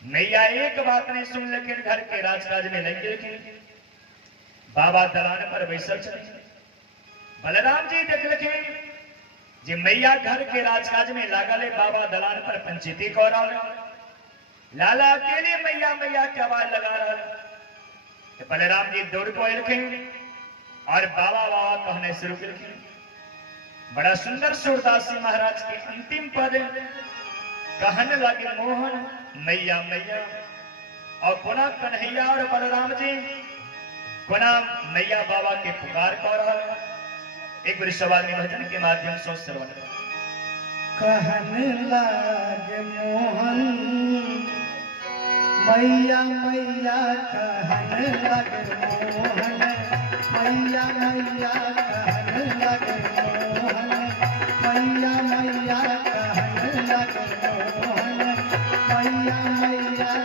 मैया एक बात नहीं सुन, लेकिन घर के राजकाज में लग गए। बाबा दलान पर बैसल चले। बलराम जी देख लिखे जी मैया घर के राजकाज में लागले। बाबा दलान पर पंचायती कौरा लाला अकेले मैया मैया की आवाज लगा रहा है। बलराम जी दौड़ को लिखे और बाबा बाबा कहने शुरू कर। बड़ा सुंदर सूरदास जी महाराज के अंतिम पद कहने लगे मोहन मैया मैया, और पुनः कन्हैया और बलराम जी पुनः मैया बाबा के पुकार कर रहा। एक बार सवाल भजन के माध्यम से श्रवण कहने लागे मोहन मैया मैया, कहने लगे मोहन मैया मैया, कहने लगे मोहन मैया मैया, कहने लगे मोहन मैया मैया।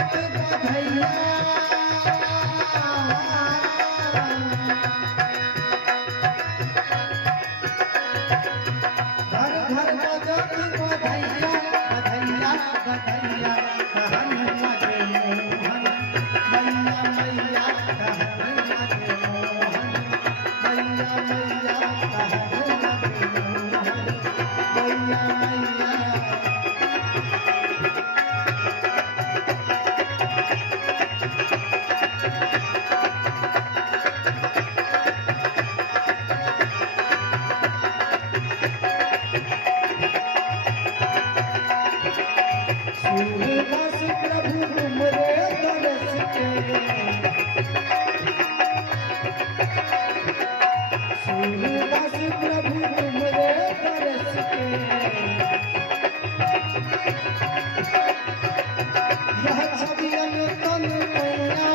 बजात बधैया घर घर बजात बधैया बधैया बधैया कहन लगे मोहन मैया मैया कहन लगे मोहन मैया मैया कहन लगे मोहन मैया मैया सूरदास प्रभु हमरे तरस के सूरदास प्रभु हमरे तरस के यह छबियन तन मैया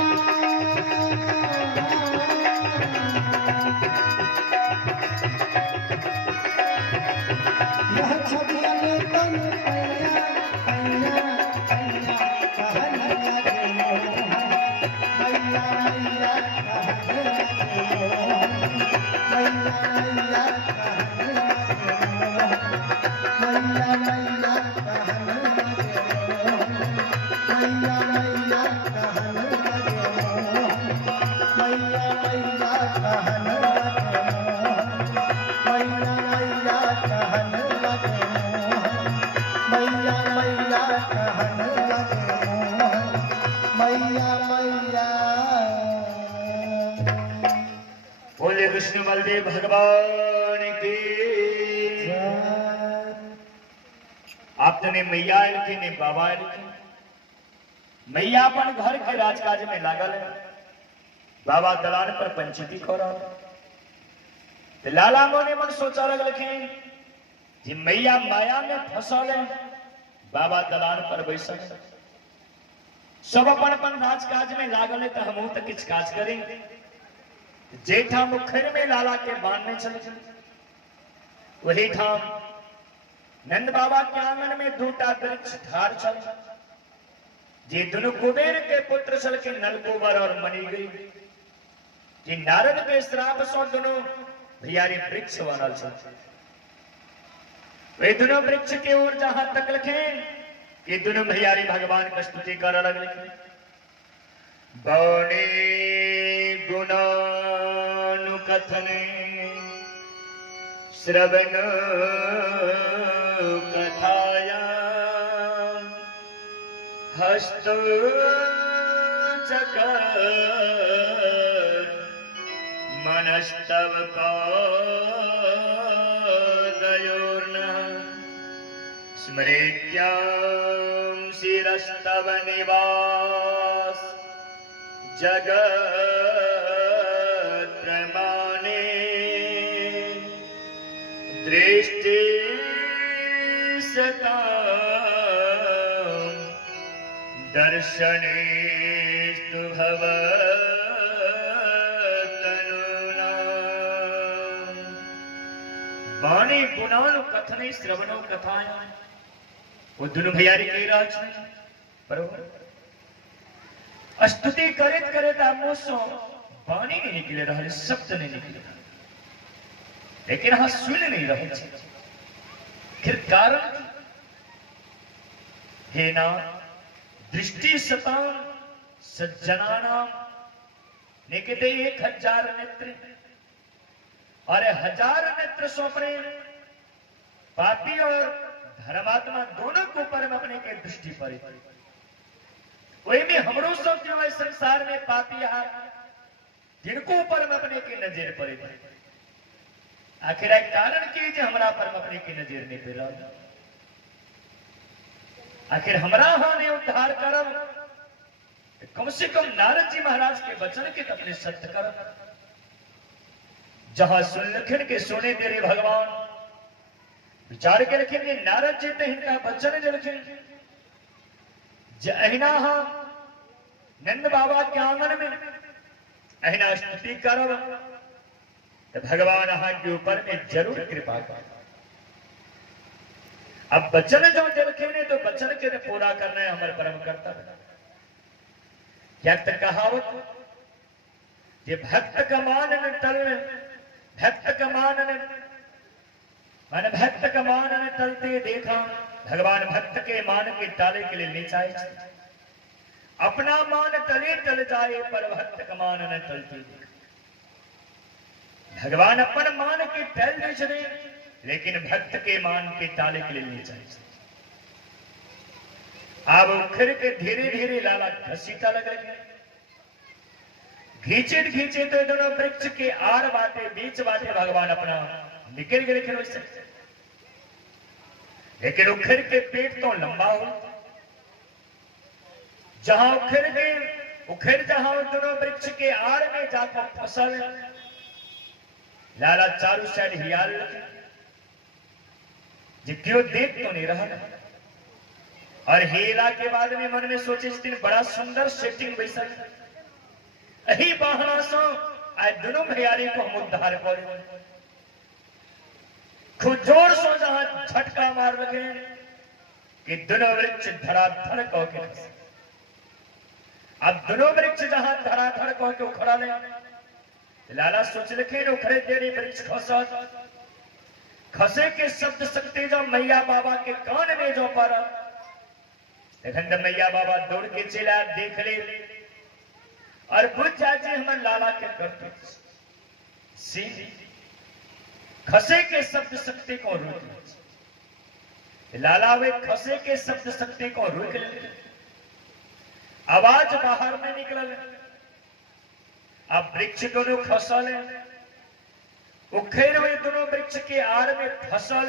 यह छबियन तन मैया मैया मैया कहन लगे मोहन मैया मैया कहन लगे मोहन मैया मैया कहन लगे मोहन मैया मैया कहन लगे मोहन मैया मैया कहन लगे मोहन मैया मैया कहन लगे मोहन मैया मैया कहन लगे मोहन मैया मैया कहन लगे मोहन मैया मैया बोले कृष्ण बलदेव भगवान की आपने मैया के ने बाबा के मैया अपन घर के राजकाज में लागल है बाबा दलान पर पंचती खोरा तो लाला मोने मन सोचा लगलखिन कि मैया माया में फंसल है बाबा दलान पर बैसल है सब अपन अपन राजकाज में लागल है तो हम तो किछ काज करेंगे जेठा मुखर में लाला के बांधने चले वही ठाम नंद बाबा के आंगन में दूटा वृक्ष धार चल जे दोनों कुबेर के पुत्र चल के नलकुबर और मणिगिरी जे नारद के श्राप सो दोनों भैयारी वृक्ष बनल चल वे दोनों वृक्ष के ओर जहां तक लखे कि दोनों भैयारी भगवान का स्तुति कर लगे बौने गुणानुकथने श्रवण कथाया हस्त चकर मनस्तव पादयोर्न स्मृत्यां शिरस्तव निवास जगत्प्रमाणे दृष्टि सता दर्शनेस्तु भवतनुना वाणी गुणानु कथने श्रवणो कथाएं वो दोनों भैयारी के राज बरोबर स्तुति करित करित आमोसो वाणी नहीं निकले रहे शब्द नहीं निकले लेकिन हाँ सुन नहीं रहे फिर कारण हे ना दृष्टि सता सज्जनानाम निकटे 1000 नेत्र और 1000 नेत्र सौंपने पापी और धर्मात्मा दोनों को ऊपर में अपने के दृष्टि पड़े वही में हमरो सब जो है संसार में पापी हाथ जिनको ऊपर में अपने की नजर पड़े आखिर एक कारण की जो हमारा पर अपने की नजर नहीं पे रहा आखिर हमारा हाने उद्धार करब कम से कम नारद जी महाराज के वचन के अपने सत्य कर जहां सुन लखन के सोने तेरे भगवान विचार के रखेंगे नारद जी तो इनका वचन जो रखें अहिना नंद बाबा के आंगन में अहिना स्तुति करब तो भगवान यहाँ के ऊपर में जरूर कृपा कर अब वचन जो रखे ने तो वचन के पूरा करना है हमारे परम कर्तव्य क्या तक कहावत ये भक्त का मान न टल, भक्त का मान न मन भक्त का मान न टलते देखा। भगवान भक्त के मान के टाले के लिए नीचाए, अपना मान टले टल जाए पर भक्त का मान न टलते देखा। भगवान अपन मान के टल दे चले, लेकिन भक्त के मान के टाले के लिए नीचाए। अब उखड़ के धीरे धीरे लाला घसीटा लग गए। घींचे घींचे तो दोनों वृक्ष के आर बाटे बीच बाटे भगवान अपना निकल गए। लेकिन उखड़ के पेट तो लंबा हो, जहां उखड़ जहां दोनों वृक्ष के आर में जाकर फसल, लाला चारों साइड हियाल लगे, जो क्यों देख तो नहीं रहा। और हेला के बाद में मन में सोचे इस दिन बड़ा सुंदर सेटिंग वैसा यही बहाना सो आज दोनों भैयारी को हम उद्धार कर खूब जोर सो जहां झटका मार लगे कि दोनों वृक्ष धड़ाधड़ कह के, अब दोनों वृक्ष जहां धड़ाधड़ कह के उखड़ा ले, लाला सोच रखे उखड़े तेरे वृक्ष खसे के शब्द सकते जो मैया बाबा के कान में जो पर देखन मैया बाबा दौड़ के चला देख ले और बुझ जाए हमारे लाला के करते सी खसे के शब्द शक्ति को रोक, लाला वे खसे के शब्द शक्ति को रोक ले, आवाज बाहर में निकल। अब वृक्ष दोनों खसल, उखेर हुए दोनों वृक्ष के आड़ में फसल,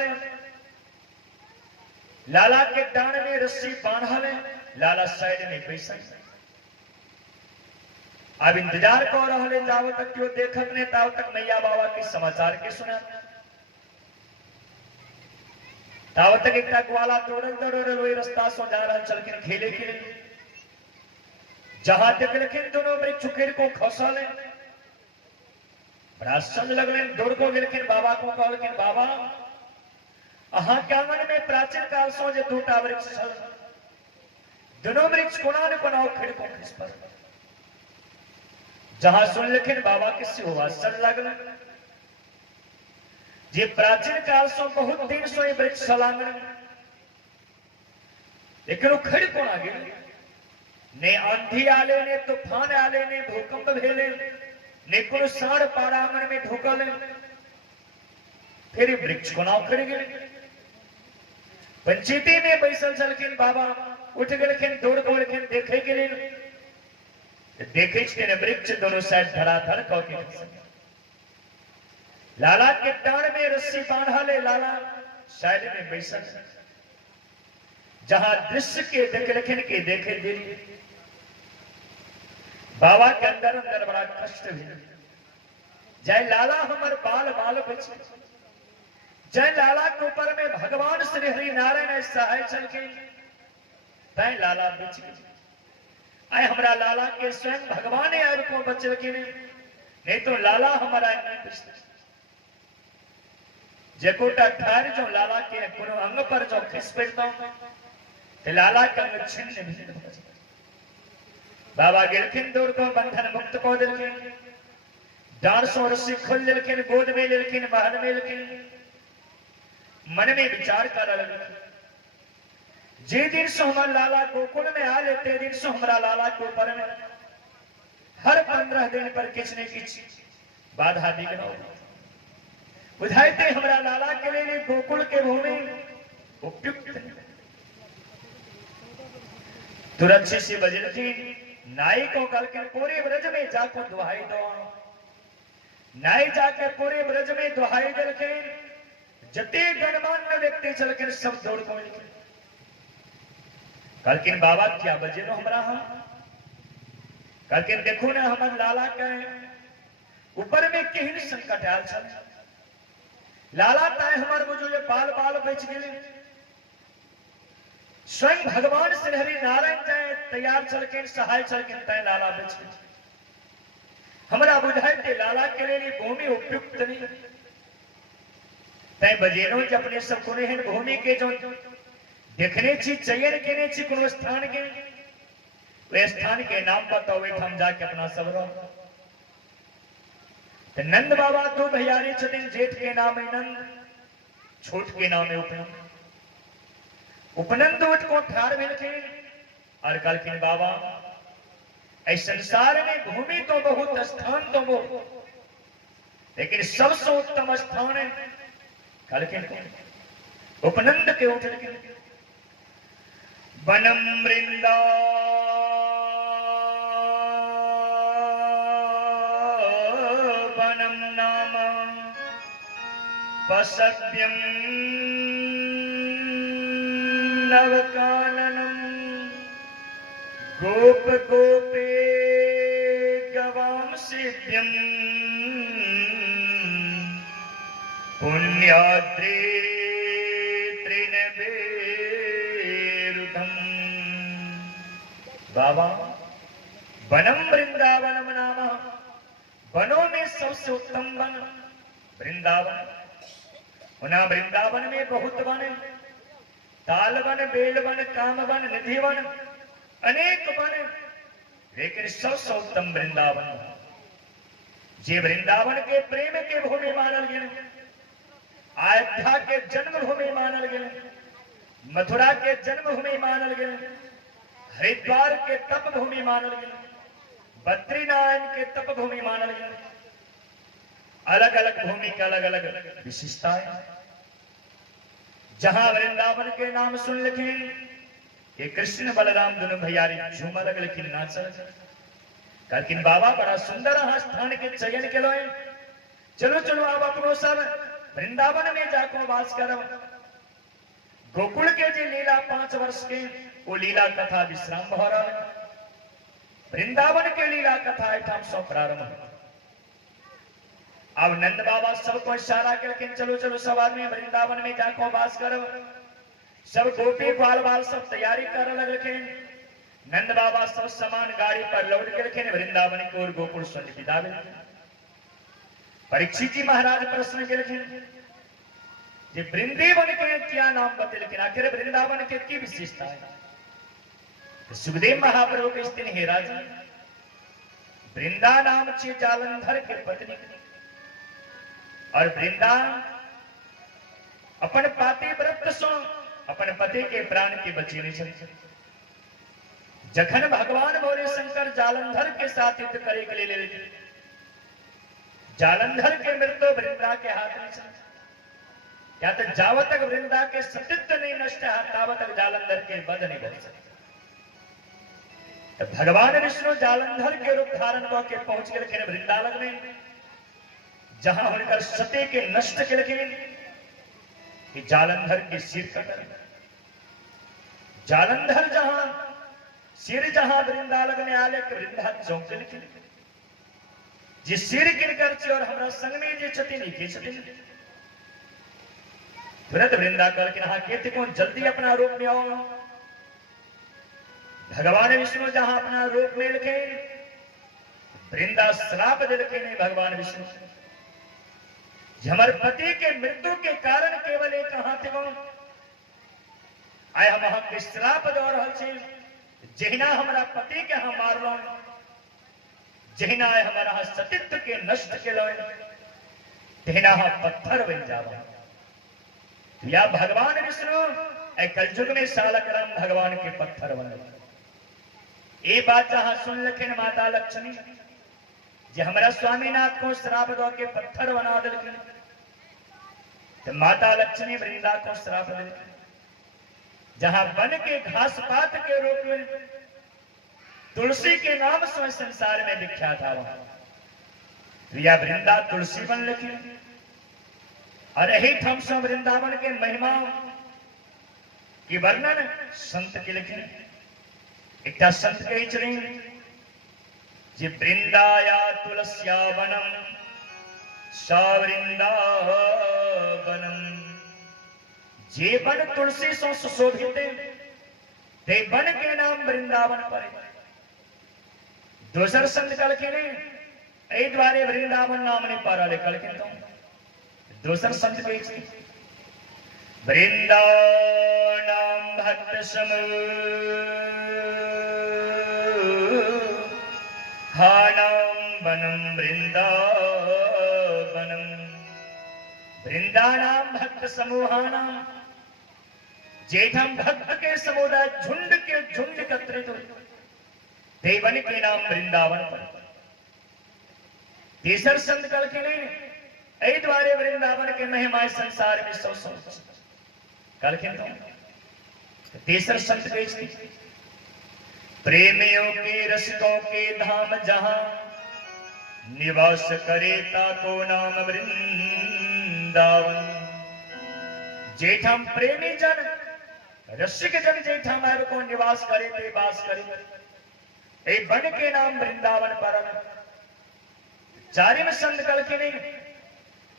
लाला के डांड में रस्सी बांधल, लाला साइड में बैसल। अब इंतजार कर रहे जाव तक क्यों देखत ने ताव तक मैया बाबा के समाचार के सुना। ताव तक एक ग्वाला दौड़ल वही रास्ता सो जा रहा चल के खेले के लिए, जहां तक लेकिन दोनों वृक्ष उखेड़ को खसल, बड़ा संग लगले दौड़ को लेकिन बाबा को कह लेकिन बाबा अहां के आंगन में प्राचीन काल सो जे दूटा वृक्ष छल, दोनों वृक्ष कोना ने कोना उखेड़ को खिस पर। जहां सुन लेकिन बाबा किसी हुआ सन लगल जे प्राचीन काल सो बहुत दिन सो ये वृक्ष सलांगन, लेकिन उखेड़ कोना गेल ने आंधी आले ने तूफान आले ने भूकंप भेले ने कोनो साड़ पारा आंगन में ढुकल, फिर वृक्ष कोना उखड़ गेल। पंचीती में बैसल चलकिन बाबा उठ गलखिन दौड़ गलखिन देखे के लिए, देखे ने वृक्ष दोनों साइड धड़ाधड़ कह के, लाला के डांड में रस्सी बांधले, लाला साइड में बैसल, जहां दृश्य के देख लखिन के देखे दिल बाबा के अंदर अंदर बड़ा कष्ट हुआ। जय लाला हमर बाल बाल बच, जय लाला के ऊपर में भगवान श्री हरि नारायण सहाय चल के तय लाला बच गए। आए हमरा लाला के स्वयं भगवान अब को बचल के नहीं तो लाला हमारा नहीं बचता। जेकोटा ठार जो लाला के कोनो अंग पर जो खिस पड़ता तो लाला का अंग छिन्न भिन्न हो जाता। बाबा गिरखिन दौड़ को बंधन मुक्त को दिलखिन, डांड सो रस्सी खोल दिलखिन, गोद में लिलखिन, बाहर में लिलखिन, मन में विचार कर लगे जे दिन से हमारा लाला गोकुल में आ लेते दिन से हमारा लाला के ऊपर में हर 15 दिन पर किसी न किसी बाधा विघ्न हो बुझाते हमारा लाला के लिए गोकुल के भूमि उपयुक्त तुरंत से बजल की नाई को कल के पूरे ब्रज में जाको दुहाई दो, नाई जाकर पूरे ब्रज में दुहाई दल के जते गणमान्य व्यक्ति चल कर सब दौड़ को कल किन बाबा क्या बजे नो हमारा कल किन देखो ना हमारे लाला के ऊपर में केहन संकट आयल छल, लाला ताय हमार बुझो ये बाल बाल बच गए, स्वयं भगवान श्री हरि नारायण जाए तैयार चल के सहाय चल के तय लाला बच गए। हमारा बुझाए थे लाला के लिए भूमि उपयुक्त नहीं तय बजेनो के अपने सब कुने भूमि के जो देखने ची चयन के कोनो स्थान के वे स्थान के नाम बताओ, वे हम जाके अपना सब रहो। तो नंद बाबा दो भैयारी छथिन, जेठ के नाम है नंद, छोट के नाम है उपनंद। उपनंद उठ को ठार मिलखिन और कहलखिन बाबा इस संसार में भूमि तो बहुत, स्थान तो बहुत, लेकिन सबसे उत्तम स्थान है कहलखिन उपनंद के उठ लिखिन वनम वृंदावनम नाम पशव्यम नवकाननम गोप गोपे गवाम सेव्यम पुण्याद्रे त्रिनबेरुधम। बाबा वनम वृंदावनम नाम, वनों में सबसे उत्तम वन वृंदावन। उना वृंदावन में बहुत वन, ताल वन, बेल वन, काम वन, निधि वन, अनेक वन, लेकिन सबसे उत्तम वृंदावन। जे वृंदावन के प्रेम के भूमि मानल गए, अयोध्या के जन्मभूमि मानल गए, मथुरा के जन्मभूमि मानल गए, हरिद्वार के तप भूमि मानल गए, बद्रीनारायण के तप भूमि मानल गए। अलग अलग भूमि के अलग अलग विशेषताएं। जहां वृंदावन के नाम सुन लिखे कि कृष्ण बलराम दोनों भैयारी झूम लग लेकिन नाच लेकिन बाबा बड़ा सुंदर स्थान के चयन के लोए। चलो चलो आप अपनो सब वृंदावन में जाको वास करो। गोकुल के जी लीला 5 वर्ष के वो लीला कथा विश्राम भरा, वृंदावन के लीला कथा 800 प्रारंभ। अब नंद बाबा सबको इशारा करके चलो चलो सब आदमी वृंदावन में जाको वास करो। सब गोपी बाल बाल सब तैयारी कर लगे। नंद बाबा सब सामान गाड़ी पर लोड करके वृंदावन की ओर गोकुल स्वर्ण विदा। परीक्षित जी महाराज प्रश्न के वृंदावन के क्या नाम बते, लेकिन आखिर वृंदावन के की विशेषता है। सुखदेव महाप्रभु के स्त्री हे राजा, वृंदा नाम छे जालंधर के पत्नी, और वृंदा अपन पाति व्रत सो अपन पति के प्राण के बची नहीं। जखन भगवान बोले शंकर जालंधर के साथ युद्ध करे के लिए ले, जालंधर के मृत्यु वृंदा के हाथ में चल। या तो जावत तक वृंदा के सतित्व नहीं नष्ट है, तावत तक जालंधर के वध नहीं कर सकते। तो भगवान विष्णु जालंधर के रूप धारण करके पहुंच के वृंदावन में, जहां होकर सत्य के नष्ट के लगे कि जालंधर की सिर कटर। जालंधर जहां सिर, जहां वृंदावन में आले के वृंदा चौंक लिखे जिस सिर गिरकर छे और हमरा संग में जे छती लिखे छती। तुरंत वृंदा कल कि हाँ कहते कौन जल्दी अपना रूप में आओ। भगवान विष्णु जहां अपना रूप में लिखे, वृंदा श्राप दे लिखे नहीं भगवान विष्णु हमारे पति के मृत्यु के कारण केवल एक हाथ आए हम के श्राप दो रहल छे। जहिना हमारा पति के हम मारलो, जहिना हमारा सतित्व के नष्ट के लो, तहिना पत्थर बन जावा। या भगवान विष्णु कलयुग में सालक राम भगवान के पत्थर बन। ये बात जहां सुन लखिन माता लक्ष्मी जे हमारा स्वामीनाथ को श्राप दो के पत्थर बना दिल, तो माता लक्ष्मी वृंदा को श्राप दिल। जहां वन के घास पात के रूप में तुलसी के नाम से संसार में विख्यात था, तो यह वृंदा तुलसी बन लिखी। और यही हम सब वृंदावन के महिमा की वर्णन संत के लिखे। एक संत के चले जे वृंदाया तुलस्या वनम सा वृंदावनम। जे वन तुलसी सो सुशोभित ते वन के नाम वृंदावन पड़े। दूसर संत कल के ए द्वारे वृंदावन नाम ने पारा ले कल के तो दूसर संत के वृंदावनम भक्त समूह हानाम वनम वृंदावनम वृंदानाम भक्त समूहानाम जेठम भक्त के समुदाय झुंड के झुंड एकत्रित हुए देवन के नाम वृंदावन पर तीसर संत कल के नहीं ऐ द्वारे वृंदावन के महिमा संसार में सौ सौ कल के तो तीसर संत के प्रेमियों के रसिकों के धाम जहां निवास करे ताको नाम वृंदावन जेठम प्रेमी जन रसिक जन जेठम को निवास करे ते वास करे ए बन के नाम वृंदावन पर चारिम संत कल के नहीं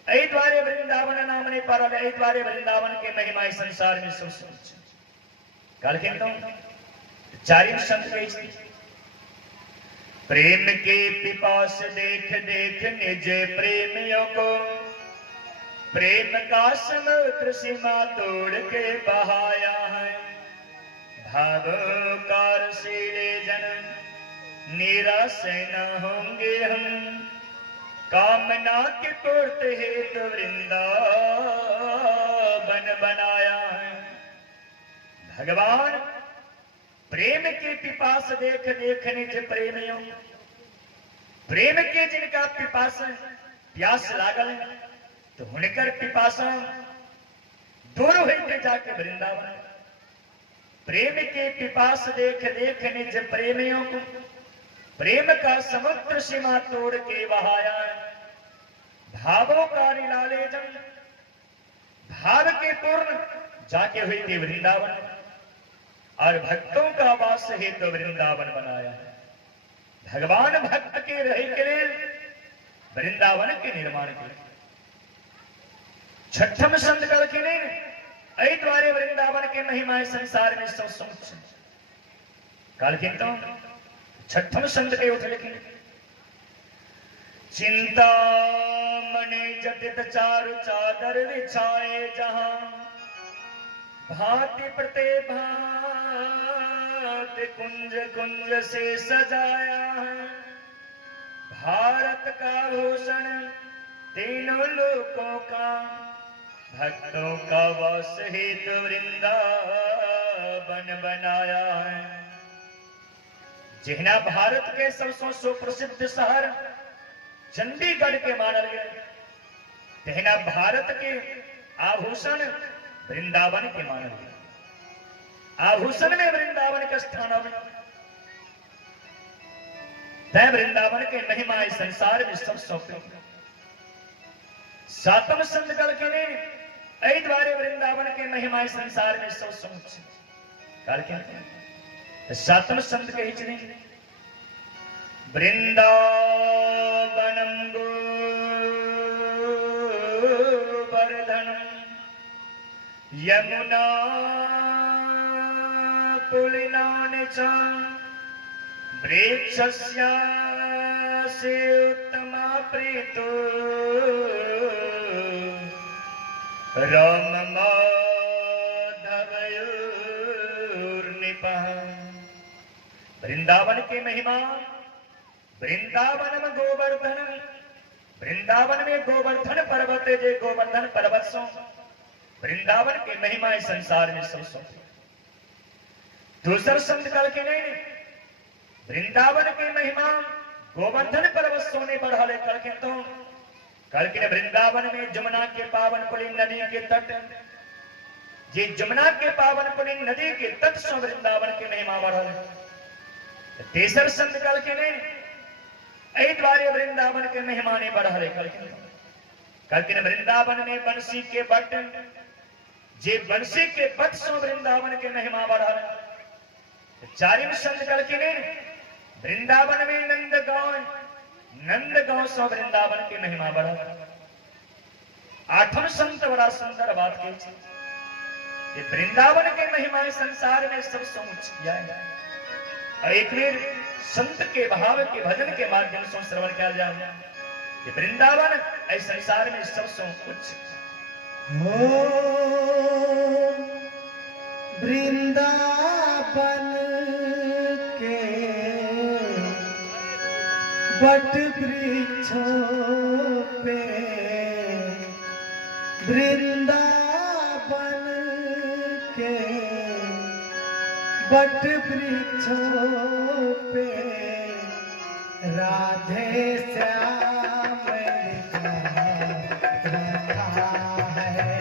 ऐ द्वारे वृंदावन नाम ने पर ऐ द्वारे वृंदावन के महिमा संसार में सब कल के तो चारिम संत के प्रेम के पिपास देख देख निज प्रेमियों को प्रेम का समुद्र सीमा तोड़ के बहाया है भावकार सीले जन निराश न होंगे हम कामना के पूर्ति हेतु वृंदावन बनाया है भगवान प्रेम के पिपास देख देख निज प्रेमियों प्रेम के जिनका पिपास प्यास लागल तो हुनकर पिपासा दूर होते जाके वृंदावन प्रेम के पिपास देख देख निज प्रेमियों को प्रेम का समुद्र सीमा तोड़ के बहाया भावों का निराले जन भाव के पूर्ण जाके हुई थी वृंदावन और भक्तों का वास हेतु तो वृंदावन बनाया भगवान भक्त के रहे के लिए वृंदावन के निर्माण के छठम संत कल के नहीं ऐ द्वारे वृंदावन के महिमा संसार में सब समुच कल के तो छठम संत के उठ लिखे चिंता मने जटित चारु चादर बिछाए जहां भांति प्रते भांति कुंज कुंज से सजाया भारत का भूषण तीनों लोकों का भक्तों का वास हेतु वृंदावन बनाया है जिन्हें भारत के सबसे सुप्रसिद्ध शहर चंडीगढ़ के मानल गए तेना भारत के आभूषण वृंदावन के मानल गए आभूषण में वृंदावन का स्थान है वृंदावन के महिमा इस संसार में सब सौंपे सातम संत कल के ने ऐ द्वारे वृंदावन के महिमा इस संसार में सब सौंप कल के सातम संत के हिचने वृंदावनम गोवर्धनम यमुना पुलिनान च वृक्षस्यास्य उत्तमा प्रीतो राम माधवयोर्निपः वृंदावन की महिमा वृंदावन में गोवर्धन वृंदावन में गोवर्धन पर्वत जे गोवर्धन पर्वत सो वृंदावन की महिमा इस संसार में सब सो दूसर संत कल के नहीं वृंदावन की महिमा गोवर्धन पर्वत सोने बढ़ा ले कल के वृंदावन में जमुना के पावन पुलिन नदी के तट जे जमुना के पावन पुलिन नदी के तट सो वृंदावन की महिमा बढ़ा ले तेसर संत कल के नहीं ऐ द्वारे वृंदावन के मेहमाने बढ़ा ले कल के वृंदावन में बंसी के बट जे बंसी के बट सो वृंदावन के महिमा बढ़ा ले चारिम संत कल के नहीं वृंदावन में नंदगांव सो वृंदावन की महिमा बढ़ा आठम संत बड़ा सुंदर बात की वृंदावन के महिमा संसार में सब समुच किया है और एक बार संत के भाव के भजन के माध्यम से श्रवण किया जाए कि वृंदावन इस संसार में सबसे उच्च हो वृंदावन के बट वृक्षों पे वृंदावन के बट वृक्षों पे राधे श्याम लिखा रखा है,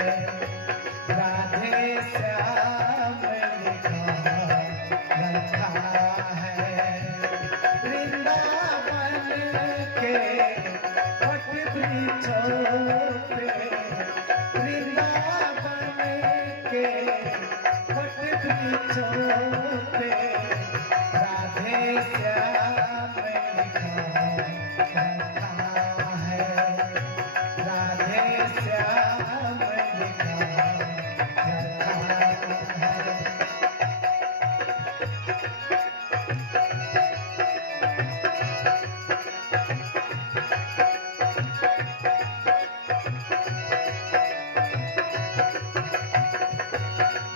राधे श्याम लिखा रखा है। वृंदावन के बट वृक्षों पे वृंदावन के बट वृक्षों पे राधे श्याम लिखा रखा है, राधे श्याम लिखा रखा है।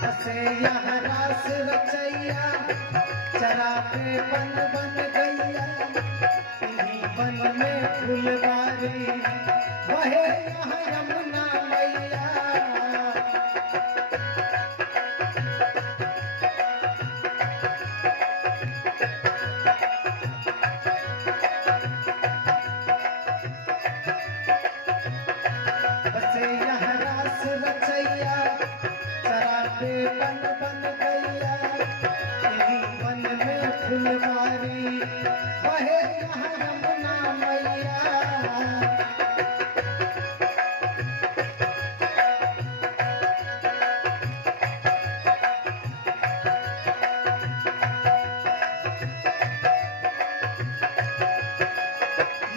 बसे यहाँ रास रचैया चरा पे बन बन गैया, इन्हीं बन में फुलवारी वहे यहाँ यमुना मैया। बसे यहाँ रास रचैया चरा पे बन बन गैया, इन्हीं बन में फुलवारी वहे यहाँ यमुना मैया।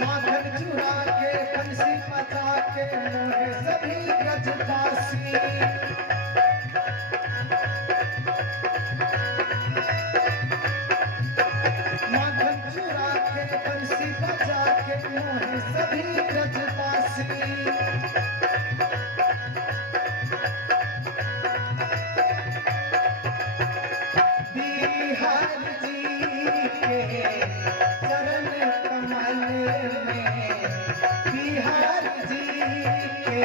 माखन चुरा के बंसी बजा के मोहे सभी ब्रजवासी। माखन चुरा के बंसी बजा के मोहे सभी ब्रजवासी। बिहार जी के चरण कमल में, बिहार जी के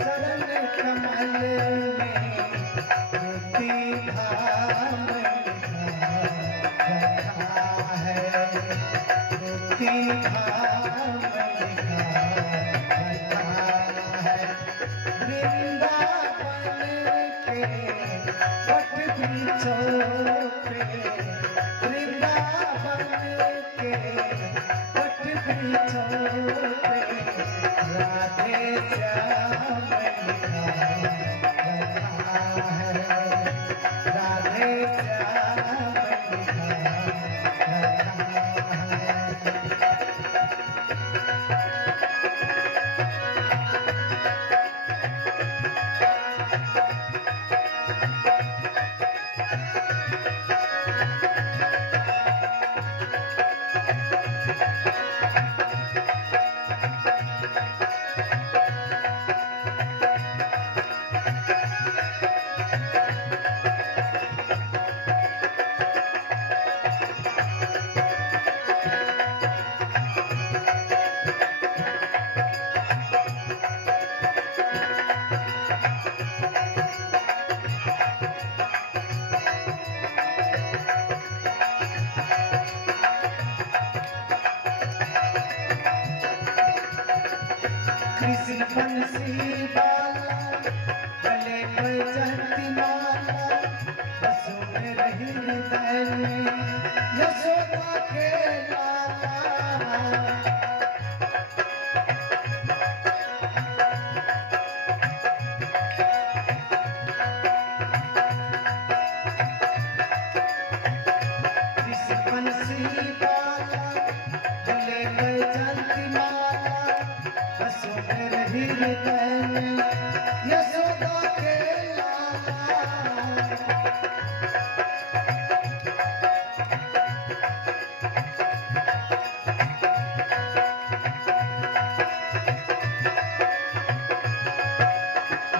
चरण कमल में मोती धाम लिखा रखा है, मोती धाम लिखा रखा है। वृंदावन के बट वृक्षों पे वृंदावन के बट वृक्षों पे राधे श्याम लिखा रखा है, राधे श्याम लिखा रखा है। कृष्ण बंसी वाला गले पे चढ़ती माला, बसों में रही हृदय में यशोदा के लाला। कृष्ण बंसी वाला गले पे चढ़ती माला, बसों में रही हृदय में यशोदा के लाला।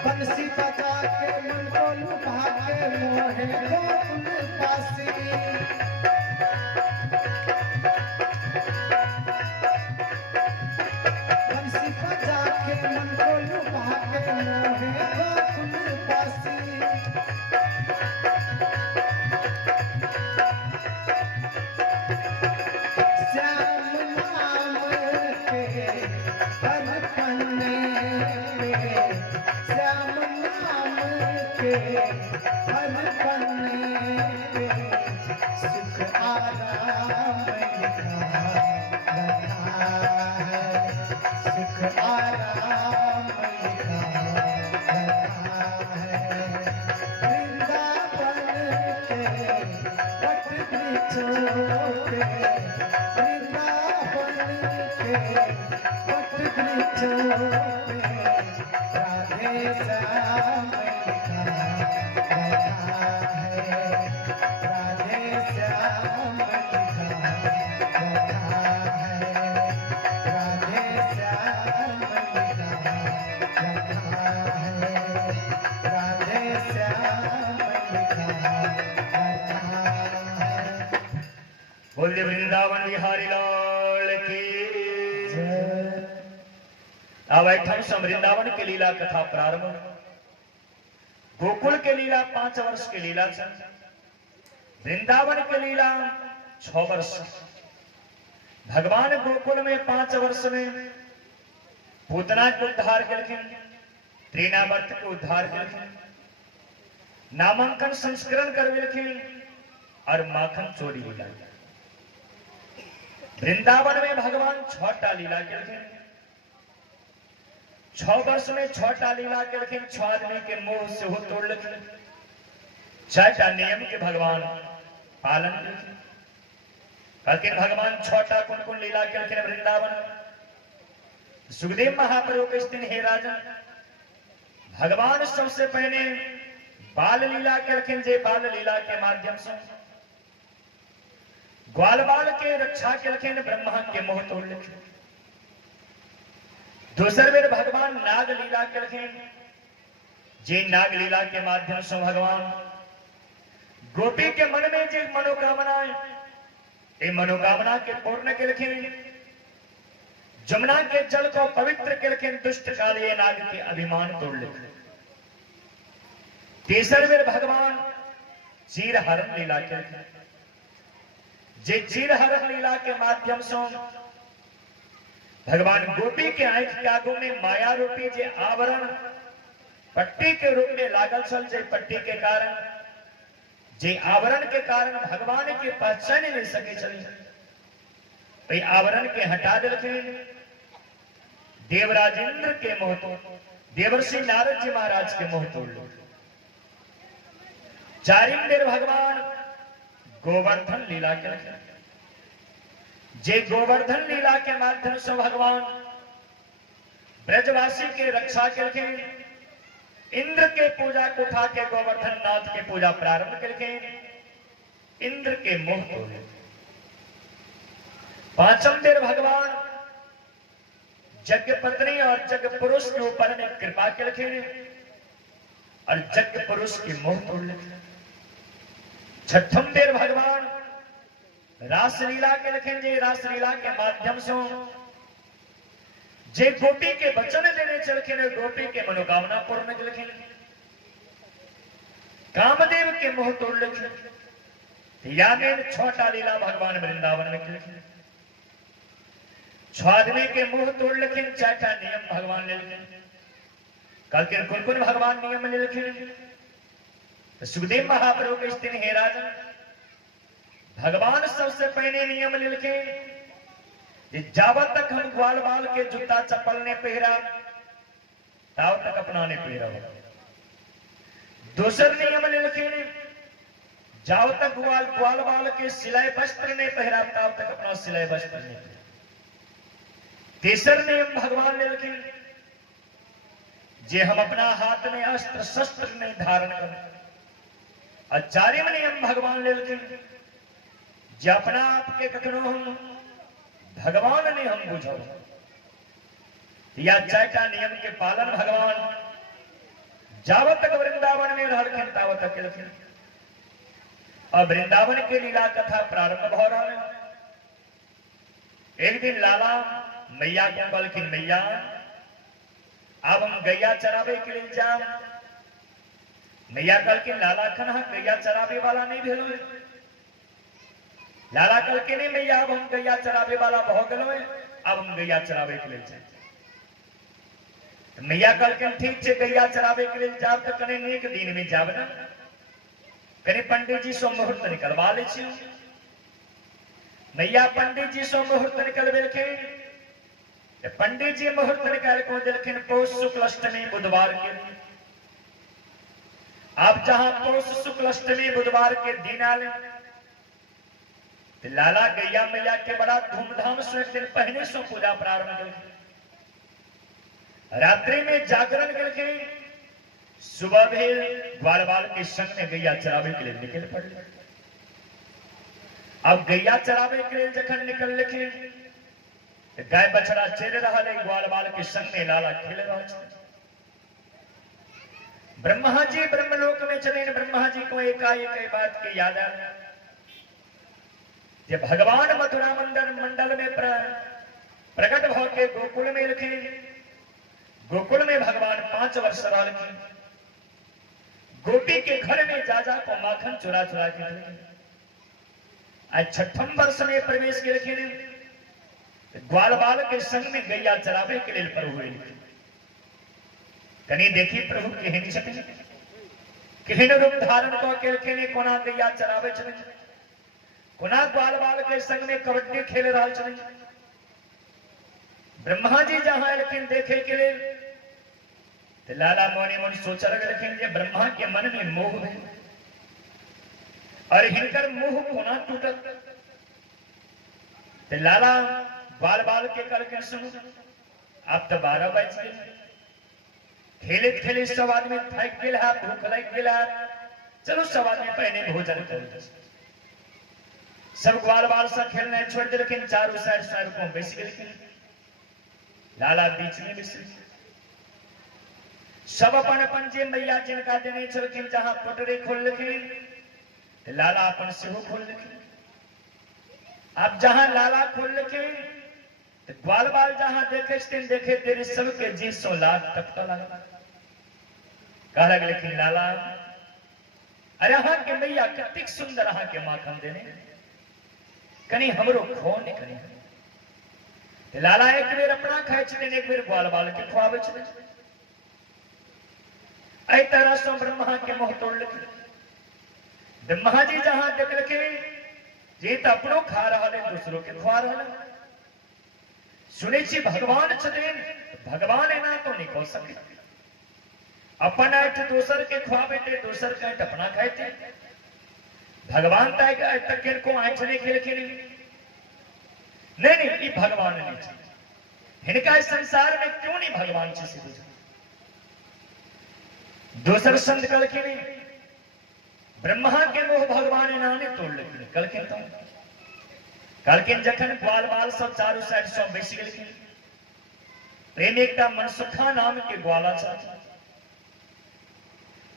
बंसी बजा के मन को लुभा के मोहे गोकुल पासी। सुख आराम लिखा रखा है, सुख आराम लिखा रखा है। वृंदावन के वट वृक्षों पे, वृंदावन के वट वृक्षों पे राधे श्याम लिखा रखा है, राधे श्याम लिखा रखा है, राधे श्याम लिखा रखा है, राधे श्याम लिखा रखा है। बोलिए वृंदावन बिहारी लाल की जय। अब ऐठम से वृंदावन की लीला कथा प्रारंभ। गोकुल के लीला 5 वर्ष की लीला छे, वृंदावन की लीला 6 वर्ष। भगवान गोकुल में 5 वर्ष में पूतना के उद्धार कलखिन, त्रिनावर्त के उद्धार कलखिन, नामांकन संस्करण करवेलखिन और माखन चोरी लीला। वृंदावन में भगवान 6टा लीला कलखिन, 6 वर्ष में 6टा लीला कलखिन। 6 आदमी के मोह से हो तोड़ लखिन, 6टा नियम के भगवान पालन कलखिन। कलखिन भगवान 6टा कौन कौन लीला कलखिन वृंदावन। सुखदेव महाप्रभु के दिन हे राजन, भगवान सबसे पहले बाल लीला कलखिन, जे बाल लीला के माध्यम से ग्वाल बाल के रक्षा कलखिन, ब्रह्मा के मोह तोड़ लखिन। दूसर बेर भगवान नाग लीला कलखिन, जे नाग लीला के माध्यम से भगवान गोपी के मन में जे मनोकामनाएं, ये मनोकामना के पूर्ण कलखिन। जमुना के जल को पवित्र कलखिन, दुष्ट कालिए नाग के अभिमान तोड़ लखिन। तीसर बेर भगवान चीर हरण लीला कलखिन, जे चीर हरण लीला के माध्यम से भगवान गोपी के आंख के आगू में माया रूपी जे आवरण पट्टी के रूप में लागल छल, जे पट्टी के कारण, जे आवरण के कारण भगवान के पहचान नहीं सके चली, आवरण के हटा दिलखिन। देवराज इंद्र के मोह तोड़, देवर्षि नारद जी महाराज के मोह तोड़ लो। चारिम बेर भगवान गोवर्धन लीला के रखे, जे गोवर्धन लीला के माध्यम से भगवान ब्रजवासी के रक्षा करके इंद्र के पूजा को उठा के गोवर्धन नाथ के पूजा प्रारंभ करके इंद्र के मोह तोड़े। पांचम बेर भगवान यज्ञ पत्नी और यज्ञ पुरुष के ऊपर में कृपा करके और यज्ञ पुरुष के मोह तोड़ लेते। छठम बेर भगवान रासलीला के लिखेंगे, रासलीला के माध्यम से जे गोपी के वचन देने चलखे ने गोपी के मनोकामना पूर्ण के लिखे, कामदेव के मोह तोड़ लिखे। यानी 6टा लीला भगवान वृंदावन में लिखे, 6 आदमी के मोह तोड़ लिखे। 4टा नियम भगवान ने लिखे, कल के कुल भगवान नियम ने लिखे। सुखदेव महाप्रभु के स्थिति हे राजन, भगवान सबसे पहले नियम लिखे, जावत तक हम ग्वाल बाल के जूता चप्पल ने पहरा तब तक अपना ने पहरा। दूसर नियम लिखे, जाव तक ग्वाल बाल के सिलाई वस्त्र ने पहरा तब तक अपना सिलाई वस्त्र ने पहरा। तीसर नियम भगवान ने लिखे, जे हम अपना हाथ में अस्त्र शस्त्र नहीं धारण करें। और चारिम नियम भगवान ने लिखे, जे अपना आपके कखनो हम भगवान ने हम बुझो। या 4टा नियम के पालन भगवान जावत तक वृंदावन में रहलखिन तावत तक केलखिन। और वृंदावन के लीला कथा प्रारंभ हो रहा है। एक दिन लाला मैया को बोलखिन, मैया अब हम गैया चरावे के लिए जाम। मैया कहलखिन, लाला खन गैया चरावे वाला नहीं भेलो। लाला कहलखिन, नहीं मैया अब हम गैया चरावे वाला हो गलो, अब हम गैया चरावे के लिए जाए। तो मैया कहलखिन, ठीक है गैया चरावे के लिए जाब तो कने नेक दिन में जाब ना, कने पंडित जी सो मुहूर्त निकलवा ले छी। मैया पंडित जी सो मुहूर्त निकल बेलखिन। पंडित जी मुहूर्त निकाल को दिलखिन पौष शुक्ल अष्टमी बुधवार के। आप जहां पौष शुक्ल अष्टमी बुधवार के दिन आले, लाला गैया मैया के बड़ा धूमधाम से एक दिन पहले सो पूजा प्रारंभ कर। रात्रि में जागरण करके सुबह भी ग्वाल बाल के संग में गैया चरावे के लिए निकल पड़े। अब गैया चरावे के लिए जखन निकल लिखे, गाय बछड़ा चेर रहा है, ग्वाल बाल के संग में लाला खेल रहा है। ब्रह्मा जी ब्रह्मलोक में चले। ब्रह्मा जी को एकाएक बात की याद आ, जब भगवान मथुरा मंडल में प्रकट भाव के गोकुल में रखे। गोकुल में भगवान 5 वर्ष रहे। गोपी के घर में जा को माखन चुरा चुरा के आज 6ठम वर्ष में प्रवेश के रखे। ग्वाल बाल के संग में गैया चरावे के लिए प्रभु हुए। कनी देखी प्रभु केहन छथिन, केहन रूप धारण क के रखे। कोना गैया चरावे छथिन, कोना ग्वाल बाल के संग में कबड्डी खेल रहा छथिन। ब्रह्मा जी जहां लेकिन देखे के लिए तो लाला मोने मन सोच लगे जे ब्रह्मा के मन में मोह है और हिनकर मोह कोना टूटत। तो लाला बाल बाल के करके सुनो, आप तो 12 बज गए। खेले खेले सब आदमी थक गए, भूख लग गया, चलो सब आदमी पहले भोजन कर। सब ग्वाल बाल सब खेलना छोड़ दे, लेकिन चारों साइड को बैस गए। लाला बीच में बैस। सब अपन अपन जे मैया जिनका देने छलखिन जहां पटरे खोल लिखिन, लाला अपन सेहो खोल लिखिन। अब जहां लाला खोल लिखिन, ग्वाल बाल जहां देखे देखे तेरे सबके जी सो लाख टपका लगा। कह लगे लेकिन लाला, अरे अहां के मैया कितनी सुंदर अहां के माखन देने, कनी हमरो खो नहीं कनी। लाला एक बेर अपना खाए छथिन, एक बेर ग्वाल बाल के खुआवे छथिन। ऐ तरह से ब्रह्मा के मोह तोड़ लिखे। ब्रह्मा जी जहां देख लिखे जे तो अपनो खा रहा है, दूसरों के खुआ रहा है। सुने छी भगवान छथिन, भगवान एना तो नहीं कह सके। अपन ऐठ दूसर के खुआवे थे, दूसर के ऐठ अपना खाए थे। भगवान तक को ऐठने के लिए नहीं, ये भगवान नहीं। इनका इस संसार में क्यों नहीं भगवान से सीधे दूसर संत कल के नहीं। ब्रह्मा के मोह भगवान इन्होंने तोड़ लिखे। कल के तो जखन ग्वाल बाल सब चारों साइड सब बैस गए। प्रेम एकटा मनसुखा नाम के ग्वाला था।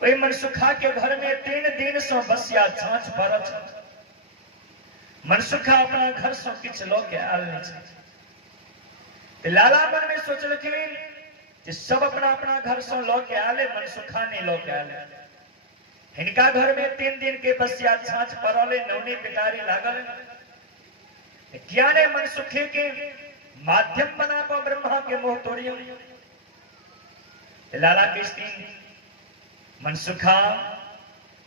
वही मनसुखा के घर में 3 दिन से बसिया छाछ पड़ल। मनसुखा अपना घर से किछ लो के आल नहीं। लाला मन में सोचल कि सब अपना अपना घर से लो के आले, मनसुखा नहीं लो के आले। इनका घर में 3 दिन के बसिया छाछ पड़ल, नौनी पिटारी लागल। क्या ने मनसुखे के माध्यम बना को ब्रह्मा के मोह तोड़ियो। लाला कृष्ण मनसुखा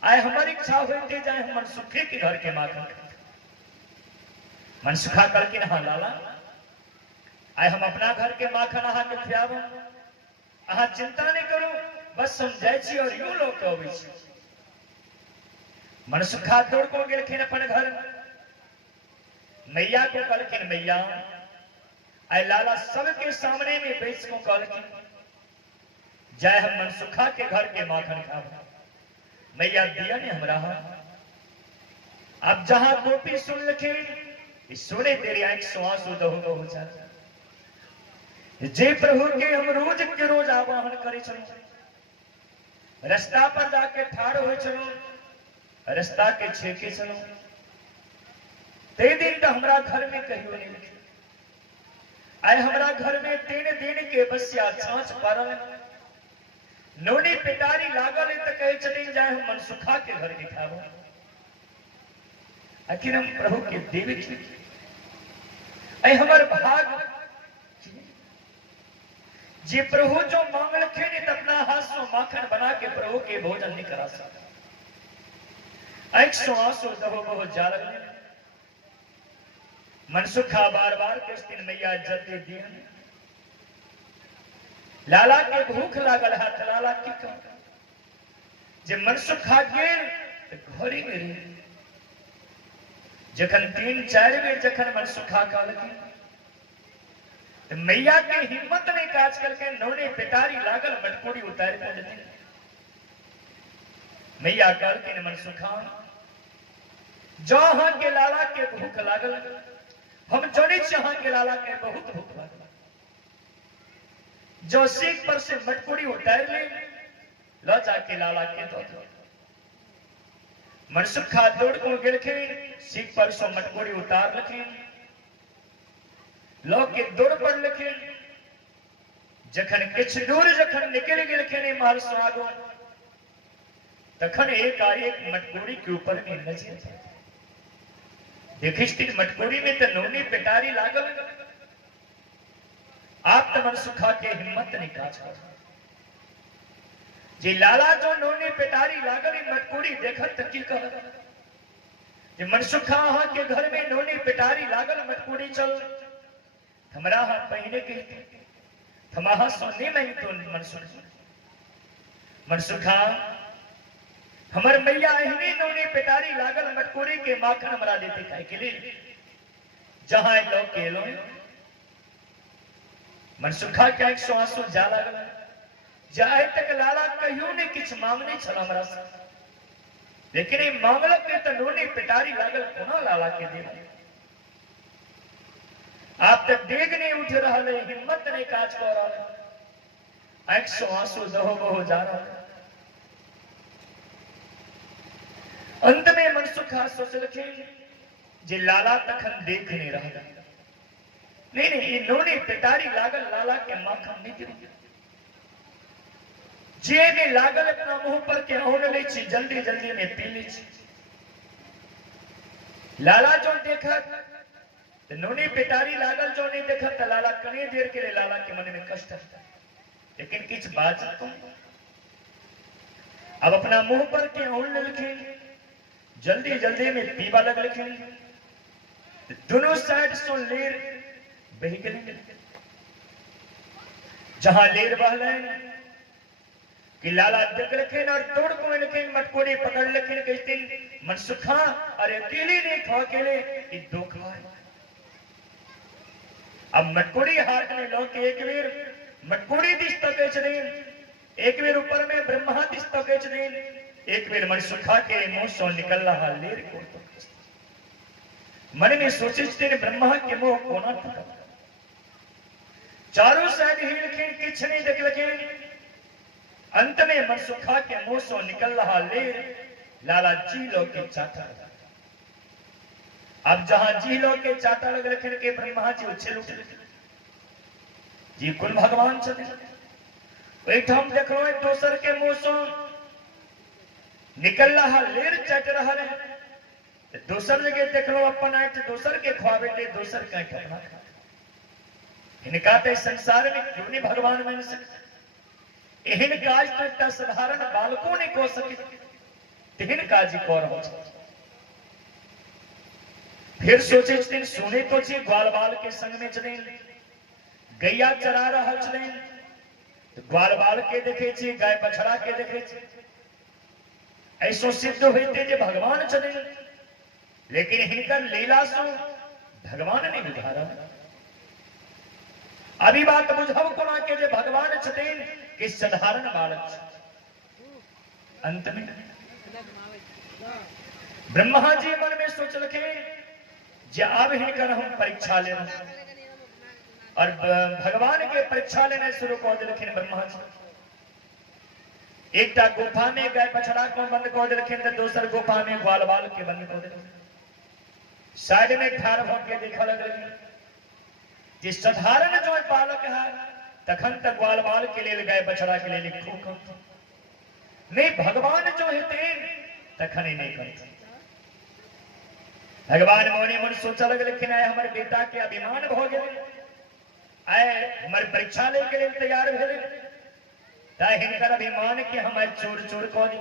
आए हमारी इच्छा हुई थी जाए हम मनसुखे के घर के माखन। मनसुखा कल के हाँ लाला आए हम अपना घर के माखन अहा के खियाब। अहा चिंता नहीं करो, बस समझाई छी और यूं लोग कहबे छी। मनसुखा दौड़ को गेलखिन अपन घर। मैया को कहलखिन मैया आए लाला सबके सामने में बैठ को कहलखिन जाए हम मनसुखा के घर के माखन खाब। मैया दिया ने हमरा। अब जहां गोपी सुन लिखे सोने तेरी आंख से आंसू दहो हो जाए। जे प्रभु के हम रोज के रोज आवाहन करे छलू, रास्ता पर जाके ठाड़ हो छलू, रास्ता के छेके छलू, ते दिन तो हमरा घर में कहियो नहीं लिखे। आए हमरा घर में 3 दिन के बसिया छाछ पड़ल, नौनी पिटारी लागल तो कहे चलिन जाए हम मनसुखा के घर के खाबो। आखिर हम प्रभु के देवी हमार भाग जे प्रभु जो मांगल थे अपना हाथ से माखन बना के प्रभु के भोजन नहीं करा सकता। एक सो आंसू दहो बहुत जा रहे। मनसुखा बार बार कृष्ण मैया जल दे दियन लाला के भूख लागल हाथ लाला की कम जे मनसुखा गेल तो घोड़ी में रही जखन 3-4 बेर जखन मनसुखा कहल तो मैया के हिम्मत नहीं काज करके नौने पिटारी लागल मटकोड़ी उतार को देते मैया कहल के मनसुखा जो हाँ के लाला के भूख लागल हम जाने हाँ के लाला के बहुत भूख लागल जो सीख पर से मटकोड़ी उतार ले लो जाके लाला के दो मनसुखा दौड़ को गिरखे सीख पर सो मटकोड़ी उतार लखे लोग के दौड़ पर लखे जखन किछ दूर जखन निकल गिलखे ने मार स्वागो तखन एक मटकोड़ी के ऊपर में नजर देखिस मटकोड़ी में तो नौनी पिटारी लागल आप तो मनसुखा के हिम्मत नहीं काज कर जी लाला जो नौनी पिटारी लागल मटकोड़ी देखत त की कह जे मनसुखा हाँ के घर में नौनी पिटारी लागल मटकोड़ी चल हमरा हाँ पहने के थमाहा सोने में तो मनसुखा हमर मैया एहनी नौनी पिटारी लागल मटकोड़ी के माखन हमरा देते खाए के लिए जहां लोग के लो मनसुखा के 100 आंसू जा लागल जाए तक लाला कहियो ने किछ मांगने छल हमरा से लेकिन ये मांगलक के तो नौनी पिटारी लागल कोना लाला के दे आप तक डेग नहीं उठ रहा है हिम्मत नहीं काज कर रहा 100 आंसू दहो बहो जा रहा है अंत में मनसुखा सोच रखे जे लाला तखन देख नहीं रहा नहीं ये नौनी पिटारी लागल लाला के माखन नहीं गिर जे ने लागल अपना मुंह पर के ओन ले छी जल्दी जल्दी में पी ली लाला जो देखा तो नौनी पिटारी लागल जो नहीं देखा तो लाला कने देर के लिए लाला के मन में कष्ट था लेकिन किछ बात तो अब अपना मुंह पर के ओन ले लिखे जल्दी जल्दी में पीवा लग लिखे दोनों साइड सो लेर बह गए जहां लेर बह कि लाला देख रखे और दौड़ को इनके मटकोड़ी पकड़ रखे कहते मनसुखा अरे अकेले नहीं खा अकेले ये दो खा अब मटकोड़ी हाथ में लो के एक बेर मटकोड़ी दिस तक एक बेर ऊपर में ब्रह्मा दिस तक एक बेर मनसुखा के मुंह से निकल रहा लेर को मन में सोचे ब्रह्मा के मुंह कोना टूटा चारों साइड हिल खील किछ नहीं देख लगे अंत में मनसुखा के मुंह से निकल रहा लेर लाला जी लो के चाटा अब जहां जी लो के चाटा लग रखे के ब्रह्मा जी उछल उठ जी कुल भगवान चले एक हम देख लो दोसर के मुंह से निकल रहा लेर चट रहा है दोसर जगह देख लो अपन आए दोसर के ख्वाबे के दोसर का अपना इनका तो संसार में क्यों नहीं भगवान बन सकते एहन काज तो एक साधारण बालकों ने को सके तेहन काज कर फिर सोचे सुने तो छी ग्वाल बाल के संग में चले गैया चरा रहा चले तो ग्वाल बाल के देखे छी गाय बछड़ा के देखे छी ऐसो सिद्ध होते जे भगवान चले लेकिन हिनकर लीला सो भगवान ने बुझारा अभी बात बुझाव कोना के जे भगवान छथिन कि साधारण बालक अंत में ब्रह्मा जी मन में सोच रखे जे अब हिनकर हम परीक्षा ले और भगवान के परीक्षा लेने शुरू कर दिलखिन ब्रह्मा जी एकटा गुफा में गाय बछड़ा को बंद कर दिलखिन तो दूसर गुफा में ग्वाल बाल के बंद कर दिलखिन साइड में ठाड़ भोग के देखा लग जी साधारण जो बालक है तखन तक ग्वाल बाल के लिए गाय बछड़ा के लिए लिखो नहीं भगवान जो है तखन ही नहीं करते भगवान मोने मन सोचा लग लेकिन आए हमारे बेटा के अभिमान हो गए आए हमारे परीक्षा ले के लिए तैयार भेले हिनकर अभिमान के हमारे चोर चोर को दी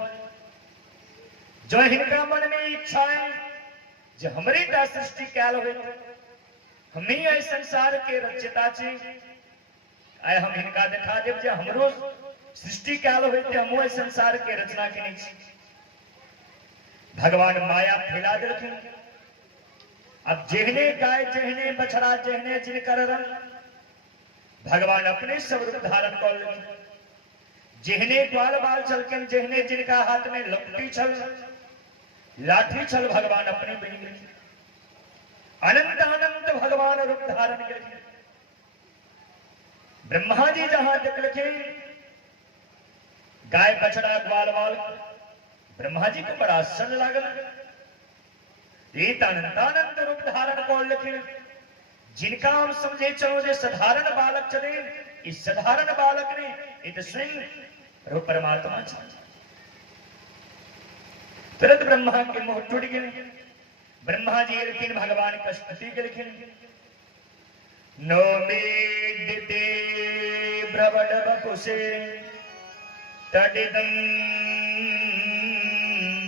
जो हिनका मन में इच्छा है जो हमारी सृष्टि कैल हुई हम ही आए संसार के रचयिता छे आए हम इनका देखा देव जे हमरो सृष्टि काल होते हम आए संसार के रचना के छी भगवान माया फैला देलखिन अब जेहने गाय जेहने बछड़ा जेहने जिनकर रंग भगवान अपने सब रूप धारण कर लेकिन जेहने ग्वाल बाल चलकिन जेहने जिनका हाथ में लपटी छल लाठी छल भगवान अपने बनी अनंत अनंत भगवान रूप धारण कर ब्रह्मा जी जहां तक लिखे गाय बछड़ा ग्वाल बाल ब्रह्मा जी को बड़ा सन लागल अनंत अनंत रूप धारण कर लिखे जिनका हम समझे चलो जे साधारण बालक चले इस साधारण बालक ने इत स्वयं रूप परमात्मा तुरंत ब्रह्मा के मुंह टूट गए ब्रह्मा जी लिखिन भगवान का स्तुति के लिखिन नो मेदिते ब्रवड बकुसे तडिदं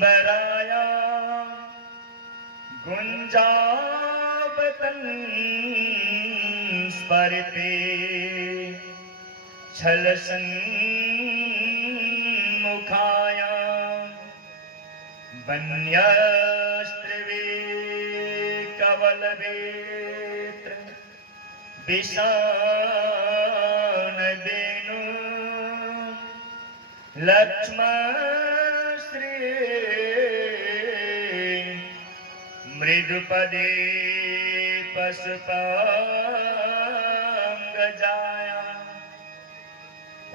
बराया गुंजावतन स्मरते छल सन्मुखाया वन्यस्त्रिवे कवलवेत्र विषाण देनु लक्ष्मण मृदुपदे पशुपांग जाया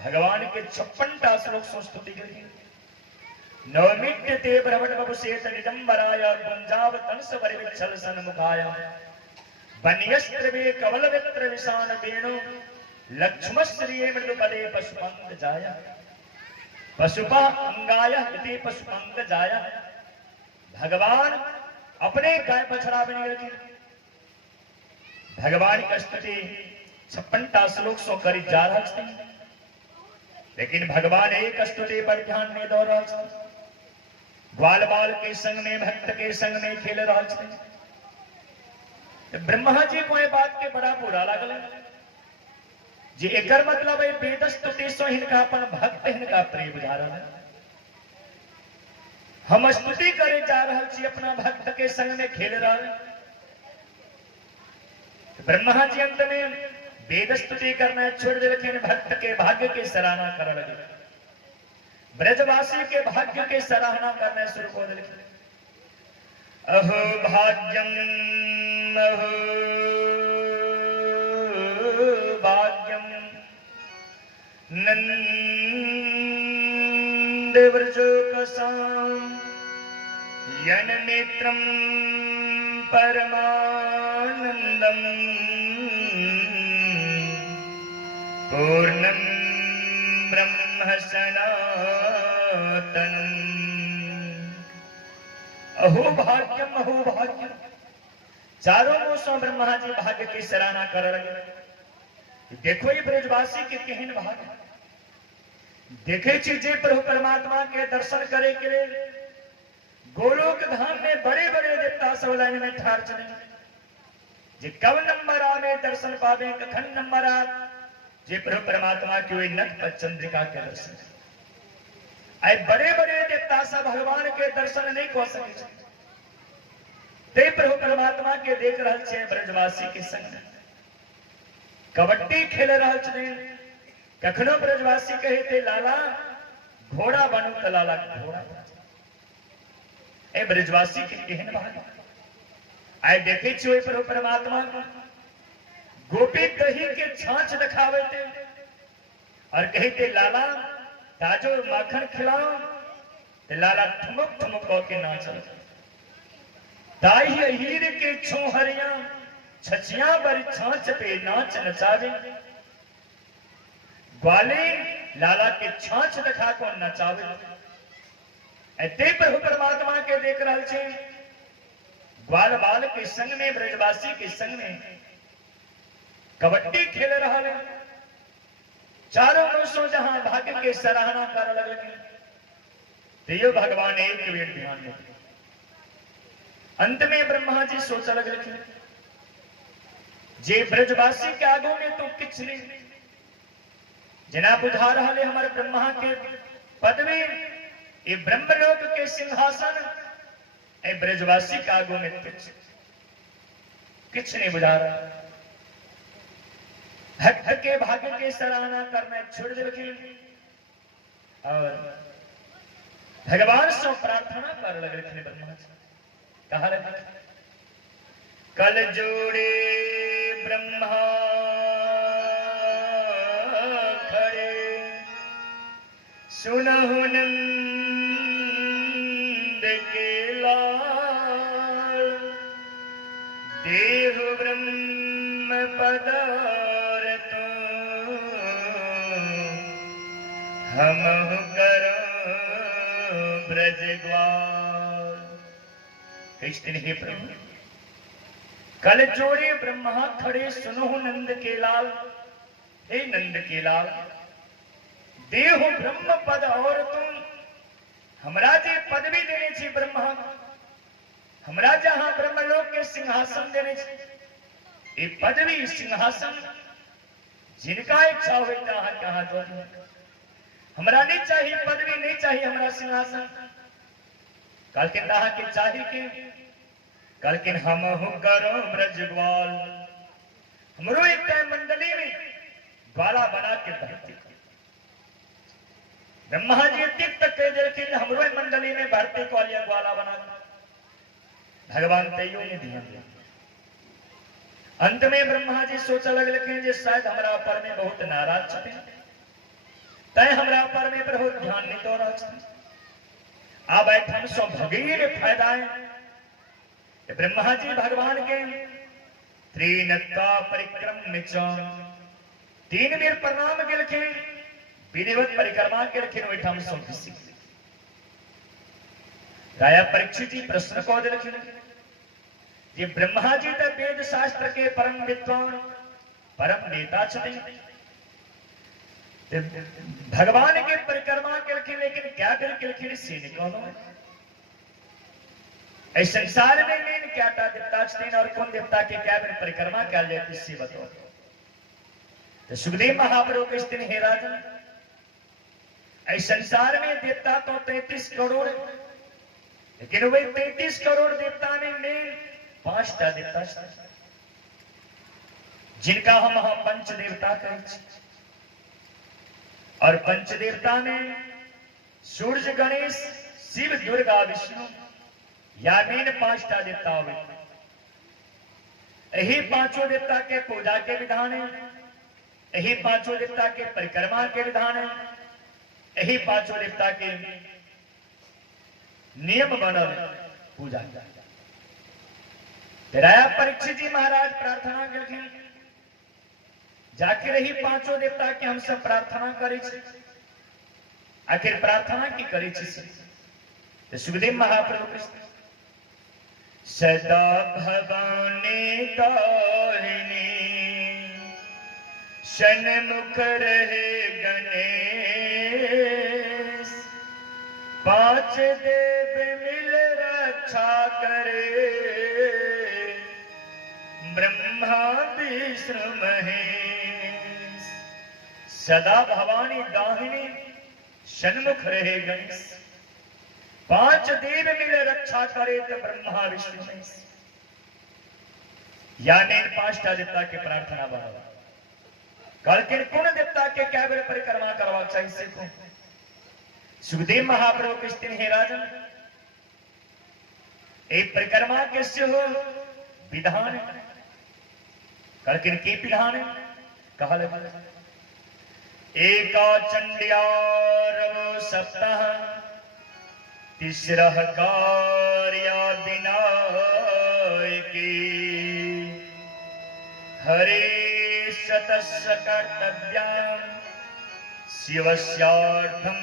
भगवान के 56टा श्लोक स्तुति करें नवमिट्य ब्रवड बबुसेत निजंबराया गुंजाव तंस परिविच्छल सन्मुखाया वन्यस्त्रवे कवलवित्र विषाण वेणु लक्ष्मश्रिये मृदुपदे पशुपांग जाया पशुपा अंगाय इति पशुपांग जाया भगवान अपने गाय बछड़ा बने रखे भगवान की स्तुति 56टा श्लोक सो करी जा रहा है लेकिन भगवान एक स्तुति पर ध्यान नहीं दे रहा है ग्वाल बाल के संग में भक्त के संग में खेल रहा है ब्रह्मा जी को ये बात के बड़ा बुरा लगल जी एकर मतलब है वेद स्तुति सो हिनका अपन भक्त हिनका प्रिय बुझा रहा है हम स्तुति करे जा रहा छी अपना भक्त के संग में खेल रहा है ब्रह्मा जी अंत में वेद स्तुति करना छोड़ दे लेकिन भक्त के भाग्य की सराहना कर लगे ब्रजवासी के भाग्य की सराहना करना शुरू कर दे अहो भाग्यम अहो भाग्यम नंद व्रजो कसाम यन नेत्रम परमानंदम पूर्णं ब्रह्म सनातन अहो भाग्यम चारों मुसों ब्रह्मा जी भाग्य की सराहना कर लगे देखो ये ब्रजवासी के केहन भाग्य देखे चीजें प्रभु परमात्मा के दर्शन करे के लिए गोलोक धाम में बड़े बड़े देवता सब लाइन में ठाड़ चले जे कब नंबर आवे दर्शन पावे कखन नंबर आ जे प्रभु परमात्मा की हुई नख पर चंद्रिका के दर्शन आए बड़े बड़े देवता सब भगवान के दर्शन नहीं को सके ते प्रभु परमात्मा के देख रहा छे ब्रजवासी के संग कबड्डी खेल रहा छे कखनो ब्रजवासी कहे थे लाला घोड़ा बनू तो लाला घोड़ा ए ब्रजवासी के केहन भाग आए देखे छे प्रभु परमात्मा गोपी दही के छाछ दिखावे थे और कहे थे लाला ताजो माखन खिलाओ ते लाला ठुमक ठुमक के नाच ताई हीर के छोहरिया छचिया बर छाछ पे नाच नचावे ग्वाले लाला के छाछ दिखा को नचावे ऐते प्रभु परमात्मा के देख रहा छे ग्वाल बाल के संग में ब्रजवासी के संग में कबड्डी खेल रहा है चारों पुरुषों जहां भाग्य के सराहना कर लगे देव भगवान एक वेद ध्यान में अंत में ब्रह्मा जी सोच लगे जे ब्रजवासी के आगो में तो किछ नहीं जना बुझा रहा है हमारे ब्रह्मा के पदवी ये ब्रह्मलोक के सिंहासन ए ब्रजवासी के आगो में किछ नहीं बुझा रहा। हट के भाग्य के सराहना करना छोड़ दे और भगवान से प्रार्थना कर लगे ब्रह्मा जी कहा लगे कल जोड़े ब्रह्मा खड़े सुनहु नंद के लाल देह ब्रह्म पदार तो हम करो ब्रजग्वाल। इस दिन हे प्रभु कल जोड़े ब्रह्मा खड़े सुनो नंद के लाल हे नंद के लाल देह ब्रह्म पद और तुम हमरा जे पदवी देने छी ब्रह्मा हमरा जहां ब्रह्मलोक के सिंहासन देने छी ये पदवी सिंहासन जिनका इच्छा होता है कहां दो हमरा नहीं चाहिए पदवी नहीं चाहिए हमरा सिंहासन कल के कहा के चाहिए के कल के हम करो ब्रजग्वाल हमरो एक मंडली में ग्वाला बना के भर्ती ब्रह्मा जी तीर्थ कह दे हमरो मंडली में भर्ती को लिया ग्वाला बना भगवान तैयो ने ध्यान दिया। अंत में ब्रह्मा जी सोचा लगे जे शायद हमरा पर में बहुत नाराज छे तय हमरा पर में बहुत ध्यान नहीं दो रहा आ बैठन सो भगीर फायदा है ब्रह्मा जी भगवान के त्रिनता परिक्रम में तीन बेर प्रणाम के विधिवत परिक्रमा के ओठाम सो राया परीक्षित जी प्रश्न को दिलखिन ब्रह्मा जी तो वेद शास्त्र के परम विद्वान परम नेता छे भगवान के परिक्रमा के लेकिन क्या कर से निकालो इस संसार में मेन क्या देवता छे और कौन देवता के क्या परिक्रमा क्या जाए इससे बताओ। तो सुखदेव महाप्रभु के दिन हे राजन इस संसार में देवता तो 33 करोड़ लेकिन वही 33 करोड़ देवता में मेन 5टा देवता जिनका हम पंच देवता कहे और पंचदेवता में सूर्य गणेश शिव दुर्गा विष्णु या मेन 5टा देवता हो यही पांचों देवता के पूजा के विधान है यही पांचों देवता के परिक्रमा के विधान है यही पांचों देवता के नियम बनल पूजा राया परीक्षित जी महाराज प्रार्थना करके जाके रही पांचों देवता के हम सब प्रार्थना करे आखिर प्रार्थना की करे तो सुखदेव महाप्रभु कृष्ण सदा भवानी तारिणी सन्मुख रहे गणेश 5 देव मिल रक्षा करे ब्रह्मा विष्णु महेश। सदा भवानी दाहिनी सन्मुख रहे गणेश 5 देव मिल रक्षा करे तो ब्रह्मा विष्णु महेश यानी 5टा देवता के प्रार्थना बना कल के कौन देवता के क्या बेर परिक्रमा करवा चाहिए सीखो। सुखदेव महाप्रभु के दिन हे राजन एक परिक्रमा कैसे हो विधान कल के विधान कहा लगा एका चंड्यारव सप्ताह तीसरा कार्या विनायकी हरे शतस्य कर्तव्यं शिवस्यार्थं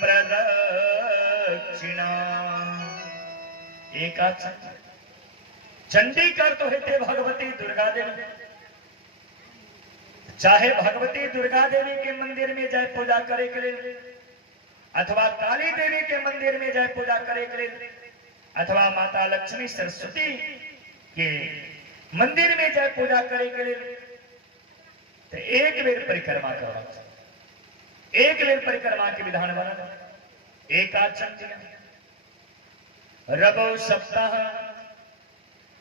प्रदक्षिणा। एका चंडी कर तो हेते भगवती दुर्गा देवी चाहे भगवती दुर्गा देवी के मंदिर में जाए पूजा करे के लिए अथवा काली देवी के मंदिर में जाए पूजा करे के लिए अथवा माता लक्ष्मी सरस्वती के मंदिर में जाए पूजा करे के लिए तो एक बेर परिक्रमा करवा, एक बेर परिक्रमा के विधान बना, एक आचरण रबो सप्ताह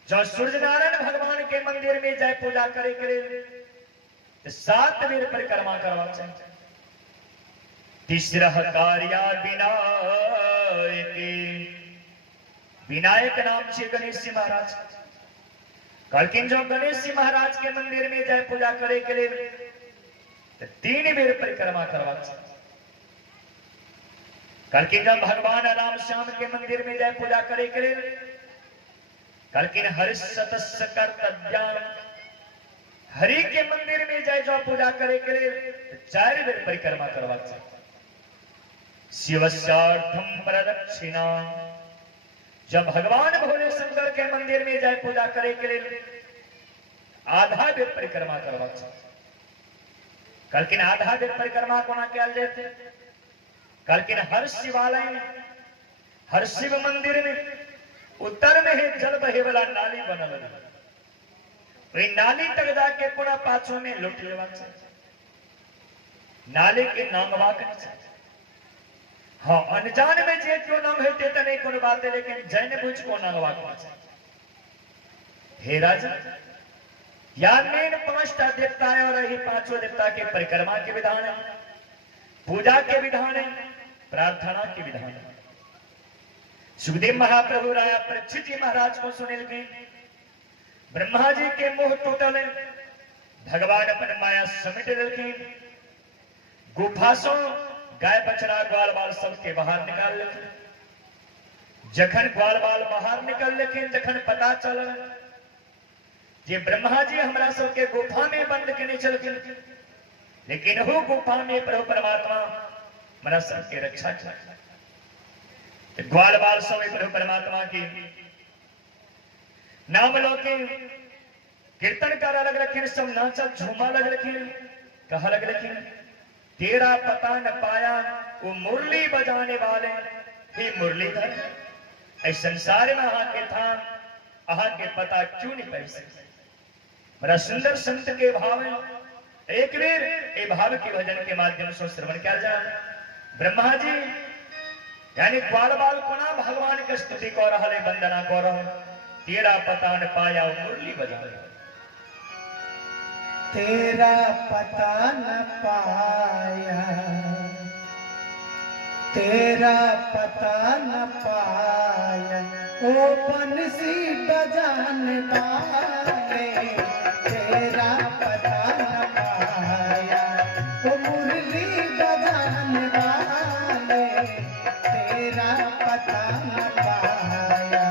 जो सूर्य नारायण भगवान के मंदिर में जाए पूजा करे के लिए तो 7 बेर परिक्रमा करवा चाहिए। तीसरा कार्या विनायक नाम से गणेश जी महाराज, कलकिन जो गणेश जी महाराज के मंदिर में जाए पूजा करे के लिए तो 3 बेर परिक्रमा करवा चाहिए। कलकिन जब भगवान राम श्याम के मंदिर में जाए पूजा करे के लिए, कलकिन हरिशतस्य कर्तव्याम हरि के मंदिर में जाए जो पूजा करे के लिए तो 4 बेर परिक्रमा करवा चाहिए। शिवस्यार्थम प्रदक्षिणा जब भगवान भोले शंकर के मंदिर में जाए पूजा करे के लिए आधा बेर परिक्रमा करवा चाहिए। कलकिन आधा बेर परिक्रमा कोना कैल जाते, कलकिन हर शिवालय में, हर शिव मंदिर में उत्तर में ही जल बहे वाला नाली बनल है, वही नाली तक जाके पुनः पाछों में लुट लेवा चाहिए, नाली के नांगवा करना चाहिए। हाँ, अनजान में जे क्यों नाम हेते तो नहीं कोई बात है, लेकिन जैन बुझ को नांगवा करना चाहिए। हे राजा, याद में 5टा देवता है और यही 5 देवता के परिक्रमा के विधान है, पूजा के विधान है, प्रार्थना के विधान है। सुखदेव महाप्रभु राया परीक्षित जी महाराज को सुनिल गए, ब्रह्मा जी के मोह टूटल, भगवान अपन माया समेट लेकिन गुफा सो गाय बछड़ा ग्वाल बाल सबके बाहर निकाल लेकिन जखन ग्वाल बाल बाहर निकल लेकिन जखन पता चल जे ब्रह्मा जी हमरा सबके गुफा में बंद के चलकिन, लेकिन वो गुफा में प्रभु परमात्मा मरा सबके रक्षा किया। ग्वाल बाल सब प्रभु परमात्मा की नाम लो के कीर्तन कर अलग रखे, सब नाचा झूमा लग रखे, कहा लग रखे तेरा पता न पाया वो मुरली बजाने वाले ही मुरलीधर, इस संसार में आहा के था आहा के पता क्यों नहीं पाई सकते। बड़ा सुंदर संत के भाव है, एक बेर ए भाव के भजन के माध्यम से श्रवण किया जाए। ब्रह्मा जी यानी ग्वाल बाल कोना भगवान के स्तुति को रहले, वंदना को रहो, तेरा पता न पाया वो मुरली बजाने, तेरा पता न पाया, तेरा पता न पाया ओ बंसी बजाने वाले, तेरा पता न पाया ओ मुरली बजाने वाले, तेरा पता न पाया।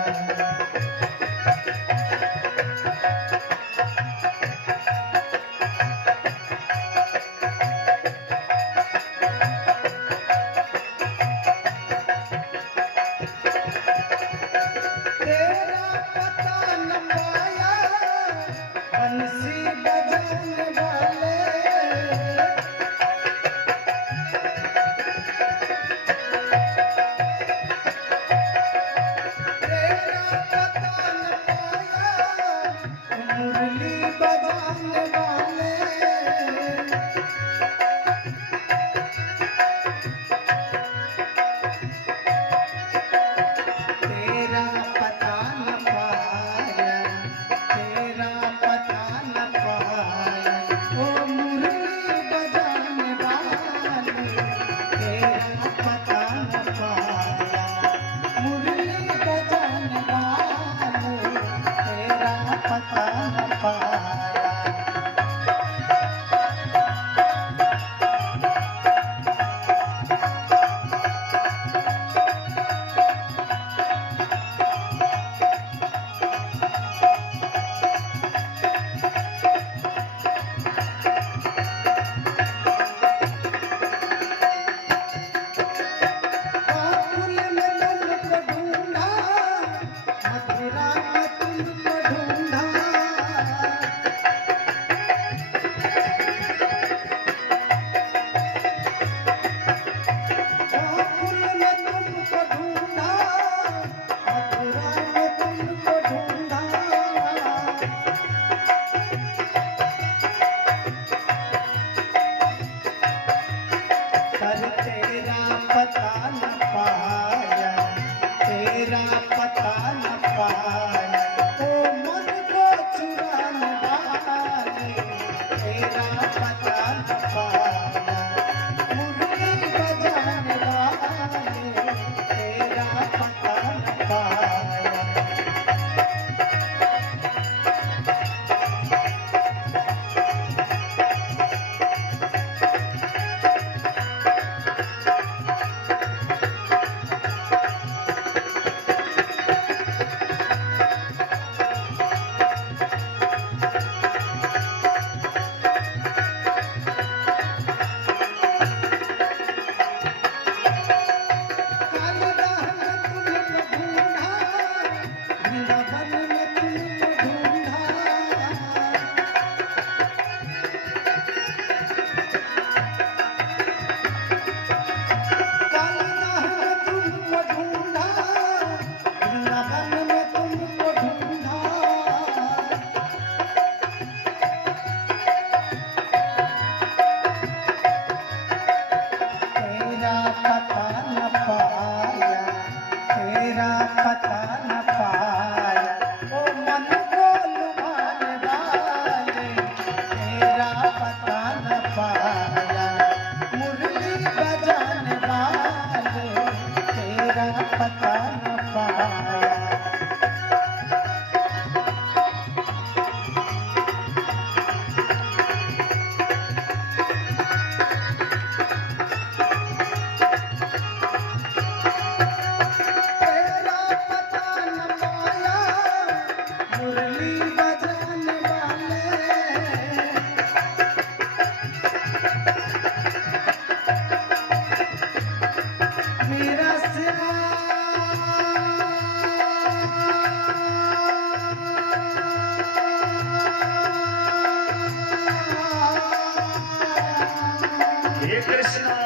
हे कृष्णा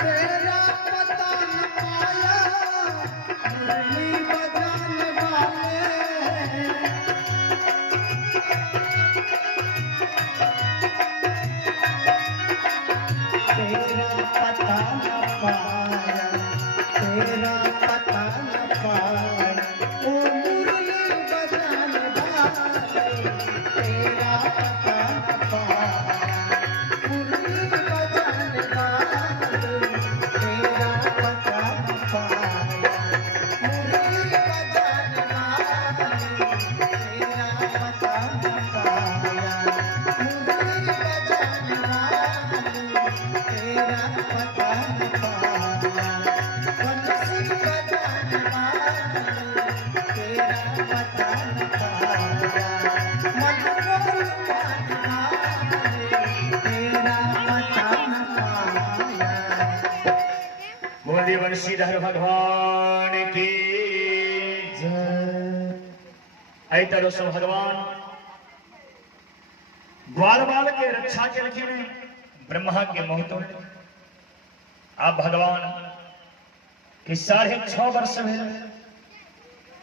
तेरा पता न पाया मुरली बजाने वाले तेरा पता न पाया तेरा पता न पाया ओ मुरली बजाने वाले तेरा पता न पाया मुरली बजाने वाले तेरा पता न पाया मुरली बजाने वाले तेरा पता न पाया मुरली बजाने वाले तेरा पता न पाया बंसी बजाने वाले तेरा पता न पाया मन बोल पाने वाले तेरा पता न पाया बोलिए बंशीधर भगवान की जय। ऐ तरह से भगवान ग्वाल बाल के रक्षा के लिए ब्रह्मा के मोह तोड़ आप भगवान कि 6.5 वर्ष में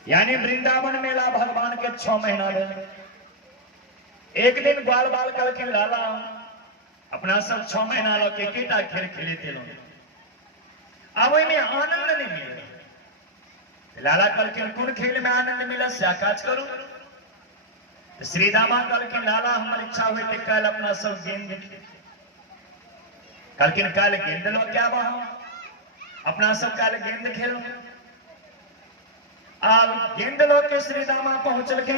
यानी वृंदावन मेला भगवान के 6 महीना में एक दिन ग्वाल बाल कल के लाला अपना सब 6 महीना लो के केटा खेल खेले थे लोग अब में आनंद नहीं मिले लाला कल के कौन खेल में आनंद मिला से काज करो श्री दामा कल के लाला हमारी इच्छा हुई थे कल अपना सब गेंद कल किन कल गेंद लो क्या वहां अपना सब कल गेंद खेलो अब गेंद लो के श्री दामा पहुंचल के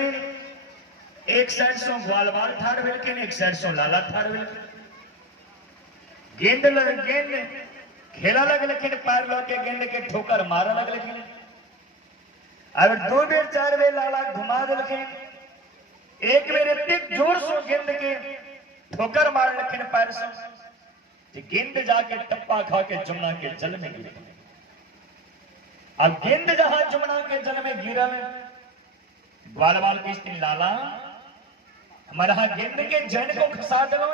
एक साइड से ग्वाल बाल ठाड़ भेल के एक साइड से लाला ठाड़ भेल गेंद खेला लग लेकिन पैर लो के गेंद के ठोकर मारा लग लेकिन अब 2 बेर 4 बेर लाला घुमा दिल के एक बेर इतने जोर से गेंद के ठोकर मार लेकिन पैर से कि गेंद जाके टप्पा खा के जमुना के जल में गिर अब गेंद जहां जमुना के जल में गिरा ग्वाल बाल की स्त्री लाला हमारा गेंद के जन को खसा दलो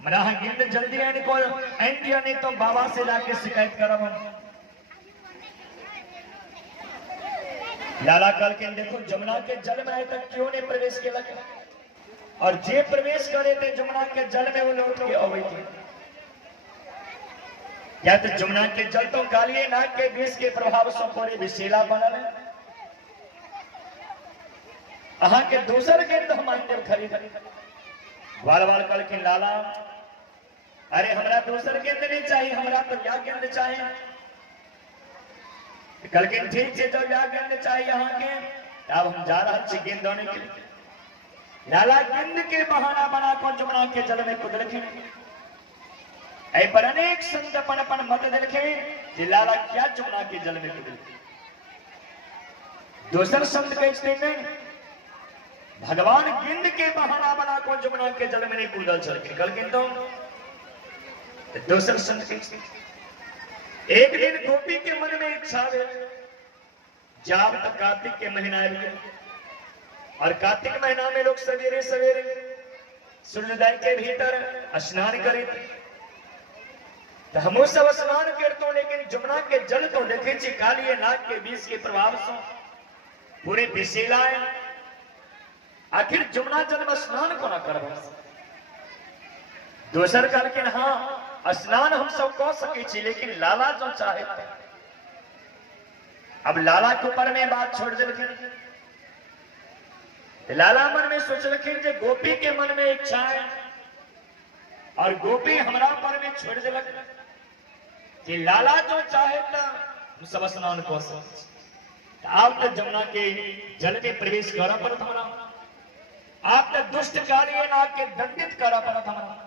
हमारा गेंद जल्दी आने को एंटी नहीं तो बाबा से जाके शिकायत करो लाला कल के देखो जमुना के जल में आए तक क्यों नहीं प्रवेश किया और जे प्रवेश करे थे जमुना के जल में वो लौट के अवे थे या तो जमुना के जल तो कालिए नाग के विष के प्रभाव से पूरे विशेला बनल है अहा के दूसर गेंद हमारे खरीद वाल वाल कल के लाला अरे हमरा दूसर गेंद नहीं चाहिए हमरा तो क्या गेंद चाहिए कल के ठीक से तो क्या गेंद चाहिए यहाँ के अब हम जा रहे हैं गेंद होने के लिए लाला गेंद के बहाना बना को जमुना के जल में कूद रखे ऐ पर अनेक संत अपन मत देखे कि लाला क्या जमुना के जल में कूद दूसर संत कहते नहीं भगवान गेंद के बहाना बना को जमुना के जल में नहीं कूदल चल के कल गेंद दूसर संत एक दिन गोपी के मन में इच्छा है जब तक कार्तिक के महीना है और कार्तिक महीना में लोग सवेरे सवेरे सूर्योदय के भीतर स्नान करे तो हम सब स्नान करते लेकिन जमुना के जल तो देखे कालिए नाग के बीच के प्रभाव से पूरे विशेला है आखिर जमुना जल में स्नान को ना कर दोसर कल के हाँ स्नान हम सब कह सके लेकिन लाला जो चाहे अब लाला के ऊपर में बात छोड़ दिलखिन लाला मन में सोचलखिन जे गोपी के मन में इच्छा है और गोपी हमरा पर में छोड़ दिलक कि लाला जो चाहे हम सब स्नान कह सके आप तो जमुना के जल में प्रवेश करा पड़त हमरा आप तो दुष्ट कार्य नाग के दंडित करा पड़त हमरा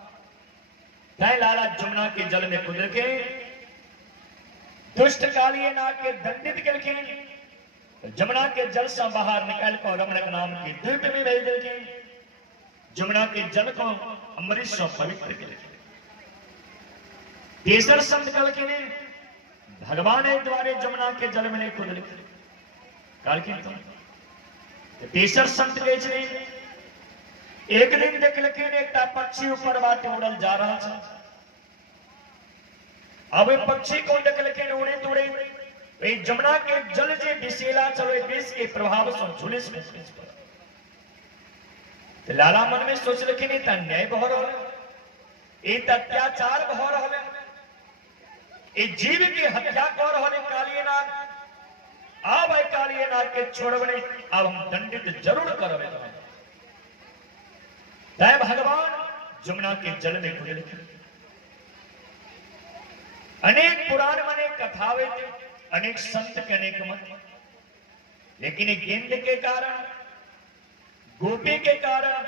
तय लाला जमुना के जल में कूद के दुष्ट कालिए नाग के दंडित करके जमुना के जल से बाहर निकाल कर रमणक नाम के द्वीप में भेज देके जमुना के जल को अमृत से पवित्र कर तेसर संत कल के भगवान एक द्वारे जमुना के जल में खुद काल की तेसर संत कहे छे एक दिन देखलखिन एकटा पक्षी ऊपर बाटे उड़ल जा रहा था। अब पक्षी को देखलखिन उड़े उड़े जमुना के जल जे विषेला चलो विष के प्रभाव से झुलिस में तो लाला मन में सोचलखिन त अन्याय भो रहा है, अत्याचार भो रहा है, जीव की हत्या कर रहे कालियनाग। अब कालियनाग के छोड़बने अब हम दंडित जरूर करबे। तय भगवान जमुना के जल में खुले अनेक पुराण मने कथावे थे, अनेक संत के अनेक मत, लेकिन गेंद के कारण, गोपी के कारण,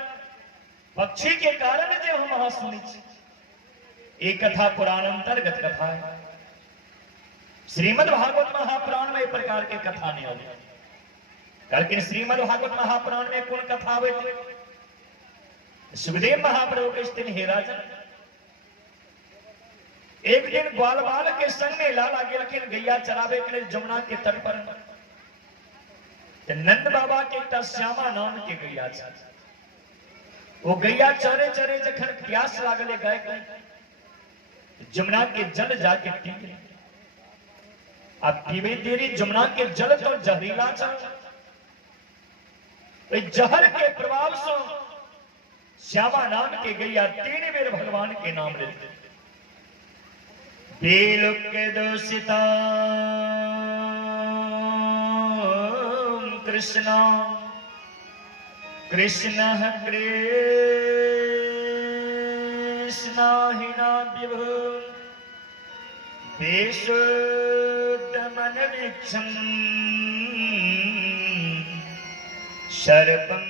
पक्षी के कारण जो हम वहां सुनी एक कथा पुराण अंतर्गत कथा है। श्रीमद् भागवत महापुराण में एक प्रकार के कथा नहीं होगी, लेकिन श्रीमद् भागवत महापुराण में कौन कथा हुए थे? सुखदेव महाप्रभु के स्थिन हे राजन, एक दिन ग्वाल बाल के संग में लाला गेलखिन गैया चरावे के लिए जमुना के तट पर। नंद बाबा के एक श्यामा नाम के गैया था। वो गैया चरे चरे जखन प्यास लागले गए जमुना के जल जाके पी। अब पीवे देरी जमुना के जल तो जहरीला चल, जहर के प्रभाव से श्यामा नाम के गैया 3 बेर भगवान के नाम लेते। बेलुक के दोषिता कृष्णा कृष्ण कृष्ण हिना विभु देशोत्तमन वीक्षम सर्पम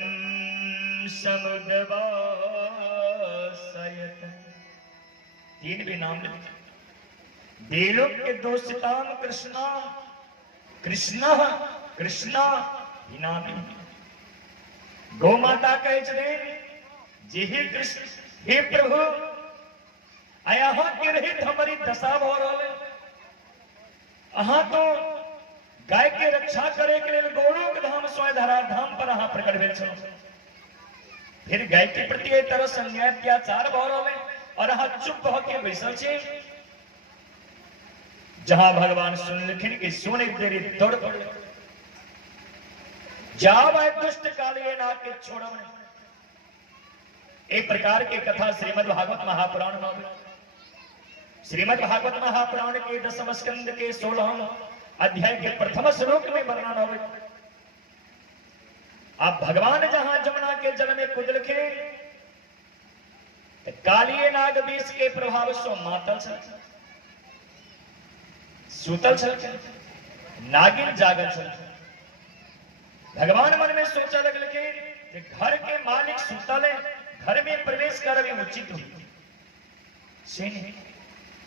समुद्रवासयत। 3 भी नाम लेते। बेलोक के दोषिताम कृष्णा कृष्ण कृष्ण हिनामी। गौ माता कहे छे जे हे कृष्ण हे प्रभु आया के रहित हमारी दशा हो रहे अहा तो गाय के रक्षा करे के लिए गोलोक धाम स्वयं धरा धाम पर अहा प्रकट भेल छो। फिर गाय के प्रति एक तरह से अन्याय अत्याचार हो रहे और अहा चुप होके बैसल छे। जहां भगवान सुनलखिन कि सोने तेरी दौड़ पड़ जाओ भाई दुष्ट कालियनाग के छोड़बने। एक प्रकार की कथा श्रीमद् भागवत महापुराण में। श्रीमद् भागवत महापुराण के 10वें स्कंद के 16वें अध्याय के प्रथम श्लोक में वर्णन हो। अब भगवान जहां जमुना के जल में कूदलखे कालियनाग विष के प्रभाव से मातल सुतल छल, नागिन जागल छल। भगवान मन में सोचा लगल कि घर के मालिक सुतल है, घर में प्रवेश करबे उचित हुई।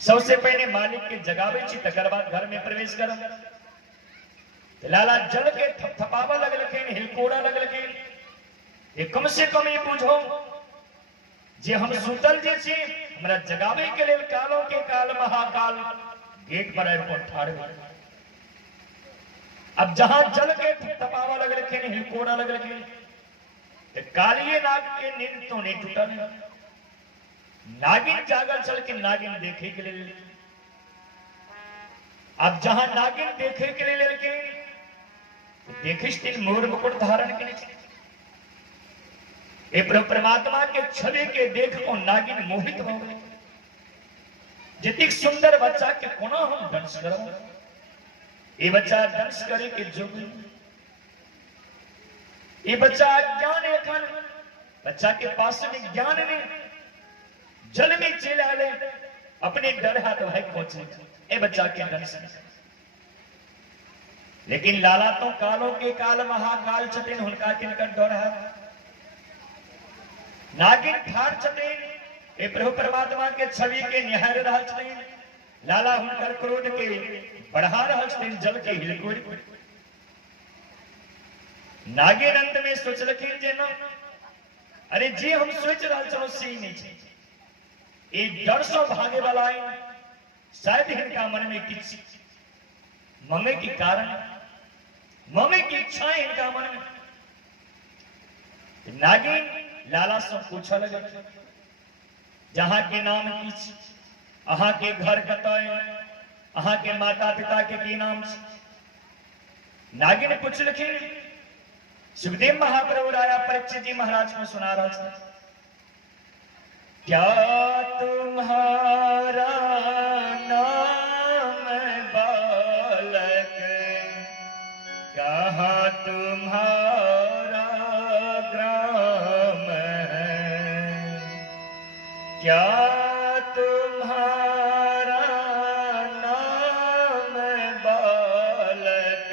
सबसे पहले मालिक के जगावे छी, तकर बाद घर में प्रवेश करब। लाला जल के थपथपावा लगलखिन, हिलकोड़ा लगलखिन। कम से कम ये बुझो जे हम सुतल जे छी, हमरा जगावे के लेल कालों के काल महाकाल गेट पर आए ठाड़। अब जहां जल के थपथपावा लगलखिन, हिलकोड़ा लगलखिन, कालियनाग के नींद तो नहीं टूटल। नागिन जागल चल के नागिन देखे के लिए। अब जहां नागिन देखे के लिए लेकिन देखिस तीन मोर मुकुट धारण के परमात्मा के छवि के देख को नागिन मोहित हो गए। जितनी सुंदर बच्चा के कोना हम दंश करो, ये बच्चा दंश करे के जोग। ये बच्चा ज्ञान एखन बच्चा के पास में ज्ञान नहीं, जल में चला ले अपने डर हाथ भाई पहुंचे ए बच्चा के दंश। लेकिन लाला तो कालों के काल महाकाल छथिन, हुनका किनकर डर है। नागिन ठाड़ छथिन, ए प्रभु परमात्मा के छवि के निहार रहल छथिन। लाला हुनकर क्रोध के बढ़ा रहल छथिन, जल के हिलकोड़। नागिन अंत में सोचलखिन जे ना, अरे जे हम सोच रहल छलो से नहीं छै। एक डर से भागे वाला है, शायद इनका मन में किछ मम्मी की कारण, मम्मी की इच्छाएं इनका मन में। नागिन लाला से पूछा लगे, जहां के नाम की, अहां के घर कतय, अहां के माता पिता के की नाम छे? नागिन पूछ लखी। सुखदेव महाप्रभु राया परीक्षित जी महाराज को सुना रहा था, क्या तुम्हारा नाम बालक, कहाँ तुम्हारा ग्राम है, क्या तुम्हारा नाम बालक,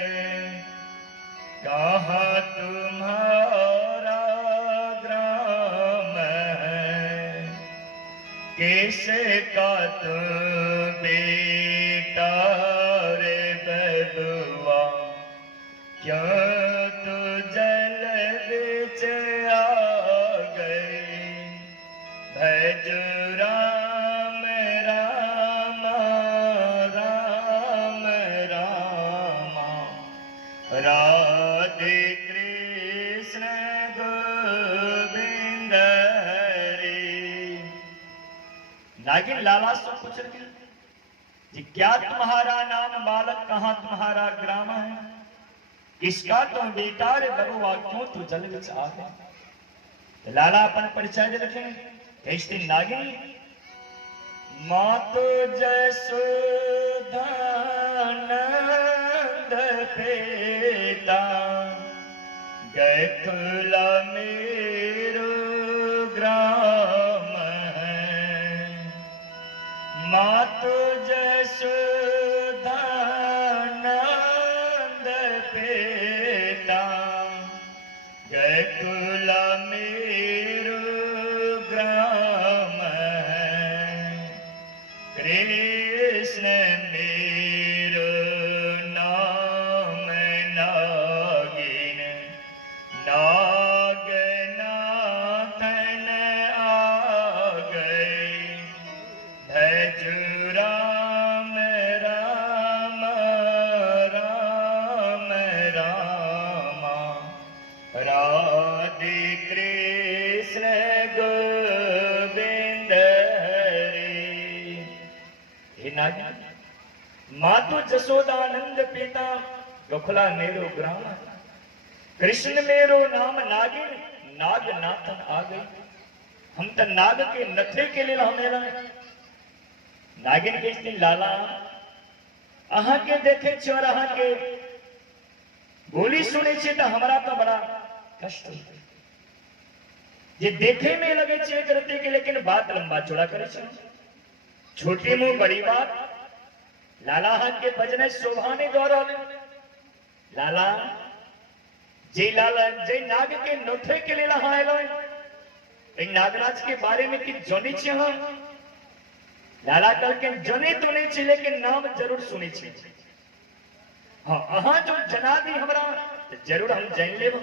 कहाँ तुम्हारा ग्राम है, कैसे का तुम बेटा रे बधुआ, क्यों तू जल बिच आ गई, भजो राम राम राम राम, राधे कृष्ण गोविंद हरि। नागिन लाला से पूछ रही कि क्या तुम्हारा नाम बालक, कहाँ तुम्हारा ग्राम है, किसका तुम बेटा रे बरुआ, क्यों तू जल विच आ गए? तो लाला अपन परिचय दे रखे। कैसे नागिन, मातो जसोदा नंद पेता, गैथुला मेरो ग्राम है, मातो जसोदा नंद पेता, गैथुला मेरो ग्राम है, कृष्ण मेरो नाम नागिन, नाग नाथन आ गए, भजो राम राम राम राम, राधे कृष्ण गोविंद हरि। हे नागिन, मातु जसोदानंद पिता, गोखला मेरो ग्राम, कृष्ण मेरो नाम नागिन, नाग नाथन आ गई, हम तो नाग के नथे के लिए हमें नागिन के लाला अहा के देखे छे और अहा के बोली सुने छे तो हमारा तो बड़ा कष्ट होता है। ये देखे में लगे छे करते के, लेकिन बात लंबा चौड़ा करे छे, छोटी मुंह बड़ी बात। लाला हाथ के भजने शोभाने गौरव, लाला जय नाग के नोथे के लिए लहाएलो, नागराज के बारे में कि जोनी छे हम? लाला कल के जने तो नहीं छे, लेकिन नाम जरूर सुनी छे। हाँ, अहा जो जना दी हमरा तो जरूर हम जान लेब।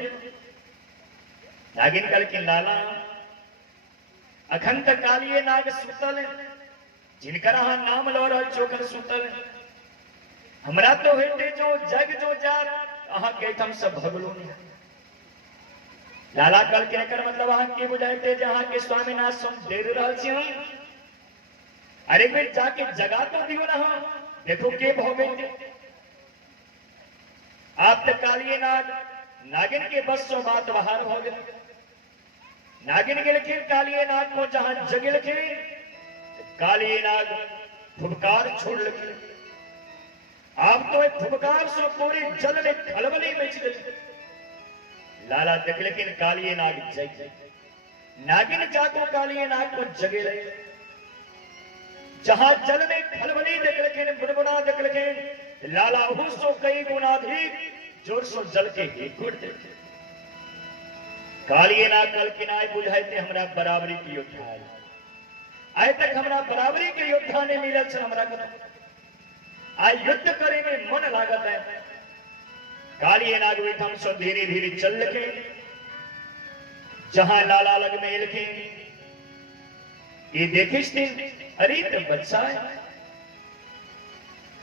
नागिन कल के लाला अखंड कालिये नाग सुतल, जिनकर अहा नाम लो रहा चोकर सुतल, हमरा तो हेते जो जग जो जार अहा के हम सब भगलो नहीं। लाला कल के कर मतलब अहा के बुझाते जहां के स्वामीनाथ सम देर रहल छी हम। अरे बेट जाके जगा तो दियो ना, हम देखो के भोगे। आप तो कालिये नाग नागिन के बस सो बात बाहर हो गए। नागिन के लिखे कालिये नाग को जहां जगे लिखे, कालिये नाग फुबकार छोड़ लिखे। आप तो एक फुबकार सो पूरे जल में खलबली मच गई। लाला देख लेकिन कालिये नाग जग, नागिन जाको कालिये नाग को जगे रहे। जहां जल में खलबली देख लेकिन बुड़बुड़ा देख लेकिन लाला सो कई गुना अधिक जोर सो जल के हिकुड़ देखे। कालिये नाग कल किनाए बुझाते हमरा बराबरी की योद्धा है। आए तक हमरा बराबरी के योद्धा ने मिलल छे, हमरा को आज युद्ध करे में मन लागत है। कालिये नाग हम सो धीरे धीरे चल लगे। जहां लाला लग में लगे ये देखिस अरे तो बच्चा है।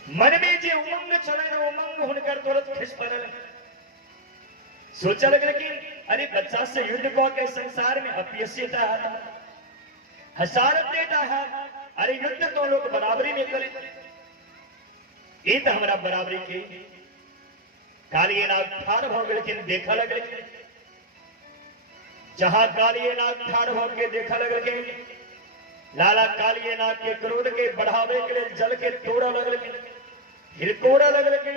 मन में जे उमंग चले उमंग हुनकर तुरंत खिस पड़ल। सोचा लगे कि अरे बच्चा से युद्ध को के संसार में अपयस्यता है, हसारत देता है। अरे युद्ध तो लोग बराबरी में करे, ये तो हमारा बराबरी की कालिए नाग ठाड़ हो गए। लेकिन देखा लगे जहां कालिए नाग ठाड़ हो के देखा लगे लाला कालिए नाग के क्रोध के बढ़ावे के लिए जल के तोड़ा लगे, हिलकोड़ा लगे।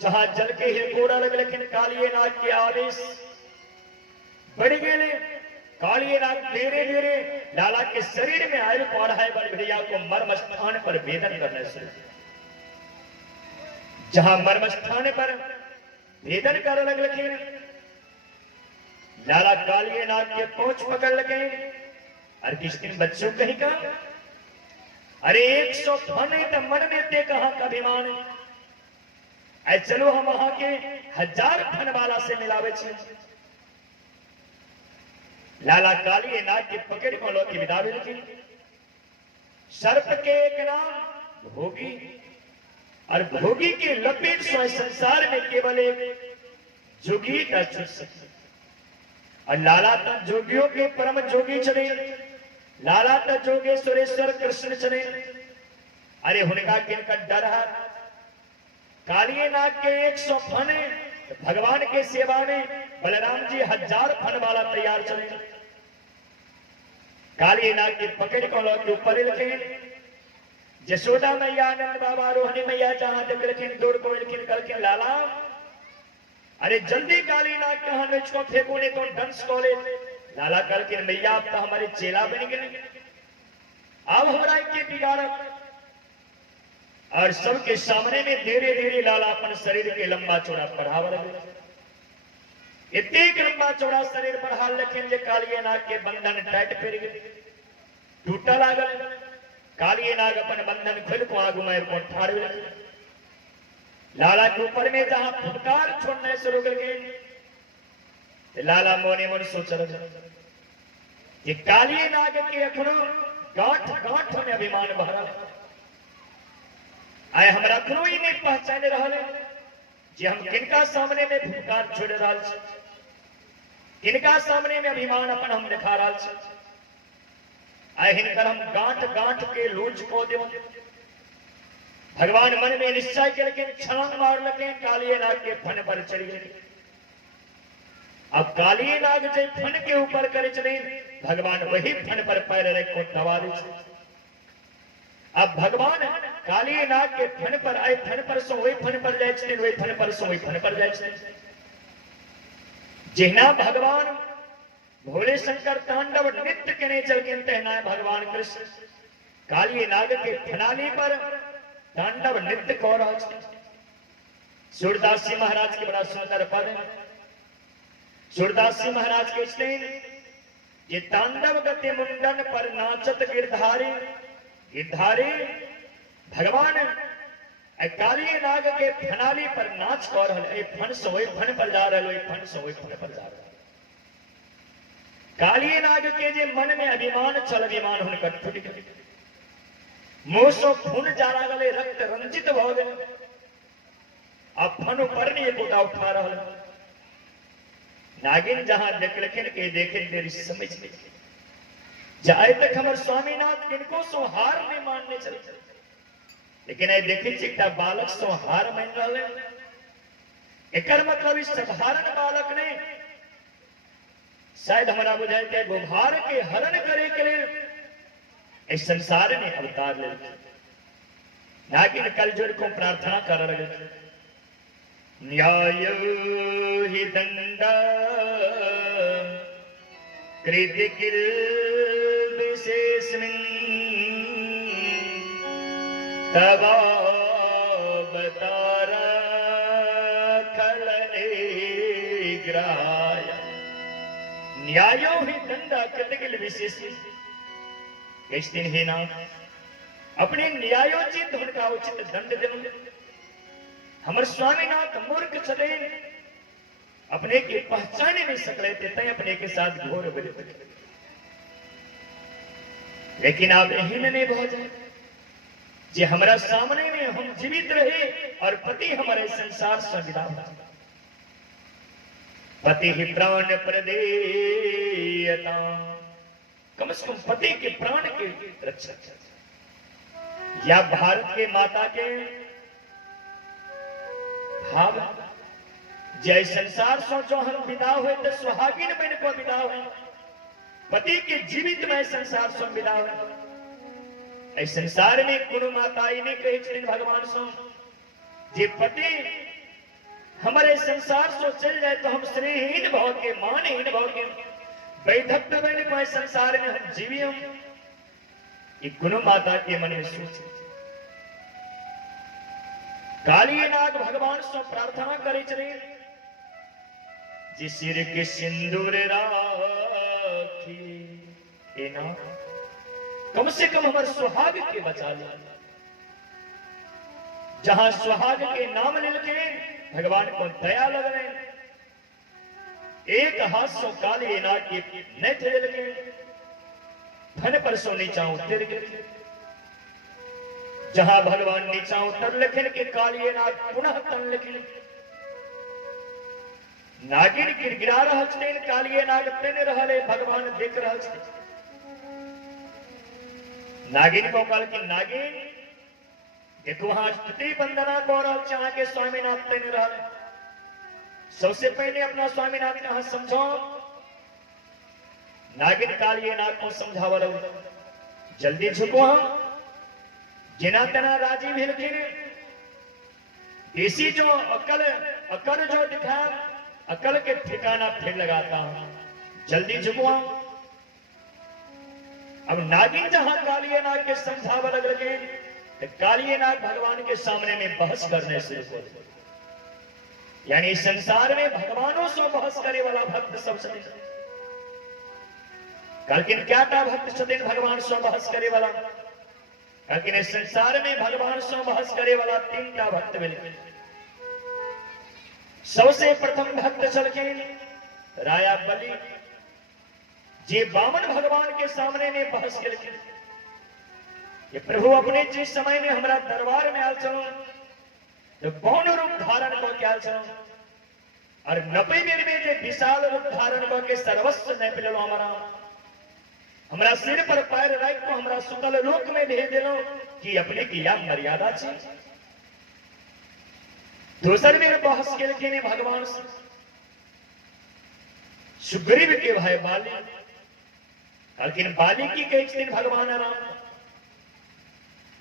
जहां जल के हिलकोड़ा लगे लेकिन कालिए नाग के आदेश बढ़ गए। कालिए नाग धीरे धीरे लाला के शरीर में आयल पड़ है बल भैया को मर्म स्थान पर वेदन करने से। जहां मर्म स्थान पर वेदन कर लगे लाला कालिए नाग के पहुंच पकड़ लगे। और किस दिन बच्चों कहीं का अरे 100 फने तो मन में ते कहा का अभिमान। ऐ चलो हम वहां के 1000 फन वाला से मिलावे छे। लाला कालिए नाग के पकड़ को लो की विदा मिलती। सर्प के एक नाम भोगी, और भोगी के लपेट से संसार में केवल एक जोगी का छूट सकते। और लाला तक जोगियों के परम जोगी चले, लाला तक जोगेश्वरेश्वर कृष्ण चले। अरे हुनका किनका डर है कालिए नाग के 100 फन भगवान के सेवा में बलराम जी 1000 फन वाला तैयार चले। कालिए नाग के पकड़ को लो के ऊपर लिखे जशोदा मैया आनंद बाबा रोहिणी मैया जहां तक लेकिन दौड़ को लेकिन करके लाला अरे जल्दी काली नाग के हाथ में इसको फेंको ने तो डंस को ले। लाला करके मैया आप तो हमारे चेला बन गए, अब हमारा के बिगाड़क। और सबके सामने में धीरे धीरे लाला अपन शरीर के लंबा चौड़ा बढ़ावा लगे। इतने लंबा चौड़ा शरीर बढ़ा लेकिन जे कालिए नाग के बंधन टाइट फिर गए, टूटा लागल। कालिए नाग अपन बंधन खुद को आगू में को ठाड़ लगे। लाला के ऊपर में जहां फुटकार छोड़ने शुरू कर गए लाला मोने मन सोच रहे कि कालिए नाग के अखनो गांठ गांठ में अभिमान भरा आए। हमरा अखनो ही नहीं पहचान रहा जे हम किनका सामने में फुटकार छोड़ रहा छे, किनका सामने में अभिमान अपन हम दिखा रहा छे। आए हिनकर हम गांठ गांठ के लूच को दे। भगवान मन में निश्चय के लेकिन छलांग मार लगे कालिए नाग के फन पर चढ़ गए। अब कालिए नाग जो फन के ऊपर करे चले भगवान वही फन पर पैर रख को दबा दे। अब भगवान कालिए नाग के फन पर आए, फन पर सो वही फन पर जाए छे, वही फन पर सो वही फन पर जाए छे। जिहना भगवान भोले शंकर तांडव नृत्य करने चल के तहना भगवान कृष्ण कालिए नाग के फनाली पर तांडव नृत्य को रहा है। सूरदास जी महाराज के बड़ा सुंदर पद है। सूरदास जी महाराज के स्नेह ये तांडव गति मुंडन पर नाचत गिरधारी, गिरधारी भगवान कालिए नाग के फनाली पर नाच कर रहे। फन से वही फन पर जा रहे, फन से वही फन पर जा रहे। कालिए नाग के जे मन में अभिमान चल अभिमान हुनकर टूट गए। मुंह से खून जारा गले, रक्त रंजित हो गए। अब फन पर नहीं गोटा उठा रहा। नागिन जहां देखलखिन के देखे तेरी समझ में जाए तक हमारे स्वामीनाथ किनको सोहार नहीं मानने चले। लेकिन ये देखे चिट्टा बालक सोहार मान रहे। एक मतलब इस साधारण बालक ने शायद हमारा बुझाए थे गुभार के हरण करे के लिए इस संसार में अवतार ले। नागिन कलजुग को प्रार्थना कर रहे थे न्याय ही दंडा कृति किल विशेषमिन तवा बतारा खलने ग्राय। न्यायो ही दंडा कृति किल विशेष इस दिन ही ना अपने न्यायोचित उनका उचित दंड दें। हमारे स्वामीनाथ मूर्ख चले अपने की पहचान नहीं सकते थे, अपने के साथ घोर विरोध। लेकिन आप यही नहीं बहुत है जे हमारा सामने में हम जीवित रहे और पति हमारे संसार से विदा हो। पति ही प्राण प्रदेयता, कम से कम पति के प्राण के रक्षक। या भारत के माता के भाव, जय संसार सो जो हम विदा हुए तो सुहागिन बन को विदा हुए, पति के जीवित में संसार सो विदा हुए। इस संसार में कुनु माताई ने कही भगवान सो, जे पति हमारे संसार सो चल जाए तो हम श्रीहीन भाव के, मानहीन भाव के, वैधव्य बन को संसार में हम जीवियों। ये कुनु माता के मन में सोच। कालीनाग भगवान से प्रार्थना करे चले, जिस सिर के सिंदूर राखी ए ना, कम से कम हमारे सुहाग के बचा ले। जहां सुहाग के नाम लेके भगवान को दया लग रहे, एक हाथ से कालीनाग के नेत्र लेके धन पर सो नीचा उतर गए। जहां भगवान नीचा उतर लेकिन के कालीनाग पुनः तन लेकिन नागिन गिरगिरा रहा छे, कालीनाग तेने रहले भगवान देख रहा छे। नागिन को कल की नागिन देखो हाँ स्तुति वंदना गौरव चाह के स्वामीनाथ तेने रहले। सबसे पहले अपना स्वामीनाथ का हाथ समझो। नागिन कालीनाग को समझावा लो, जल्दी झुको हम जिना तना राजी भेलखिन। देसी जो अकल जो दिखा, अकल के ठिकाना फिर लगाता हूं, जल्दी झुको हम। अब नागिन जहां कालीनाग के समझावा लग लगे, तो कालीनाग भगवान के सामने में बहस करने से, यानी संसार में भगवानों से बहस करे वाला भक्त सबसे लेकिन क्या था भक्त छथिन भगवान से बहस करे वाला। लेकिन इस संसार में भगवान से बहस करे वाला 3 भक्त मिले। सबसे प्रथम भक्त चलकिन राया बलि, जे वामन भगवान के सामने में बहस के लिखे कि प्रभु अपने जिस समय में हमारा दरबार में आल चलो तो कौन रूप धारण को क्या चलो, और 90 दिन में जो विशाल रूप धारण को के सर्वस्व न पिलो हमारा सिर पर पैर रख को हमारा सुतल लोक में भेज दिलो कि अपने की या मर्यादा छे। दूसर में बहस के लिखे भगवान से सुग्रीव के भाई बाली, लेकिन बाली की कई दिन भगवान राम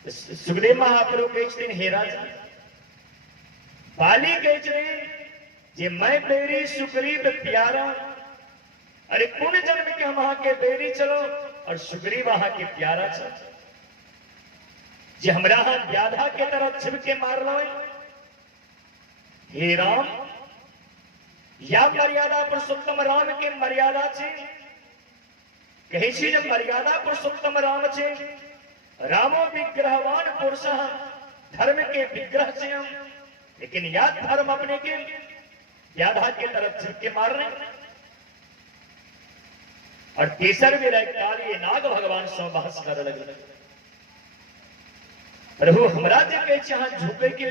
सुखदेव महाप्रभु कई दिन हे राजा बाली कह जे मैं बेरी सुग्रीव प्यारा, अरे पुण्य जन्म के हम वहां के बेरी चलो और सुग्रीव वहां के प्यारा चलो, जे हमरा हाथ व्याधा के तरह छिप के मार लो। हे राम, या मर्यादा पुरुषोत्तम राम के मर्यादा छे, कहे छी जब मर्यादा पुरुषोत्तम राम छे, रामो विग्रहवान पुरुष धर्म के विग्रह से हम, लेकिन या धर्म अपने के व्याधा के तरफ छिप के मार रहे। और तीसर भी कालीनाग भगवान से बहस कर लगे, प्रभु हमरा जे कहे चाह झुके के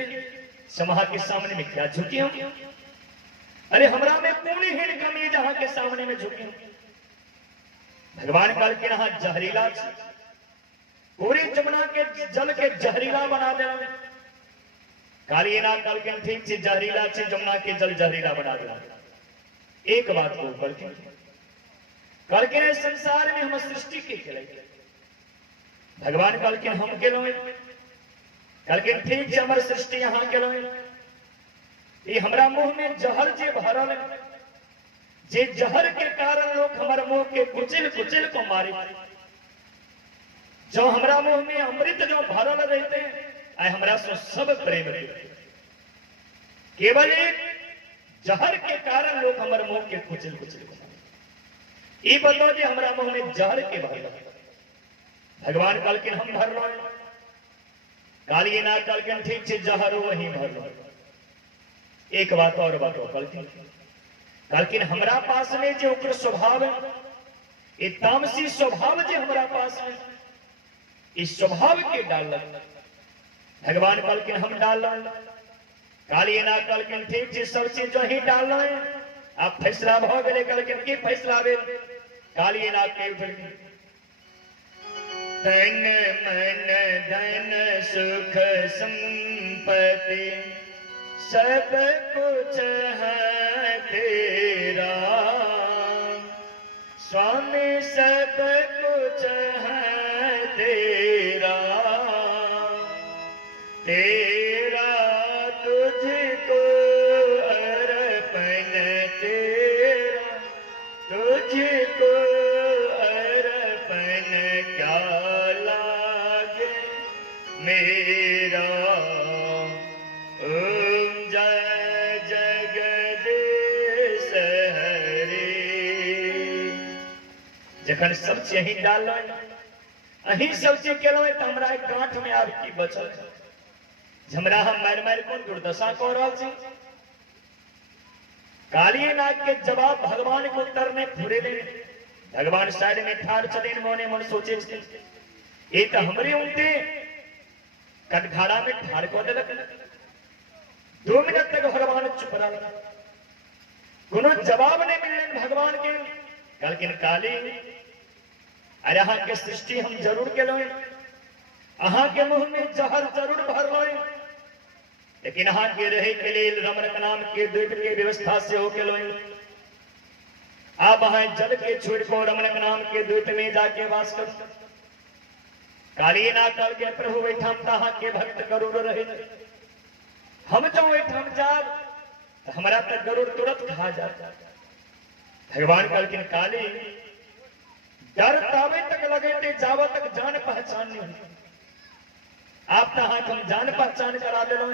समाह के सामने में क्या झुके हम, अरे हमरा में पूरी हीन कमी जहां के सामने में झुके। भगवान काल के यहाँ जहरीला पूरी जमुना के जल के जहरीला बना देना। कालीनाग काल के ठीक से जहरीला से जमुना के जल जहरीला बना देना। एक बात को ऊपर कल के संसार में हम सृष्टि के खेले, भगवान कल के हम के लोए, कल के ठीक से हमारे सृष्टि यहाँ के लोए। ये हमारा मुंह में जहर जे भरल, जे जहर के कारण लोग हमारे मुंह के कुचिल कुचिल को मारे, जो हमारा मुंह में अमृत जो भरल रहते हैं, आए हमारा सो सब प्रेम रहते, केवल एक जहर के कारण लोग हमारे मुंह के कुचिल कुचिल को। ये बताओ जी हमारा मुंह में जहर के भर, भगवान कल के हम भर लो, कालीनाग कल के ठीक से जहर वही भर लो। एक बात और बताओ कल के हमारा पास में जो उग्र स्वभाव है, ये तामसी स्वभाव जो हमारा पास है, इस स्वभाव के डाल भगवान कहलकिन हम डाल काली ना कहलकिन ठीक छै सब चीज जो ही डाल आप फैसला भ गेलै कहलकिन की फैसला भेल काली ना के तन मन धन सुख संपत्ति सब कुछ है तेरा स्वामी सब कुछ है तेरा तेरा तुझको अर्पण तेरा तुझको अर्पण क्या लागे मेरा ओम जय जगदीश हरे। जखन सब चीज अहीं डाल अहीं सब चीज केलहुँ तो हमरा एक गांठ में आब की बचल हमरा हम मारि मारि कोन दुर्दशा कह रहल छी। काली नाग के जवाब भगवान को उत्तर ने फुरे दे भगवान साइड में ठाड़ छथिन मोने मन सोचे ये तो हमरे उनते कटघाड़ा में ठाड़ को देलक 2 मिनट तक भगवान चुप रहा कोनो जवाब नहीं मिलने भगवान के कहलकिन काली अरे अहाँ के सृष्टि हम जरूर केलहुँ अहाँ के मुंह में जहर जरूर भरलहुँ लेकिन अहाँ के रहे के लिए रमणक नाम के द्वीप के व्यवस्था से हो केलहुँ आप अहाँ जल के छोड़ को रमणक नाम के द्वीप में जाके वास कर काली ना कल के प्रभु बैठम अहाँ के भक्त गरुड़ रहे हम जो बैठम जाब तो हमारा तक गरुड़ तुरंत खा जाता भगवान कहलकिन काली डर तावे तक लगे जावा तक जान पहचान नहीं आप तो हाँ हम जान पहचान करा दिलो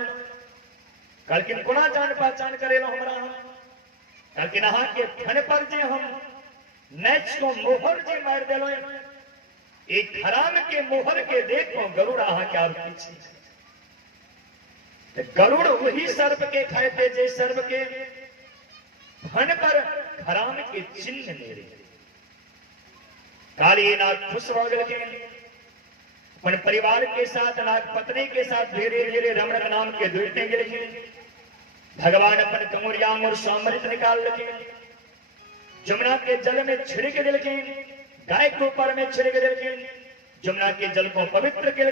कहलकिन कोना जान पहचान करेलो हमरा कहलकिन अहाँ के फन पर जे हम नेच को मोहर जे मार दिलो एक हराम के मोहर के देखो गरुड़ अहाँ के आर पीछे तो गरुड़ वही सर्प के खाते जे सर्प के फन पर हराम के चिन्ह मेरे काली नाग खुश हो गए अपन परिवार के साथ नाग पत्नी के साथ धीरे धीरे रमणक नाम के द्वीपे गए भगवान अपन कमुरियांग और सामृत निकाल लगे जमुना के जल में छिड़क दिलके गाय के ऊपर में छिड़क दिलके जमुना के जल को पवित्र के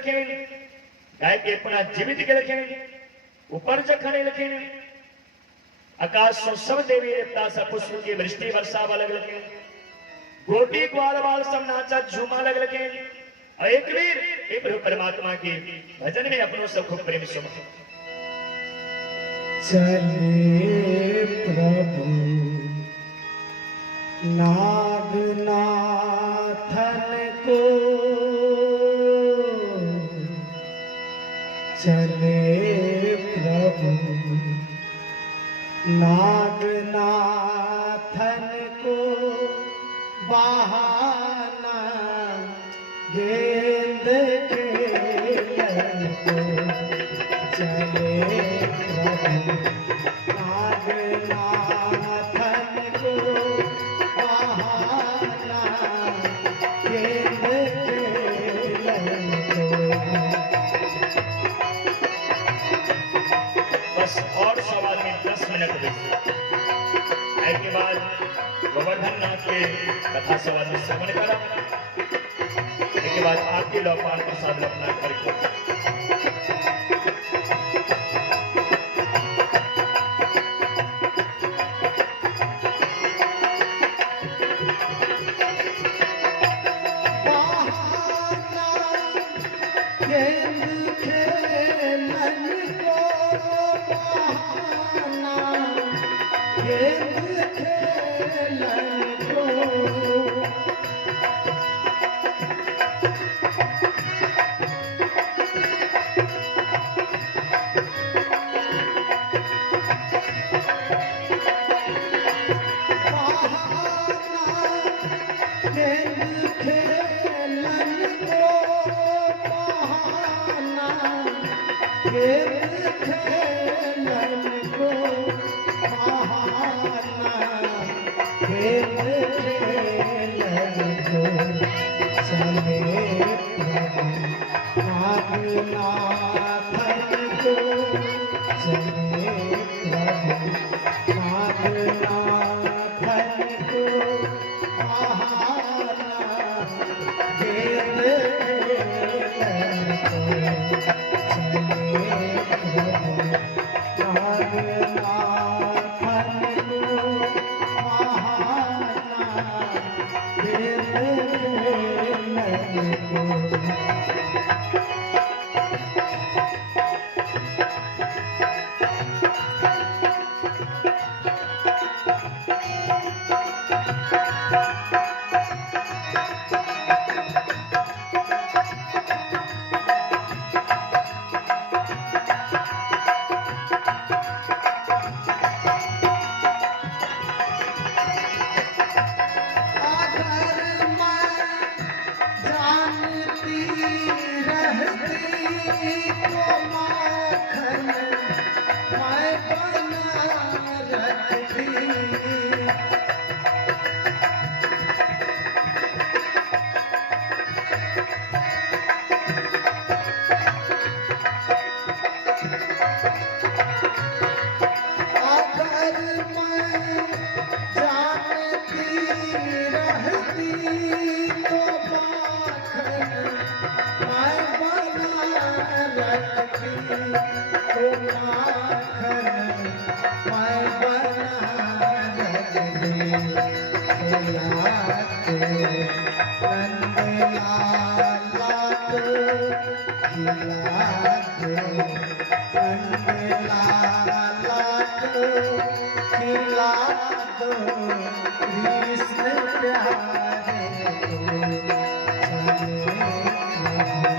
गाय के पुनः जीवित के ऊपर जखने लगे आकाश से सब देवी देवता सब पुष्प की वृष्टि वर्षा लग लगे गोटी ग्वाल बाल सब नाचा झूमा लग लगे और एक वीर एक प्रभु परमात्मा के भजन में अपनों सबको प्रेम सुना चले प्रभु नागनाथन को चले प्रभु नागनाथन को बहाना गेंद खेलन को चले प्रभु नागनाथन को बहाना गेंद खेलन को। बस और सवाल में 10 मिनट के बाद गोवर्धन नाथ के कथा सवाल में श्रवण करा इसके बाद आपके लोकपाल प्रसाद अपना घर चले प्रभु नागनाथन को चले प्रभु नागनाथन को आहाना वेद को चले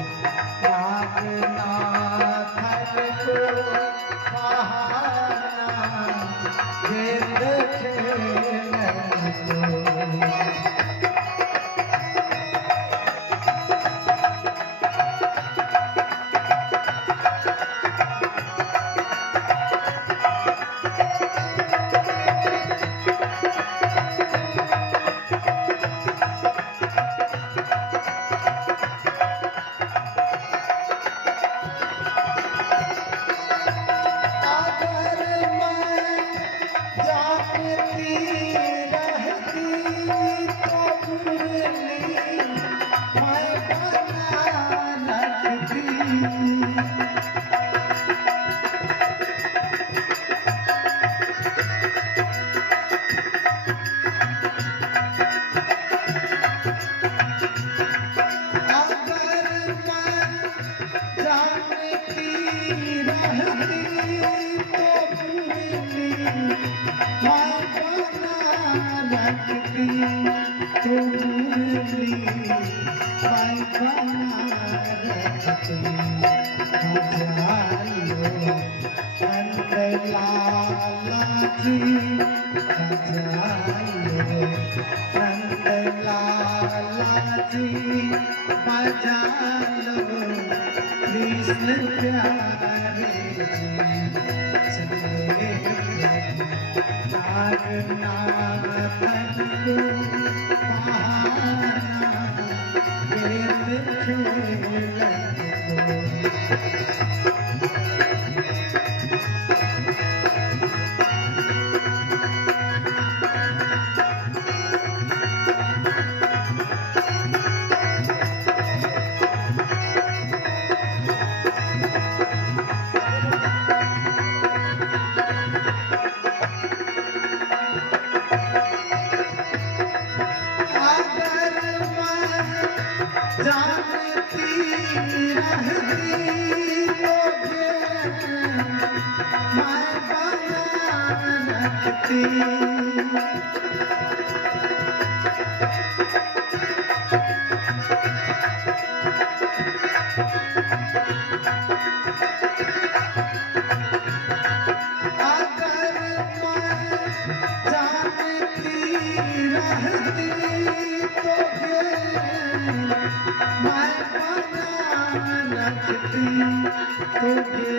प्रभु नागनाथन को आहाना वेद को देखती तुझे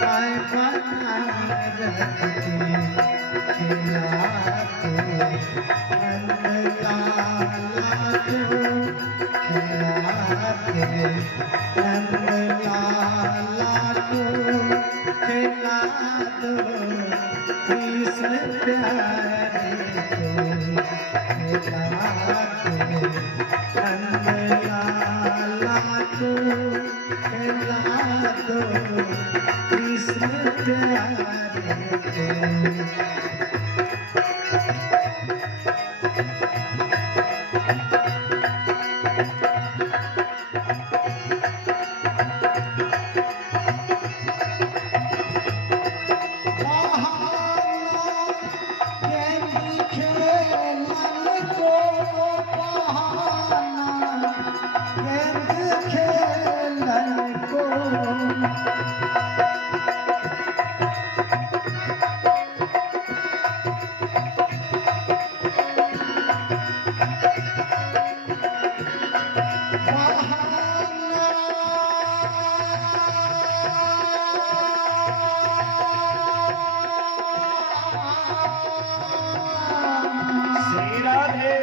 काय बना रखती खिला तू नंदलाला तू खिला के नंदलाला तू खिला दो कृष्ण प्यारे को खिला के नंदलाला को खिला दो कृष्ण प्यारे को श्री राधे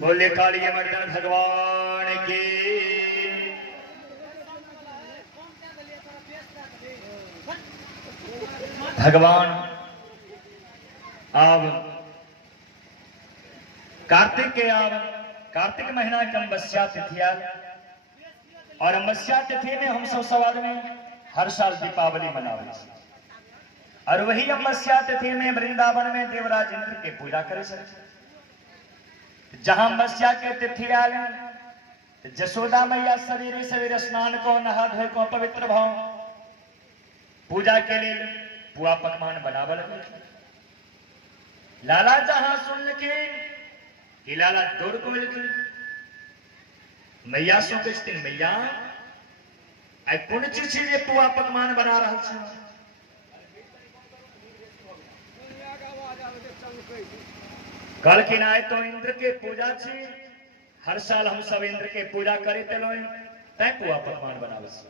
बोले काली मर्दन भगवान की। भगवान अब कार्तिक के अब कार्तिक महीना के अमावस्या तिथि आयल और अमावस्या तिथि में हम सब सवाल में हर साल दीपावली मनावे छी। और वही अमावस्या तिथि में वृंदावन में देवराज इंद्र के पूजा करे छथिन। जहां अमावस्या के तिथि आयल जसोदा मैया सवेरे सवेरे स्नान को नहा धोए को पवित्र भाव पूजा के लिए पुआ पकवान बनावल लगे। लाला जहां सुन के कि लाला दौड़ को मिल मैया सो कहते मैया आई कौन चीज जे पुआ पकवान बना रहा छ। कल की आए तो इंद्र के पूजा छी, हर साल हम सब इंद्र के पूजा करे तेलो तय पुआ पकवान बनावे छी।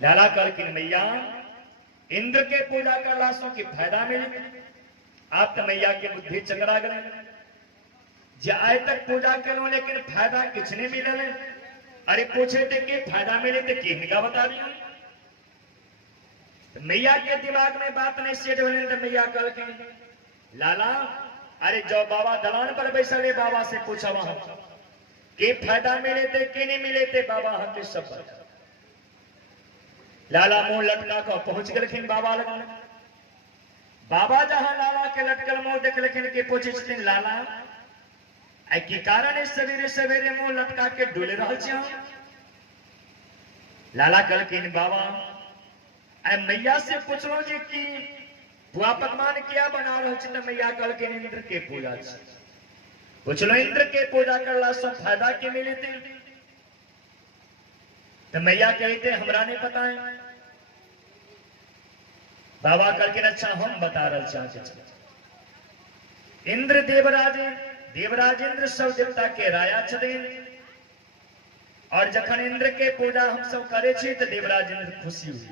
लाला कल की मैया इंद्र के पूजा करला सो की फायदा मिली। आप तो मैया के बुद्धि चकरा गए जे आए तक पूजा करो लेकिन फायदा किछ नहीं मिले। अरे पूछे थे कि फायदा मिले थे कि निका बता दिया। तो मैया के दिमाग में बात नहीं सेट होने तो मैया कल की लाला अरे जो बाबा दलान पर बैठे बाबा से पूछा वहां के फायदा मिले थे कि नहीं मिले थे बाबा हम के सब बता। लाला मुंह लटका कर पहुंच गए बाबा लग। बाबा जहां लाला के लटकल मुंह देख लेकिन के पूछे लाला आई की कारण सवेरे सवेरे मुंह लटका के डुल रहा छ। लाला कल की बाबा आई मैया से पूछलो जे की बुआ पकवान किया बना रहा छ। मैया कल के इंद्र के पूजा छ। पूछ लो इंद्र के पूजा करला सब फायदा के मिले थे? तो मैया कहते हमरा नहीं पता है। बाबा करके अच्छा हम बता रहे चाहते। इंद्र देवराज इंद्र सब देवता के राया छथिन, और जखन इंद्र के पूजा हम सब करे छी तो देवराज इंद्र खुशी हुई।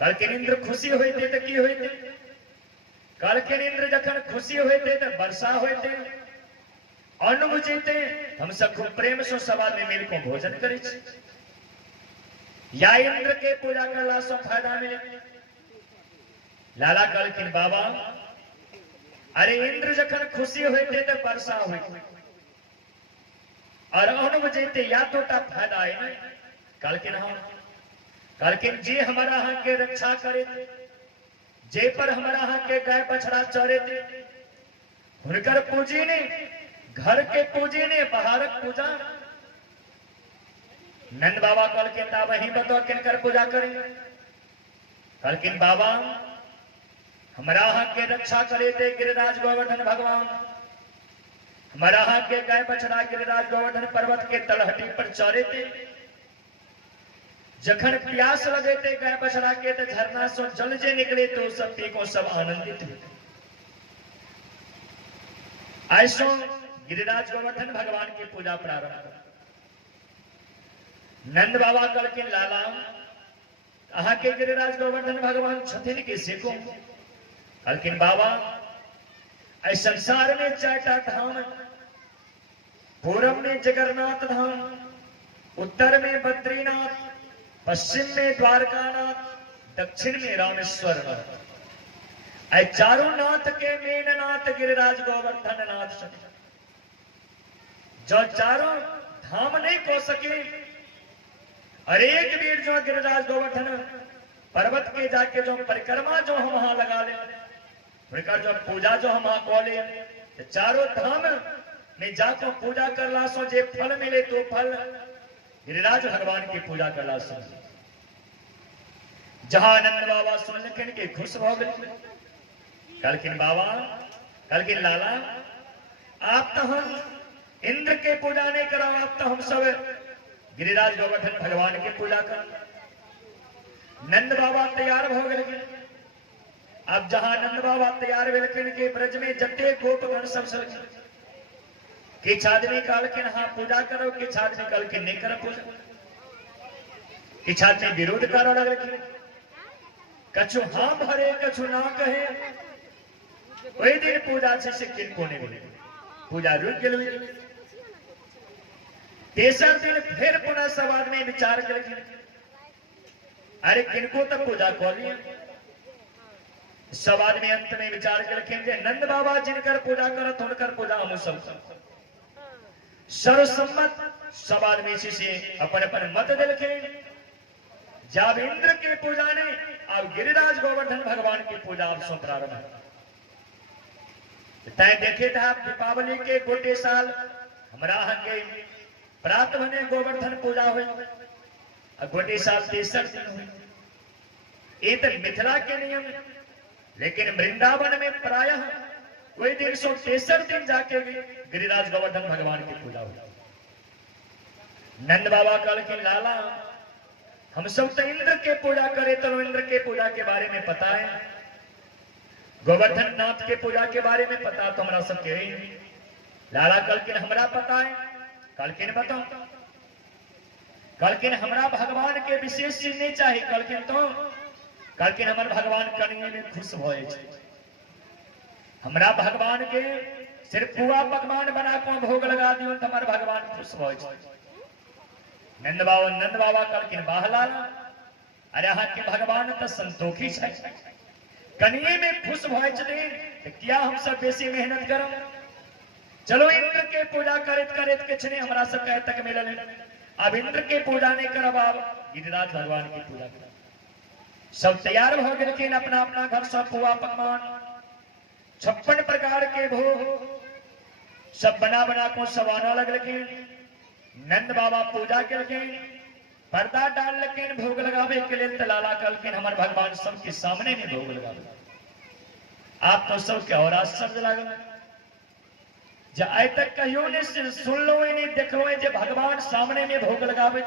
कहलखिन इंद्र खुशी होते तो की होते? कहलखिन इंद्र जखन खुशी होते तो वर्षा होते, अन्न बुझेते, हम सब खूब प्रेम से सब आदमी मिल को भोजन करे छी। या इंद्र के पूजा करला से फायदा मिले? लाला कहलखिन बाबा अरे इंद्र जखन खुशी होते तो वर्षा होते, और अन्न बुझेते या तो फायदा है ना? कहलखिन हम कहलखिन जे हमारा यहाँ के रक्षा करे थे, जे पर हमारा यहाँ के गाय बछड़ा चरे थे, हुनकर पूजी ने, घर के पूजी ने, बाहरक पूजा। नंद बाबा कहलखिन ता वही बताओ किनकर पूजा करें? कहलखिन बाबा हमारा यहाँ के रक्षा करे थे गिरिराज गोवर्धन भगवान, हमारा यहाँ के गाय बछड़ा गिरिराज गोवर्धन पर्वत के तलहटी पर चरे थे। जखन प्यास लगे थे गाय बछड़ा के तो झरना से जल जे निकले तो सब पीको सब आनंदित हुए। ऐसो गिरिराज गोवर्धन भगवान की पूजा प्रारंभ। नंद बाबा कहलखिन लाला अहाँ के गिरिराज गोवर्धन भगवान छथिन के सेको? कहलखिन बाबा इस संसार में 4टा धाम, पूरब में जगन्नाथ धाम, उत्तर में बद्रीनाथ, पश्चिम में द्वारकानाथ, दक्षिण में रामेश्वर नाथ। ऐ चारों नाथ के मेन नाथ गिरिराज गोवर्धन नाथ छथिन। जो चारों धाम नहीं को सके, और एक बीर जो गिरिराज गोवर्धन पर्वत के जाके जो परिक्रमा जो हम वहां लगा ले, उनका जो पूजा जो हम वहां को ले, तो चारों धाम में जाकर पूजा करला सो जे फल मिले तो फल गिरिराज भगवान की पूजा करला सो। जहां नंद बाबा सुनलखिन के खुश हो गए। कहलखिन बाबा कहलखिन लाला आप तो हम इंद्र के पूजा नहीं करो, आप तो हम सब गिरिराज गोवर्धन भगवान की पूजा कर। नंद बाबा तैयार हो गए। अब जहां नंद बाबा तैयार भेलखिन के ब्रज में जते गोपगण सब सलखिन, किछ आदमी कहलखिन हाँ पूजा करो, किछ आदमी कहलखिन नहीं करो पूजा, किछ आदमी विरोध करो लगलखिन, कछु हाँ भरे कछु ना कहे। वही दिन पूजा से किनको नहीं मिले, पूजा रुक गई। तेसर दिन फिर पुनः सब आदमी विचार करके अरे किनको तो पूजा को लिया। सब आदमी अंत में विचार करके नंद बाबा जिनकर पूजा करत उनकर पूजा हम सब सर्वसम्मत सब आदमी से अपन अपन मत दिलखे। जब इंद्र की पूजा ने अब गिरिराज गोवर्धन भगवान की पूजा अब सो प्रारंभ। तय देखे था दीपावली के गोटे साल हमारा के प्रात भने गोवर्धन पूजा हुई, गोटे साल तेसर दिन हुई। ये तो मिथिला के नियम, लेकिन वृंदावन में प्रायः कोई दिन सो तेसर दिन जाके गिरिराज गोवर्धन भगवान की पूजा हुई। नंद बाबा कहलखिन लाला हम सब तो इंद्र के पूजा करे, तो इंद्र के पूजा के बारे में पता है, गोवर्धन नाथ के पूजा के बारे में पता तो हमारा सब कहे नहीं। लाला कहलखिन हमरा पता है। कहलखिन बताओ। कहलखिन हमरा भगवान के विशेष चीज नहीं चाहिए। कहलखिन तो कहलखिन हमर भगवान कनिए में खुश होए छे, हमरा भगवान के सिर्फ पुआ पकवान बना को भोग लगा दियो तो हमर भगवान खुश होए छे। नंद बाबा कहलखिन वाह लाला, अरे अहाँ के भगवान तो संतोषी छे, कनिए में खुश होए छथिन तो क्या हम सब बेसी मेहनत करो। चलो इंद्र के पूजा करत करत किछ नहीं हमरा सब कहे तक मिलल। अब इंद्र के पूजा नहीं करब, अब गिरिराज भगवान की पूजा करब। सब तैयार हो गए अपना अपना घर से पुआ पकवान 56 प्रकार के भोग सब बना बना को सब आना लगलखिन। नंद बाबा पूजा करलखिन, पर्दा डाल लखिन भोग लगावे के लिए। लाला कहलखिन हमार भगवान सबके सामने में भोग लगावे। आप तो सब के और आश्चर्य लागल। जे आय तक कहियो ने सुन लो नहीं देख लो जे भगवान सामने में भोग लगावे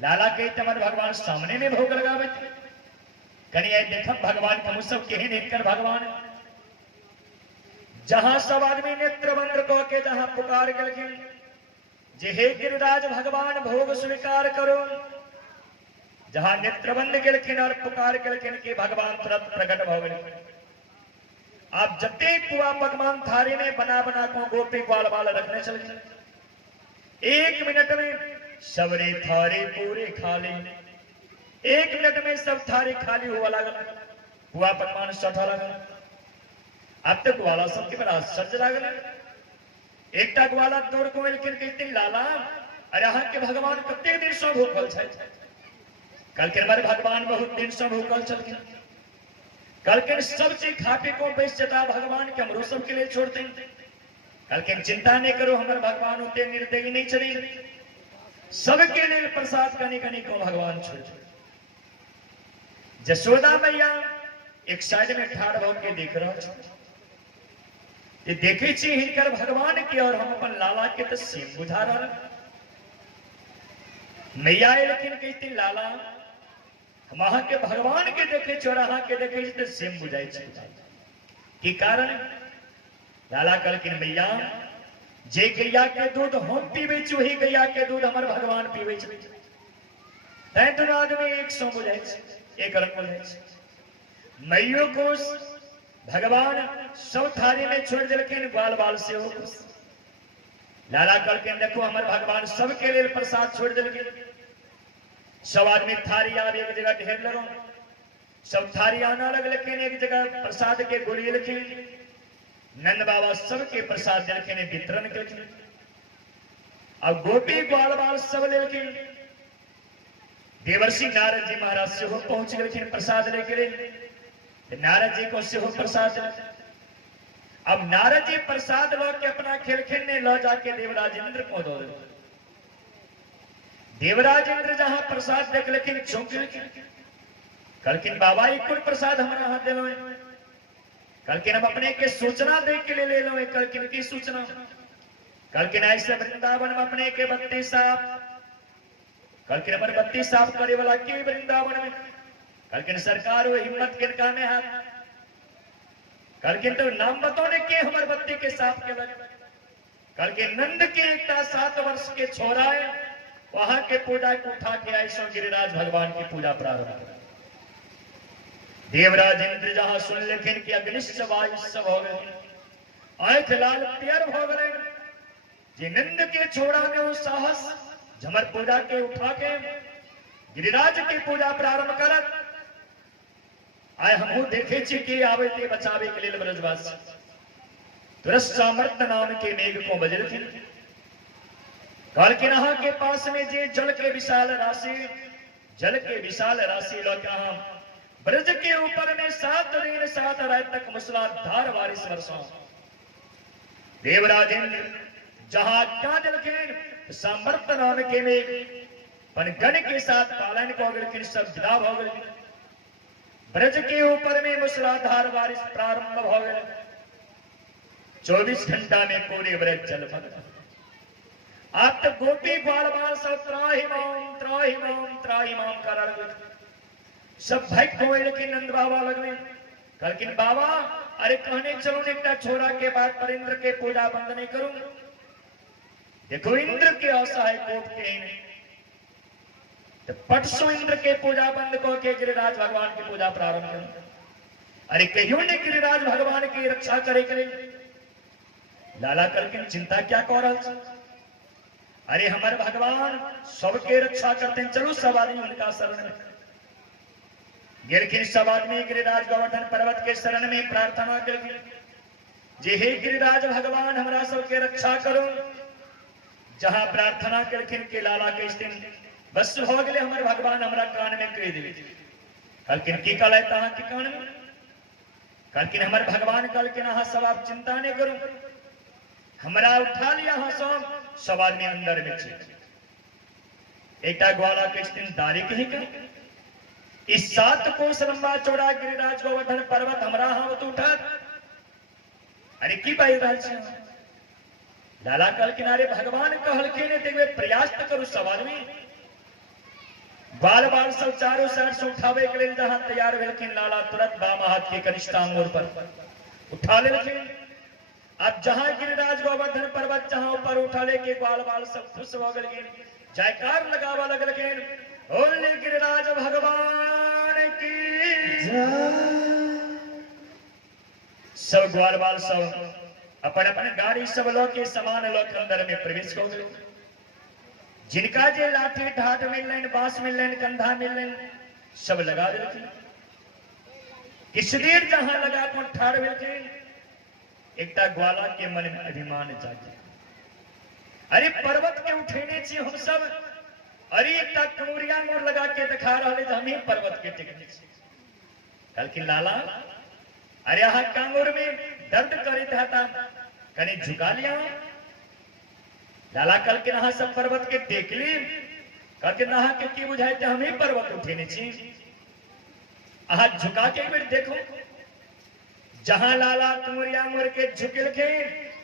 लाला के तमर भगवान सामने में भोग लगावे कनी आय देखब भगवान के मुसब केहन हिकर भगवान जहां सब आदमी नेत्र बंद कह के जहां पुकार गेलखिन जे हे गिरिराज भगवान भोग स्वीकार करो जहां नेत्र बंद गेलखिन और पुकार गेलखिन कि भगवान तुरंत प्रकट भ गेलखिन आप जते पुआ पकवान थारी में बना बना को गोपी ग्वाल वाल रखने चल गए 1 मिनट में सबरे थारी पूरे खाली 1 मिनट में सब थारी खाली हुआ लगल पुआ पकवान सठा लगल अब तक ग्वाला सबके बड़ा आश्चर्य लागल एकटा ग्वाला दौड़ को लेकिन कहते लाला अरे अहाँ के भगवान कते दिन से भूखल छै कल के हमारे भगवान बहुत दिन से भूखल छलखिन कल के सब चीज खा पी को बैस जता भगवान के हमरो सब के लिए छोड़ते कल के चिंता नहीं करो हमारे भगवान होते निर्दयी नहीं चली सबके लिए प्रसाद कनी कनी को भगवान छोड़ जसोदा मैया एक साइड में ठाड़ होकर देख रहा ये देखे छी हिनकर भगवान के और हम अपन लाला के तो सेम बुझा रहा मैया लेकिन कहती लाला हम अहाँ के भगवान के देखे छी और अहाँ के देखे छी तो सेम बुझाई छी की कारण लाला कहलखिन मैया जे गैया के दूध हम पीबे छी वही गैया के दूध हमर भगवान पीबे छी तै दोनों आदमी एक सौ बुझाई छी एक रंग बुझाई छी मैयो को भगवान सब थारी में छोड़ दिलखिन बाल बाल से हो लाला कहलखिन देखो हमर भगवान सबके लिए प्रसाद छोड़ दिलखिन सब आदमी थारी आब एक जगह ढेर लगो सब थारी आना लगलखिन एक जगह प्रसाद के गोली लिखिन नंद बाबा सबके प्रसाद दिलखिन वितरण केलखिन अब गोपी ग्वाल बाल सब लेलखिन देवर्षि नारद जी महाराज से हो पहुंच गए प्रसाद लेके नारद जी को से हो प्रसाद अब नारद जी प्रसाद लो के अपना खेलखिन ने लो जाके देवराज इंद्र को दो देवराज इंद्र जहां प्रसाद देख लेकिन चौंक कलकिन बाबा एक कुल प्रसाद हमारा हाथ दे लो कलकिन हम अपने के सूचना दे के लिए ले लो कलकिन की सूचना कलकिन ऐसे वृंदावन में अपने के 32 साहब कलकिन हमारे 32 साहब करे वाला के वृंदावन में कलकिन सरकार वो हिम्मत किनका में हाथ कलकिन तो नाम बतौने के हमारे बत्ती के साथ के लग कलकिन नंद के एक 7 वर्ष के छोरा है वहां के पूजा को उठा के आई सो गिरिराज भगवान की पूजा प्रारंभ देवराज इंद्र जहां सुन लेकिन कि अग्निश्च वायु सब हो गए आंख लाल प्यार हो गए जे नंद के छोड़ा में वो साहस झमर पूजा के उठा के गिरिराज की पूजा प्रारंभ करत आय हमहू देखे छी कि आवे ते बचावे के लिए ब्रजवासी तुरस सामर्थ नाम के मेघ को बजलखिन काल के नहा के पास में जे जल के विशाल राशि लो कहा ब्रज के ऊपर में 7 दिन 7 रात तक मूसलाधार बारिश वर्षा देवराज इंद्र जहां का जलखिन सामर्थ नाम के मेघ पन गण के साथ पालन को अगर सब विदा हो गए ब्रज के ऊपर में मूसलाधार बारिश प्रारंभ हो गए 24 घंटा में पूरे ब्रज जलमग्न आप तो गोपी ग्वाल बाल सब त्राहिमाम कर सब भक्त हो लेकिन नंद बाबा लगने कलकिन बाबा अरे कहने चलो एकटा छोरा के बाद पर इंद्र के पूजा बंद नहीं करूं देखो इंद्र के असहाय कोप के तो परसों इंद्र के पूजा बंद को के गिरिराज भगवान की पूजा प्रारंभ कर अरे कहियो ने गिरिराज भगवान की रक्षा करे लाला करके चिंता क्या कर रहा अरे हमारे भगवान सबके रक्षा करते हैं चलो सब आदमी उनका शरण में गिरकिन सब आदमी गिरिराज गोवर्धन पर्वत के शरण में प्रार्थना करके जे हे गिरिराज भगवान हमारा सबके रक्षा करो जहां प्रार्थना करके के लाला के दिन बस हो गए हमारे भगवान हमारा कान में कह दिले कलकिन की कल है की कान में कलकिन हमारे भगवान कल के ना सब आप चिंता नहीं करो हमारा उठा लिया हाँ सब आदमी अंदर में एक ग्वाला के दिन दारी कही कर इस 7 कोस लंबा चौड़ा गिरिराज गोवर्धन पर्वत हमारा हाँ तो उठा अरे की बाई राज लाला कल किनारे भगवान कहलके ने देखबे प्रयास तो करू सब आदमी बाल बाल सब चारों साइड से उठावे के लिए जहां तैयार भेलखिन लाला तुरंत बाम हाथ के कनिष्ठ अंगूर पर उठा लेलखिन। अब जहां गिरिराज गोवर्धन पर्वत जहां ऊपर उठा ले के बाल बाल सब खुश हो गए, जयकार लगावा लगलखिन, बोले गिरिराज भगवान की सब ग्वाल बाल सब अपन अपन गाड़ी सब लोग के समान लोग अंदर में प्रवेश हो गए। जिनका जे लाठी ढाट मिलन बांस मिलन कंधा मिलन सब लगा देलखिन। किस देर जहां लगा को ठाड़ भेलखिन, एकटा ग्वाला के मन में अभिमान जागे, अरे पर्वत के उठेने छी हम सब, अरे एकटा कमरिया मोर लगा के दिखा रहे हम ही पर्वत के टिकने छी। कल की लाला अरे यहाँ कांगूर में दर्द करित था कने झुका लिया। लाला कल के नहा सब पर्वत के देख ली, कल के नहा के की बुझाए थे हम ही पर्वत उठेने छी। अहा झुका के एक बार देखो, जहां लाला तुमरिया मोर के झुकल के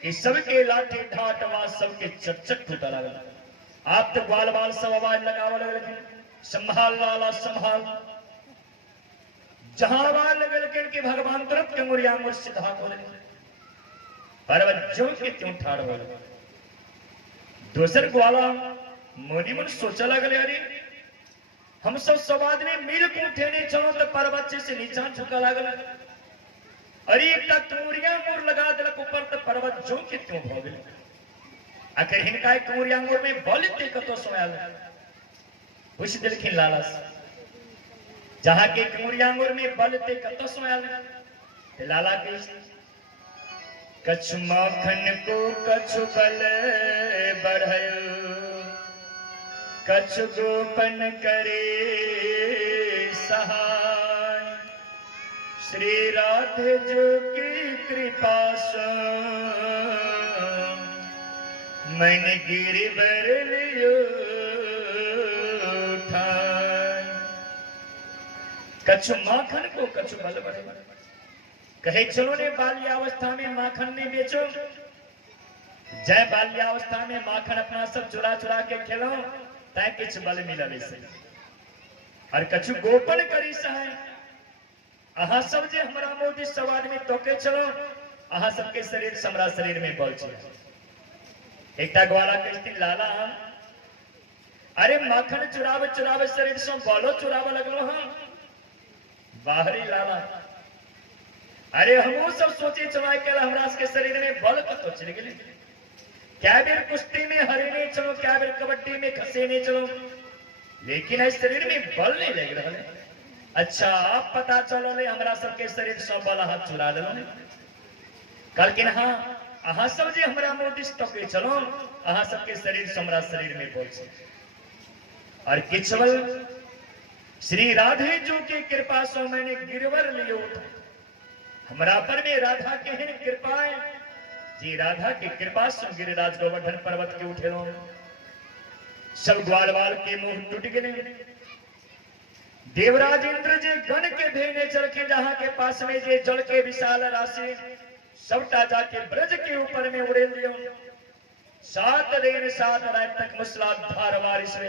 ये सबके लाठी ढाट आवाज सबके चकचक टूटा लगा। आप तो ग्वाल बाल सब आवाज लगावा लगे, संभाल लाला संभाल। जहां आवाज लगल के भगवान तुरंत कंगुरिया मोर से धाक हो लगे, पर्वत जो के त्यों ठाड़ हो लगे। दोसर ग्वाला मोनी मन सोचा लगले, अरे हम सब आदमी मिल के उठेने चलो तो पर्वत से नीचा झुका लागल, अरे एक तुमरिया मोर लगा दिलक ऊपर तो पर्वत जो के त्यों हो गए। आखिर हिनका कुमरिया मोर में बल ते कतो सोयाल पूछ दिलखिन लाला से, जहां के कुमरिया मोर में बल ते कतो सोयाल। लाला के कछु माखन को कछु बल बढ़ायो, कछु गोपन करे सहाय, श्री राधे जो की कृपा से मन गिरिवर लियो ठाय। कछु माखन को कछु बल बढ़े, कहे चलो ने बाल्यावस्था में माखन ने बेचो, जय बाल्यावस्था में माखन अपना सब चुरा चुरा के खेलो तय किछ बल मिलल से, और कछु गोपन करी सहाय। अहा सब जे हमरा मोदी सब आदमी तोके चलो, अहा सबके शरीर समरा शरीर में बल छे। एकटा ग्वाला कहती लाला अरे माखन चुरावे चुरावे शरीर से बलो चुरावे लगलो हम बाहरी लाला, अरे हमू सब सोचे चला के हमरा के शरीर में बल कतो चल गेले। क्या बेर कुश्ती में हरेने चलो, क्या बेर कबड्डी में खसेने चलो, लेकिन इस शरीर में बल नहीं लग रहा है। अच्छा आप पता चलो ले हमरा सबके शरीर से बल हाथ चुरा ले कल के हाँ अहा सब जे हमरा मोदिस तके चलो, अहा सबके शरीर से हमरा शरीर में बोल छे। और किछवल श्री राधे जो के कृपा से मैंने गिरवर लियो, हमरा पर में राधा के हैं कृपा है जी, राधा की कृपा से गिरिराज गोवर्धन पर्वत के उठे लो। सब ग्वाल बाल के मुंह टूट गए। देवराज इंद्र जे गण के भेने चल के जहां के पास में जे जल के विशाल राशि सबटा जाके ब्रज के ऊपर में उड़े लियो। 7 दिन 7 रात तक मूसलाधार बारिश हुई,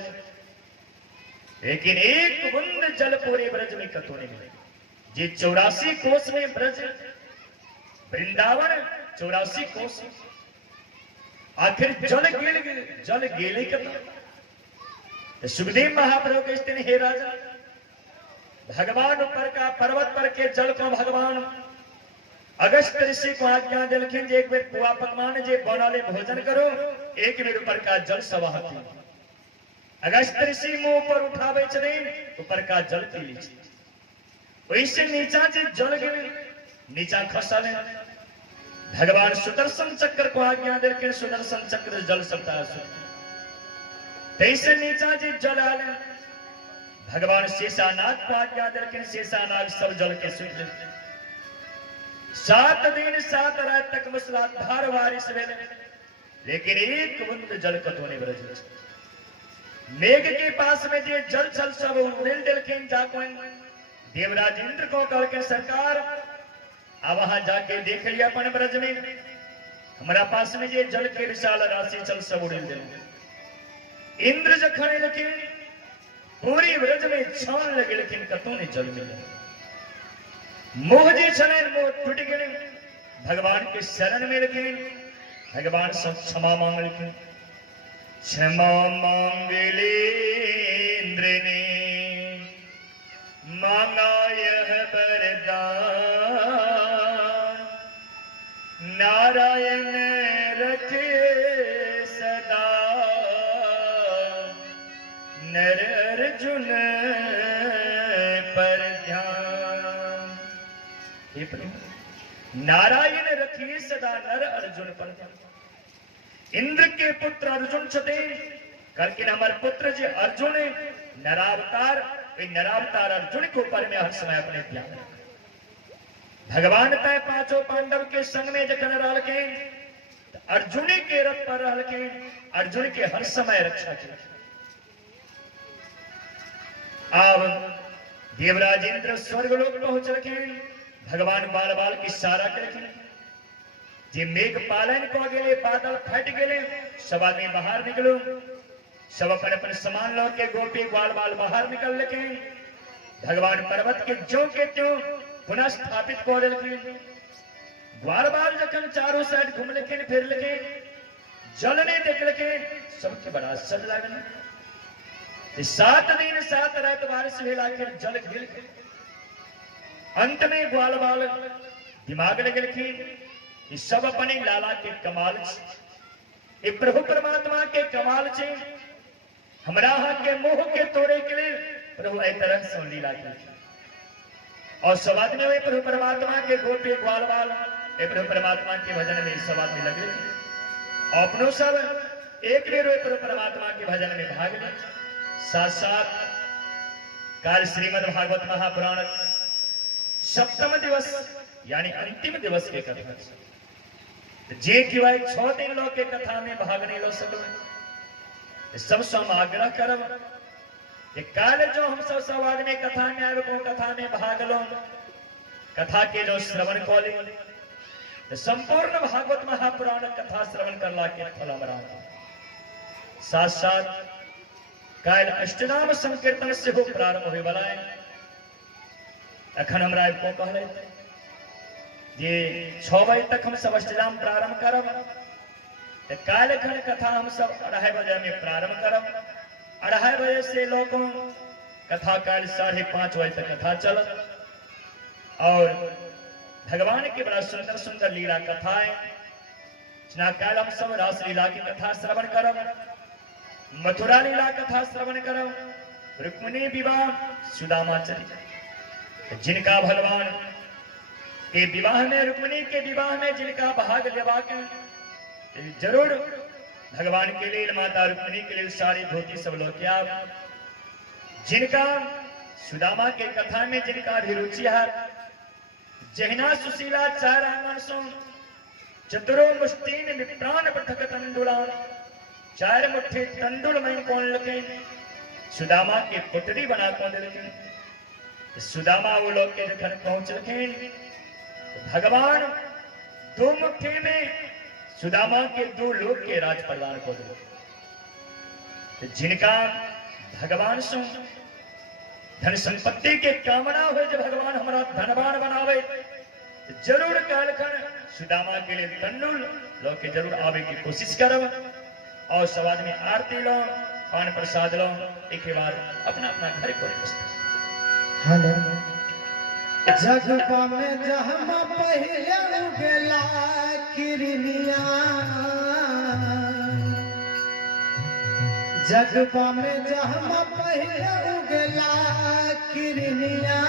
लेकिन एक बूंद जल पूरे ब्रज में कतो नहीं मिले। जे 84 कोस में ब्रज वृंदावन 84 कोस, आखिर जल गेले कतो। सुखदेव महाप्रभु कहते हैं हे राजा, भगवान ऊपर का पर्वत पर के जल को भगवान अगस्त ऋषि को आज्ञा दिलखिन जे एक बेर पुआ पकवान जे बनाले भोजन करो, एक बेर ऊपर का जल सवाहती। अगस्त ऋषि मुंह पर उठावे चले, ऊपर का जल पी लीजिए। वैसे नीचा जे जल गिरे नीचा खसले, भगवान सुदर्शन चक्र को आज्ञा दिलखिन सुदर्शन चक्र जल सकता है। तैसे नीचा जे जल आले, भगवान शेषानाग को आज्ञा दिलखिन शेषानाग सब जल के सुख ले। 7 दिन 7 रात तक मूसलाधार बारिश भेले, लेकिन एक बूंद जल कतो नहीं बरसे। मेघ के पास में जे जल छल सब उड़ेल दिलखिन जाको देवराज इंद्र को कह के सरकार अब वहां जाके देख लिया अपन ब्रज में हमारा पास में जे जल के विशाल राशि चल सब उड़ेल दे। इंद्र जखने लगे पूरी व्रज में छान लगे लेकिन कतों ने जल मिले। मोह जे छने मोह टूट गए, भगवान के शरण में लगे, भगवान सब क्षमा मांग लगे। क्षमा मांगले इंद्र ने मांगा यह वरदान, नारायण रखे सदा नर अर्जुन पर ध्यान। हे प्रभु, नारायण रखिए सदा नर अर्जुन पर ध्यान। इंद्र के पुत्र अर्जुन छते करके हमारे पुत्र जे अर्जुन नरावतार, नरावतार अर्जुन के ऊपर में हर समय अपने ध्यान रखा। भगवान तय पांचों पांडव के संग में जखन रह के अर्जुन के रथ पर रह के अर्जुन के हर समय रक्षा की। अब देवराज इंद्र स्वर्गलोक पहुंच रखे, भगवान बाल बाल की सारा करके जे मेघ पालन को गेले, बादल फट गेले, सब आदमी बाहर निकलो, सब अपन अपन समान लो के गोपी ग्वाल बाल बाहर निकल लगे। भगवान पर्वत के जो के त्यों पुनः स्थापित कर लगे। ग्वाल बाल जखन चारों साइड घूम लगे, फिर लगे, जल ने देख लगे, सबके बड़ा आश्चर्य लागल। 7 दिन 7 रात बारिश भेला के जल गिर गए। अंत में ग्वाल बाल दिमाग लगे लगे, ये सब अपने लाला के कमाल छे, प्रभु परमात्मा के कमाल छे। हमरा के मोह के तोड़े के लिए प्रभु ए तरह से लीला की। और सब आदमी में प्रभु परमात्मा के गोपी ग्वाल बाल प्रभु परमात्मा के भजन में सब आदमी लगे, अपनों सब एक बेर प्रभु परमात्मा के भजन में भाग ले। साथ साथ काल श्रीमद् भागवत महापुराण सप्तम दिवस यानी अंतिम दिवस के कथा जे कि 6 दिन लोग के कथा में भाग नहीं लो सको। सब हम आग्रह करब काल जो हम सब आदमी कथा में आए को कथा में भाग लो, कथा के जो श्रवण को ले, संपूर्ण भागवत महापुराण कथा श्रवण करला के फल हमरा। साथ साथ काल अष्टनाम संकीर्तन से हो प्रारंभ होए वाला है। अखन हमरा को कहले जे 6 बजे तक हम सब अष्टनाम प्रारंभ करब, काल खन कथा हम सब 2:30 बजे में प्रारंभ करब। 2:30 बजे से लोगों कथा काल 5:30 बजे तक कथा चलत। और भगवान की बड़ा सुंदर सुंदर लीला कथा है। काल हम सब रास लीला की कथा श्रवण करब, मथुरा लीला कथा श्रवण करब, रुक्मिणी विवाह, सुदामा चरित्र, जिनका भगवान के विवाह में, रुक्मिणी के विवाह में जिनका भाग लेवा के जरूर भगवान के लिए, माता रुक्मिणी के लिए सारी धोती सब लोग क्या, जिनका सुदामा के कथा में जिनका अभिरुचि है, जहिना सुशीला 4 आंगन सो चतुरो मुष्टीन विप्राण पठक तंडुलान, 4 मुट्ठी तंडुल में कौन लगे, सुदामा के पुतली बना कौन लगे। सुदामा वो लोग के जखन पहुंच लगे, भगवान 2 मुट्ठी में सुदामा के 2 लोग के राज प्रदान को दे। जिनका भगवान से धन संपत्ति के कामना हो, जब भगवान हमारा धनवान बनावे, जरूर कालखन सुदामा के लिए तंडुल लोग के जरूर आवे की कोशिश करब। और सब आदमी आरती लो, पान प्रसाद लो, एक बार अपना अपना घर को जगपा में जहमा पहिले उगला किरनिया, जगपा में जहमा पहिले उगला किरनिया,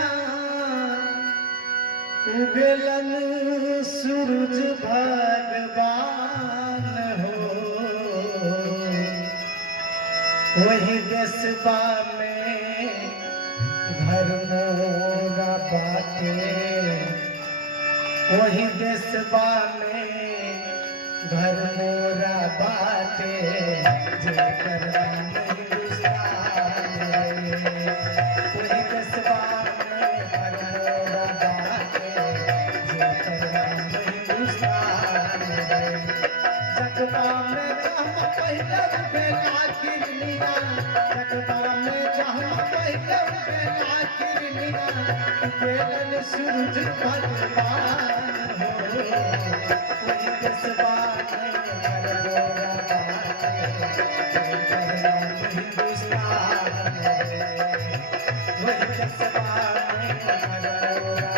उगलन सूरज भगवान हो, वही देशबा में घर मोरा बाटे, वही देशबा में घर मोरा बाटे, जेकर नाम हिंदुस्तान है। वही देशबा में घर मोरा बाटे, जेकर नाम हिंदुस्तान है। जगता में जहाँ पहले बेला गिरनिया जगता में जहाँ पहले बेला गिरनिया बेलन सूरज भगवान हो कोई जज्बात कर गोरा हिंदुस्तान वही जज्बात कर गोरा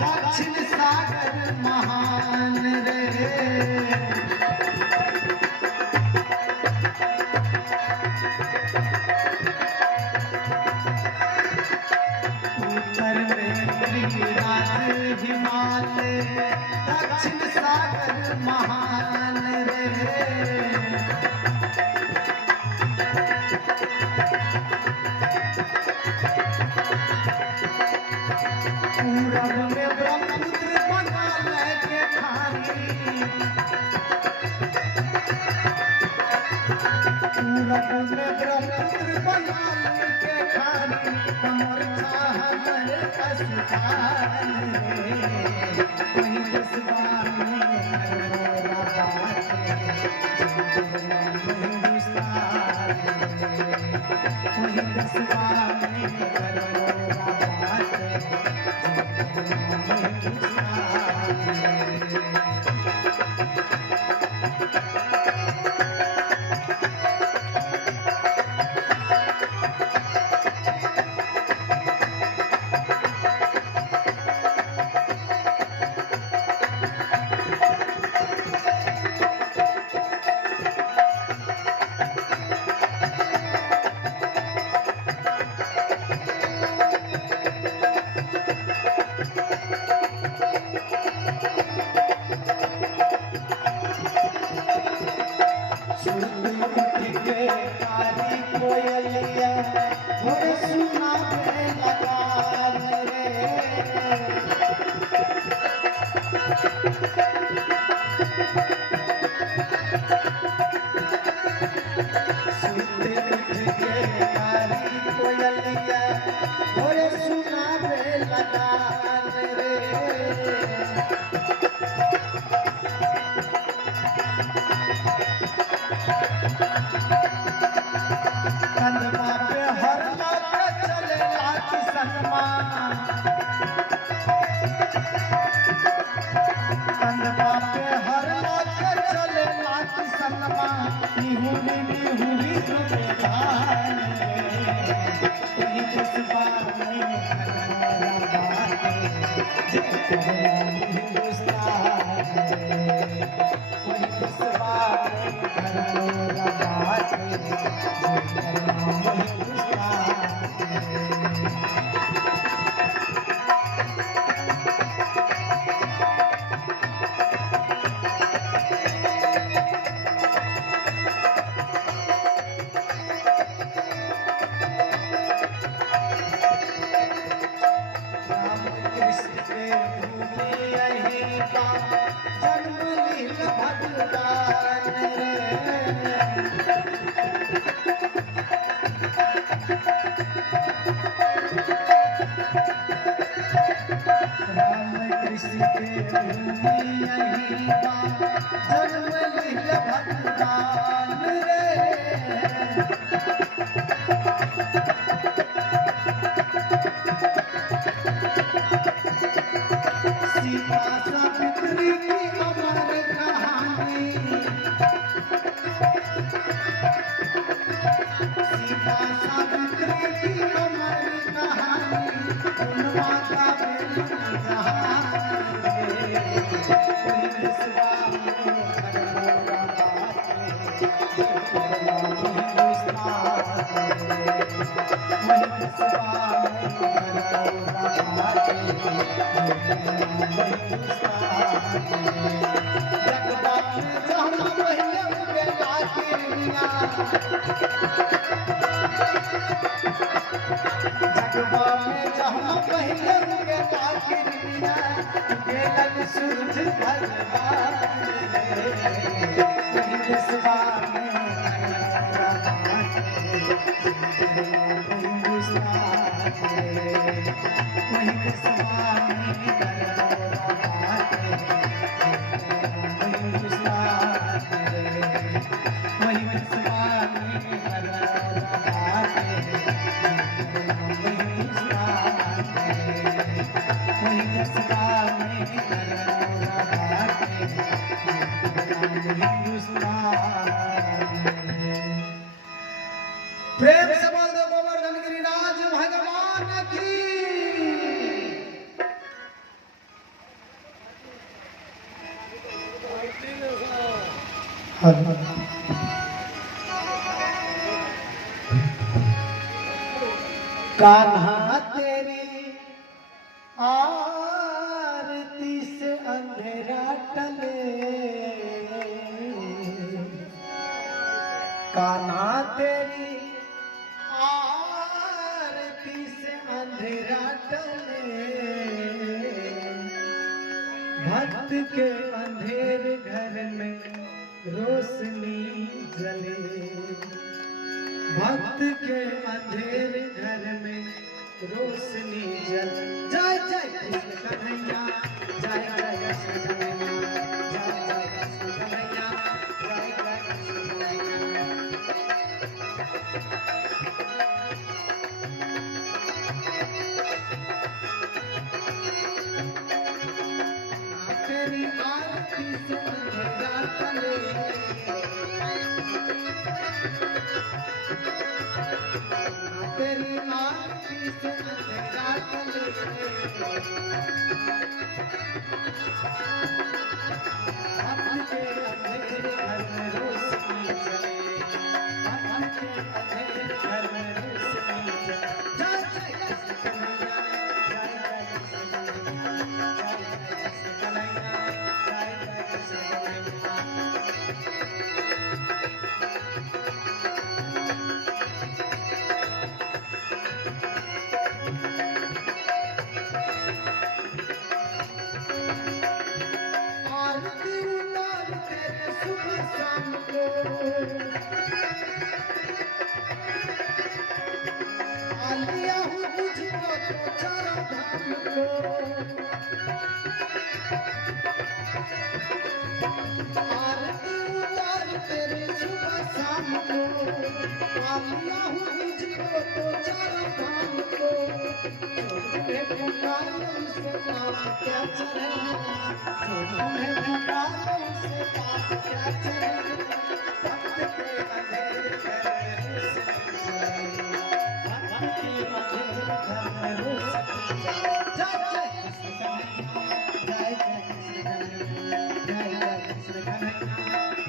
दक्षिण सागर महान रे उत्तर में गिरिराज हिमालय दक्षिण सागर महान रे पूरब में ब्रह्मपुत्र बना लेके खानी पूरब में ब्रह्मपुत्र बना लेके खानी कमर हमर अस्पताल वही जज्बात में गोरा हिंदुस्तान वही जज्बात में गोरा प्रेम से बोल दो गोवर्धन गिरिराज भगवान की। कान्हा तेरी आरती से अंधेरा टले, कान्हा तेरी आरती से अंधेरा टले, भक्त के अंधेरे घर में रोशनी जले, भक्त के अंधेरे घर में रोशनी जले। जय जय कृष्ण कन्हैया, जय जय कृष्ण कन्हैया, जय जय कृष्ण कन्हैया, जय जय कृष्ण कन्हैया। तेरी आरती से अंधेरा टले, तेरी आरती से अंधेरा टले, भक्त के अंधेरे घर में रोशनी जले, भक्त के अंधेरे घर में रोशनी जले। जय जय कृष्ण कन्हैया, जय जय कृष्ण कन्हैया, जय जय कृष्ण कन्हैया, जय जय कृष्ण कन्हैया। आरती उतार तेरे सुबह शाम को, आलिया हूँ तुझको तो चारों धाम को। आरती उतार तेरे सुबह शाम को, आलिया हूँ तुझको तो चारों धाम को। तुम्हें पुकारो उसे पाप क्या चढ़ेगा, तुम्हें पुकारो उसे पाप क्या चढ़ेगा। भक्त के अंधेरे घर में रोशनी जले, भक्त के अंधेरे घर में रोशनी जले। जय जय कृष्ण कन्हैया, जय जय कृष्ण कन्हैया, जय जय कृष्ण कन्हैया,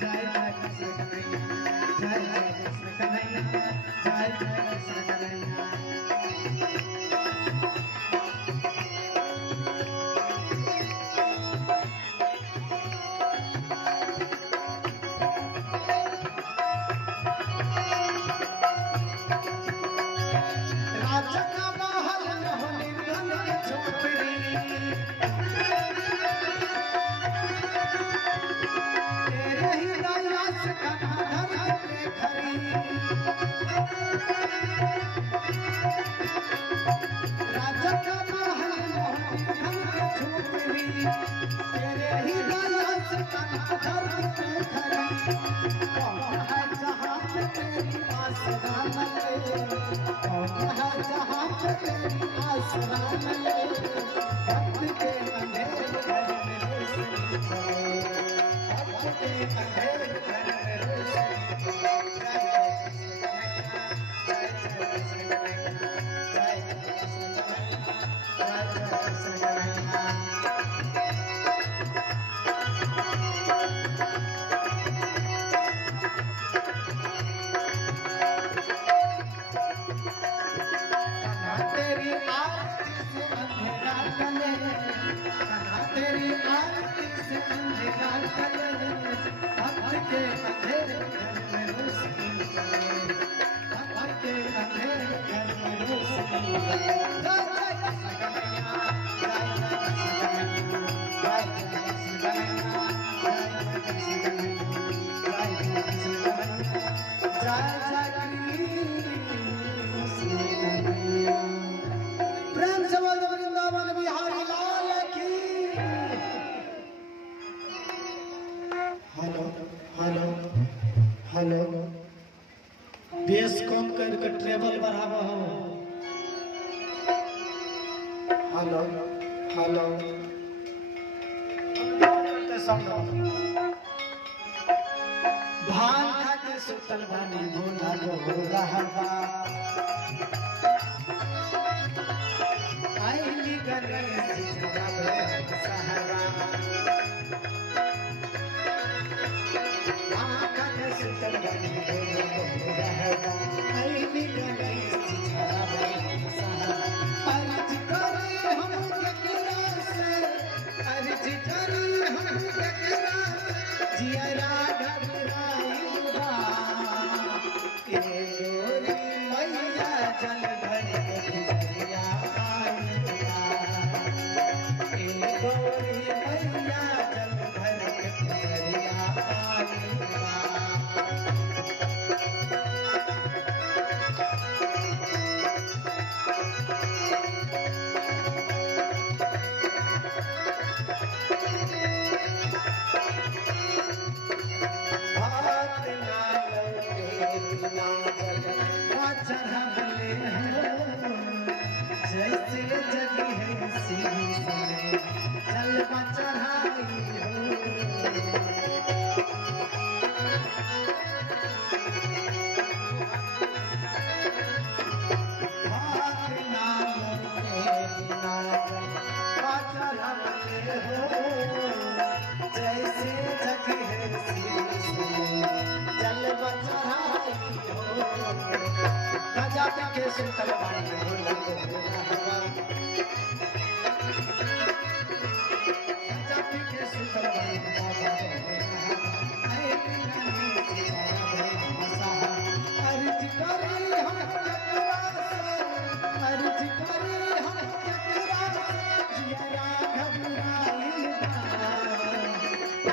जय जय कृष्ण कन्हैया, जय जय कृष्ण कन्हैया, जय जय कृष्ण कन्हैया। राजा का महल न हो निर्धन के झोपड़ी, तेरे ही दया से कन्हा धरती पे खड़ी। प्रेम से बोल वृंदावन बिहारी लाल की। हेलो हेलो हेलो, बेस कम करके ट्रेवल बढ़ावा हो। हेलो हेलो, भान खा के सुतल बानी भोला गोला हवा, आईली गणेश जी जब सहारा, भान खा के सुतल बानी भोला गोला हवा, आईली गणेश जी जब सहारा। अर्ज करे हम केकरा से, अर्ज करे हम केकरा से, जियरा घबराई बा, ए गोरी मैया जल भर के गुजरिया आई बा, ए गोरी मैया जल भर के गुजरिया आई बा। हाथ ना लगे ना जल चढ़ावले हो, जैसे जगी है सीढ़ी से जलवा चढ़ाई हो। हाथ ना लगे ना जल चढ़ावले हो, जैसे जगी है सीढ़ी से जलवा चढ़ाई हो। राजा के सुतल बानी भोला गोला हवा, राजा के सुतल बानी भोला गोला हवा, आईली गणेश जी जब सहारा। अर्ज करे हम केकरा से, अर्ज करे हम केकरा से, जियरा घबराई बा,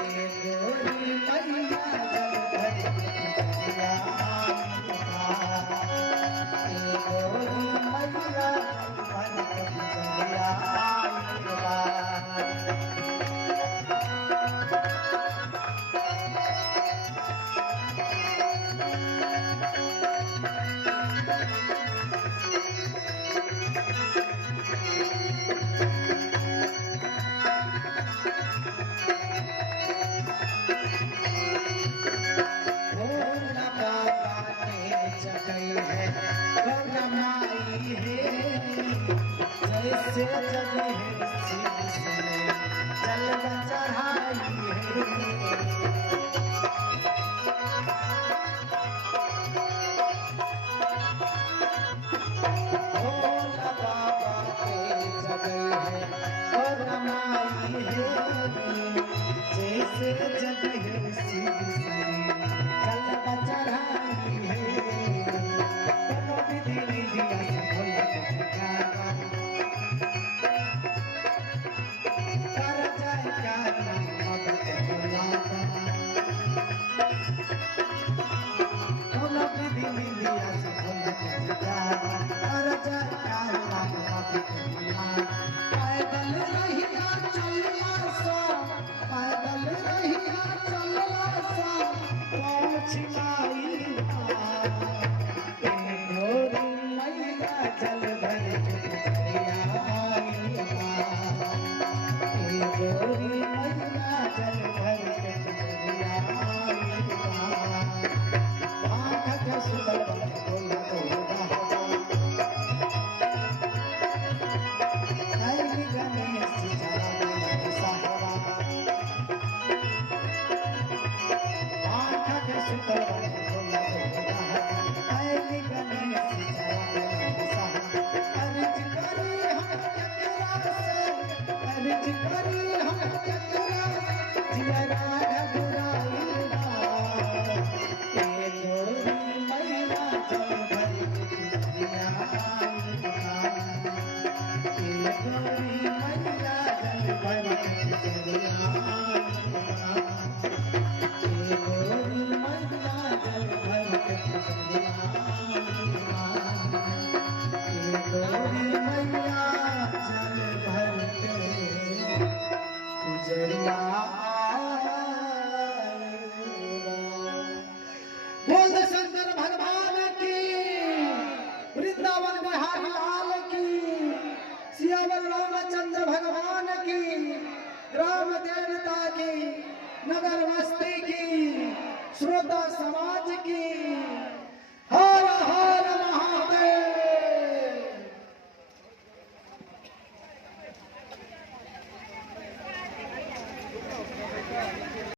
ए गोरी मैया जल भर के गुजरिया आई बा, ए गोरी मैया जल भर के गुजरिया आई बा। भोला बाबा ने जगई है गौरमाई है, जैसे जगी है शिव से जलवा चढ़ाई है। भोला बाबा ने जगई है गौरमाई है, जैसे जगी है शिव से जलवा चढ़ाई है। कोनो विधि विधिया से भोला को पुकारा, मैया बोल शंकर भगवान की, वृंदावन बिहारी लाल की, सियावर रामचंद्र भगवान की, राम देवता की, नगर मस्ती की, श्रोता समाज की।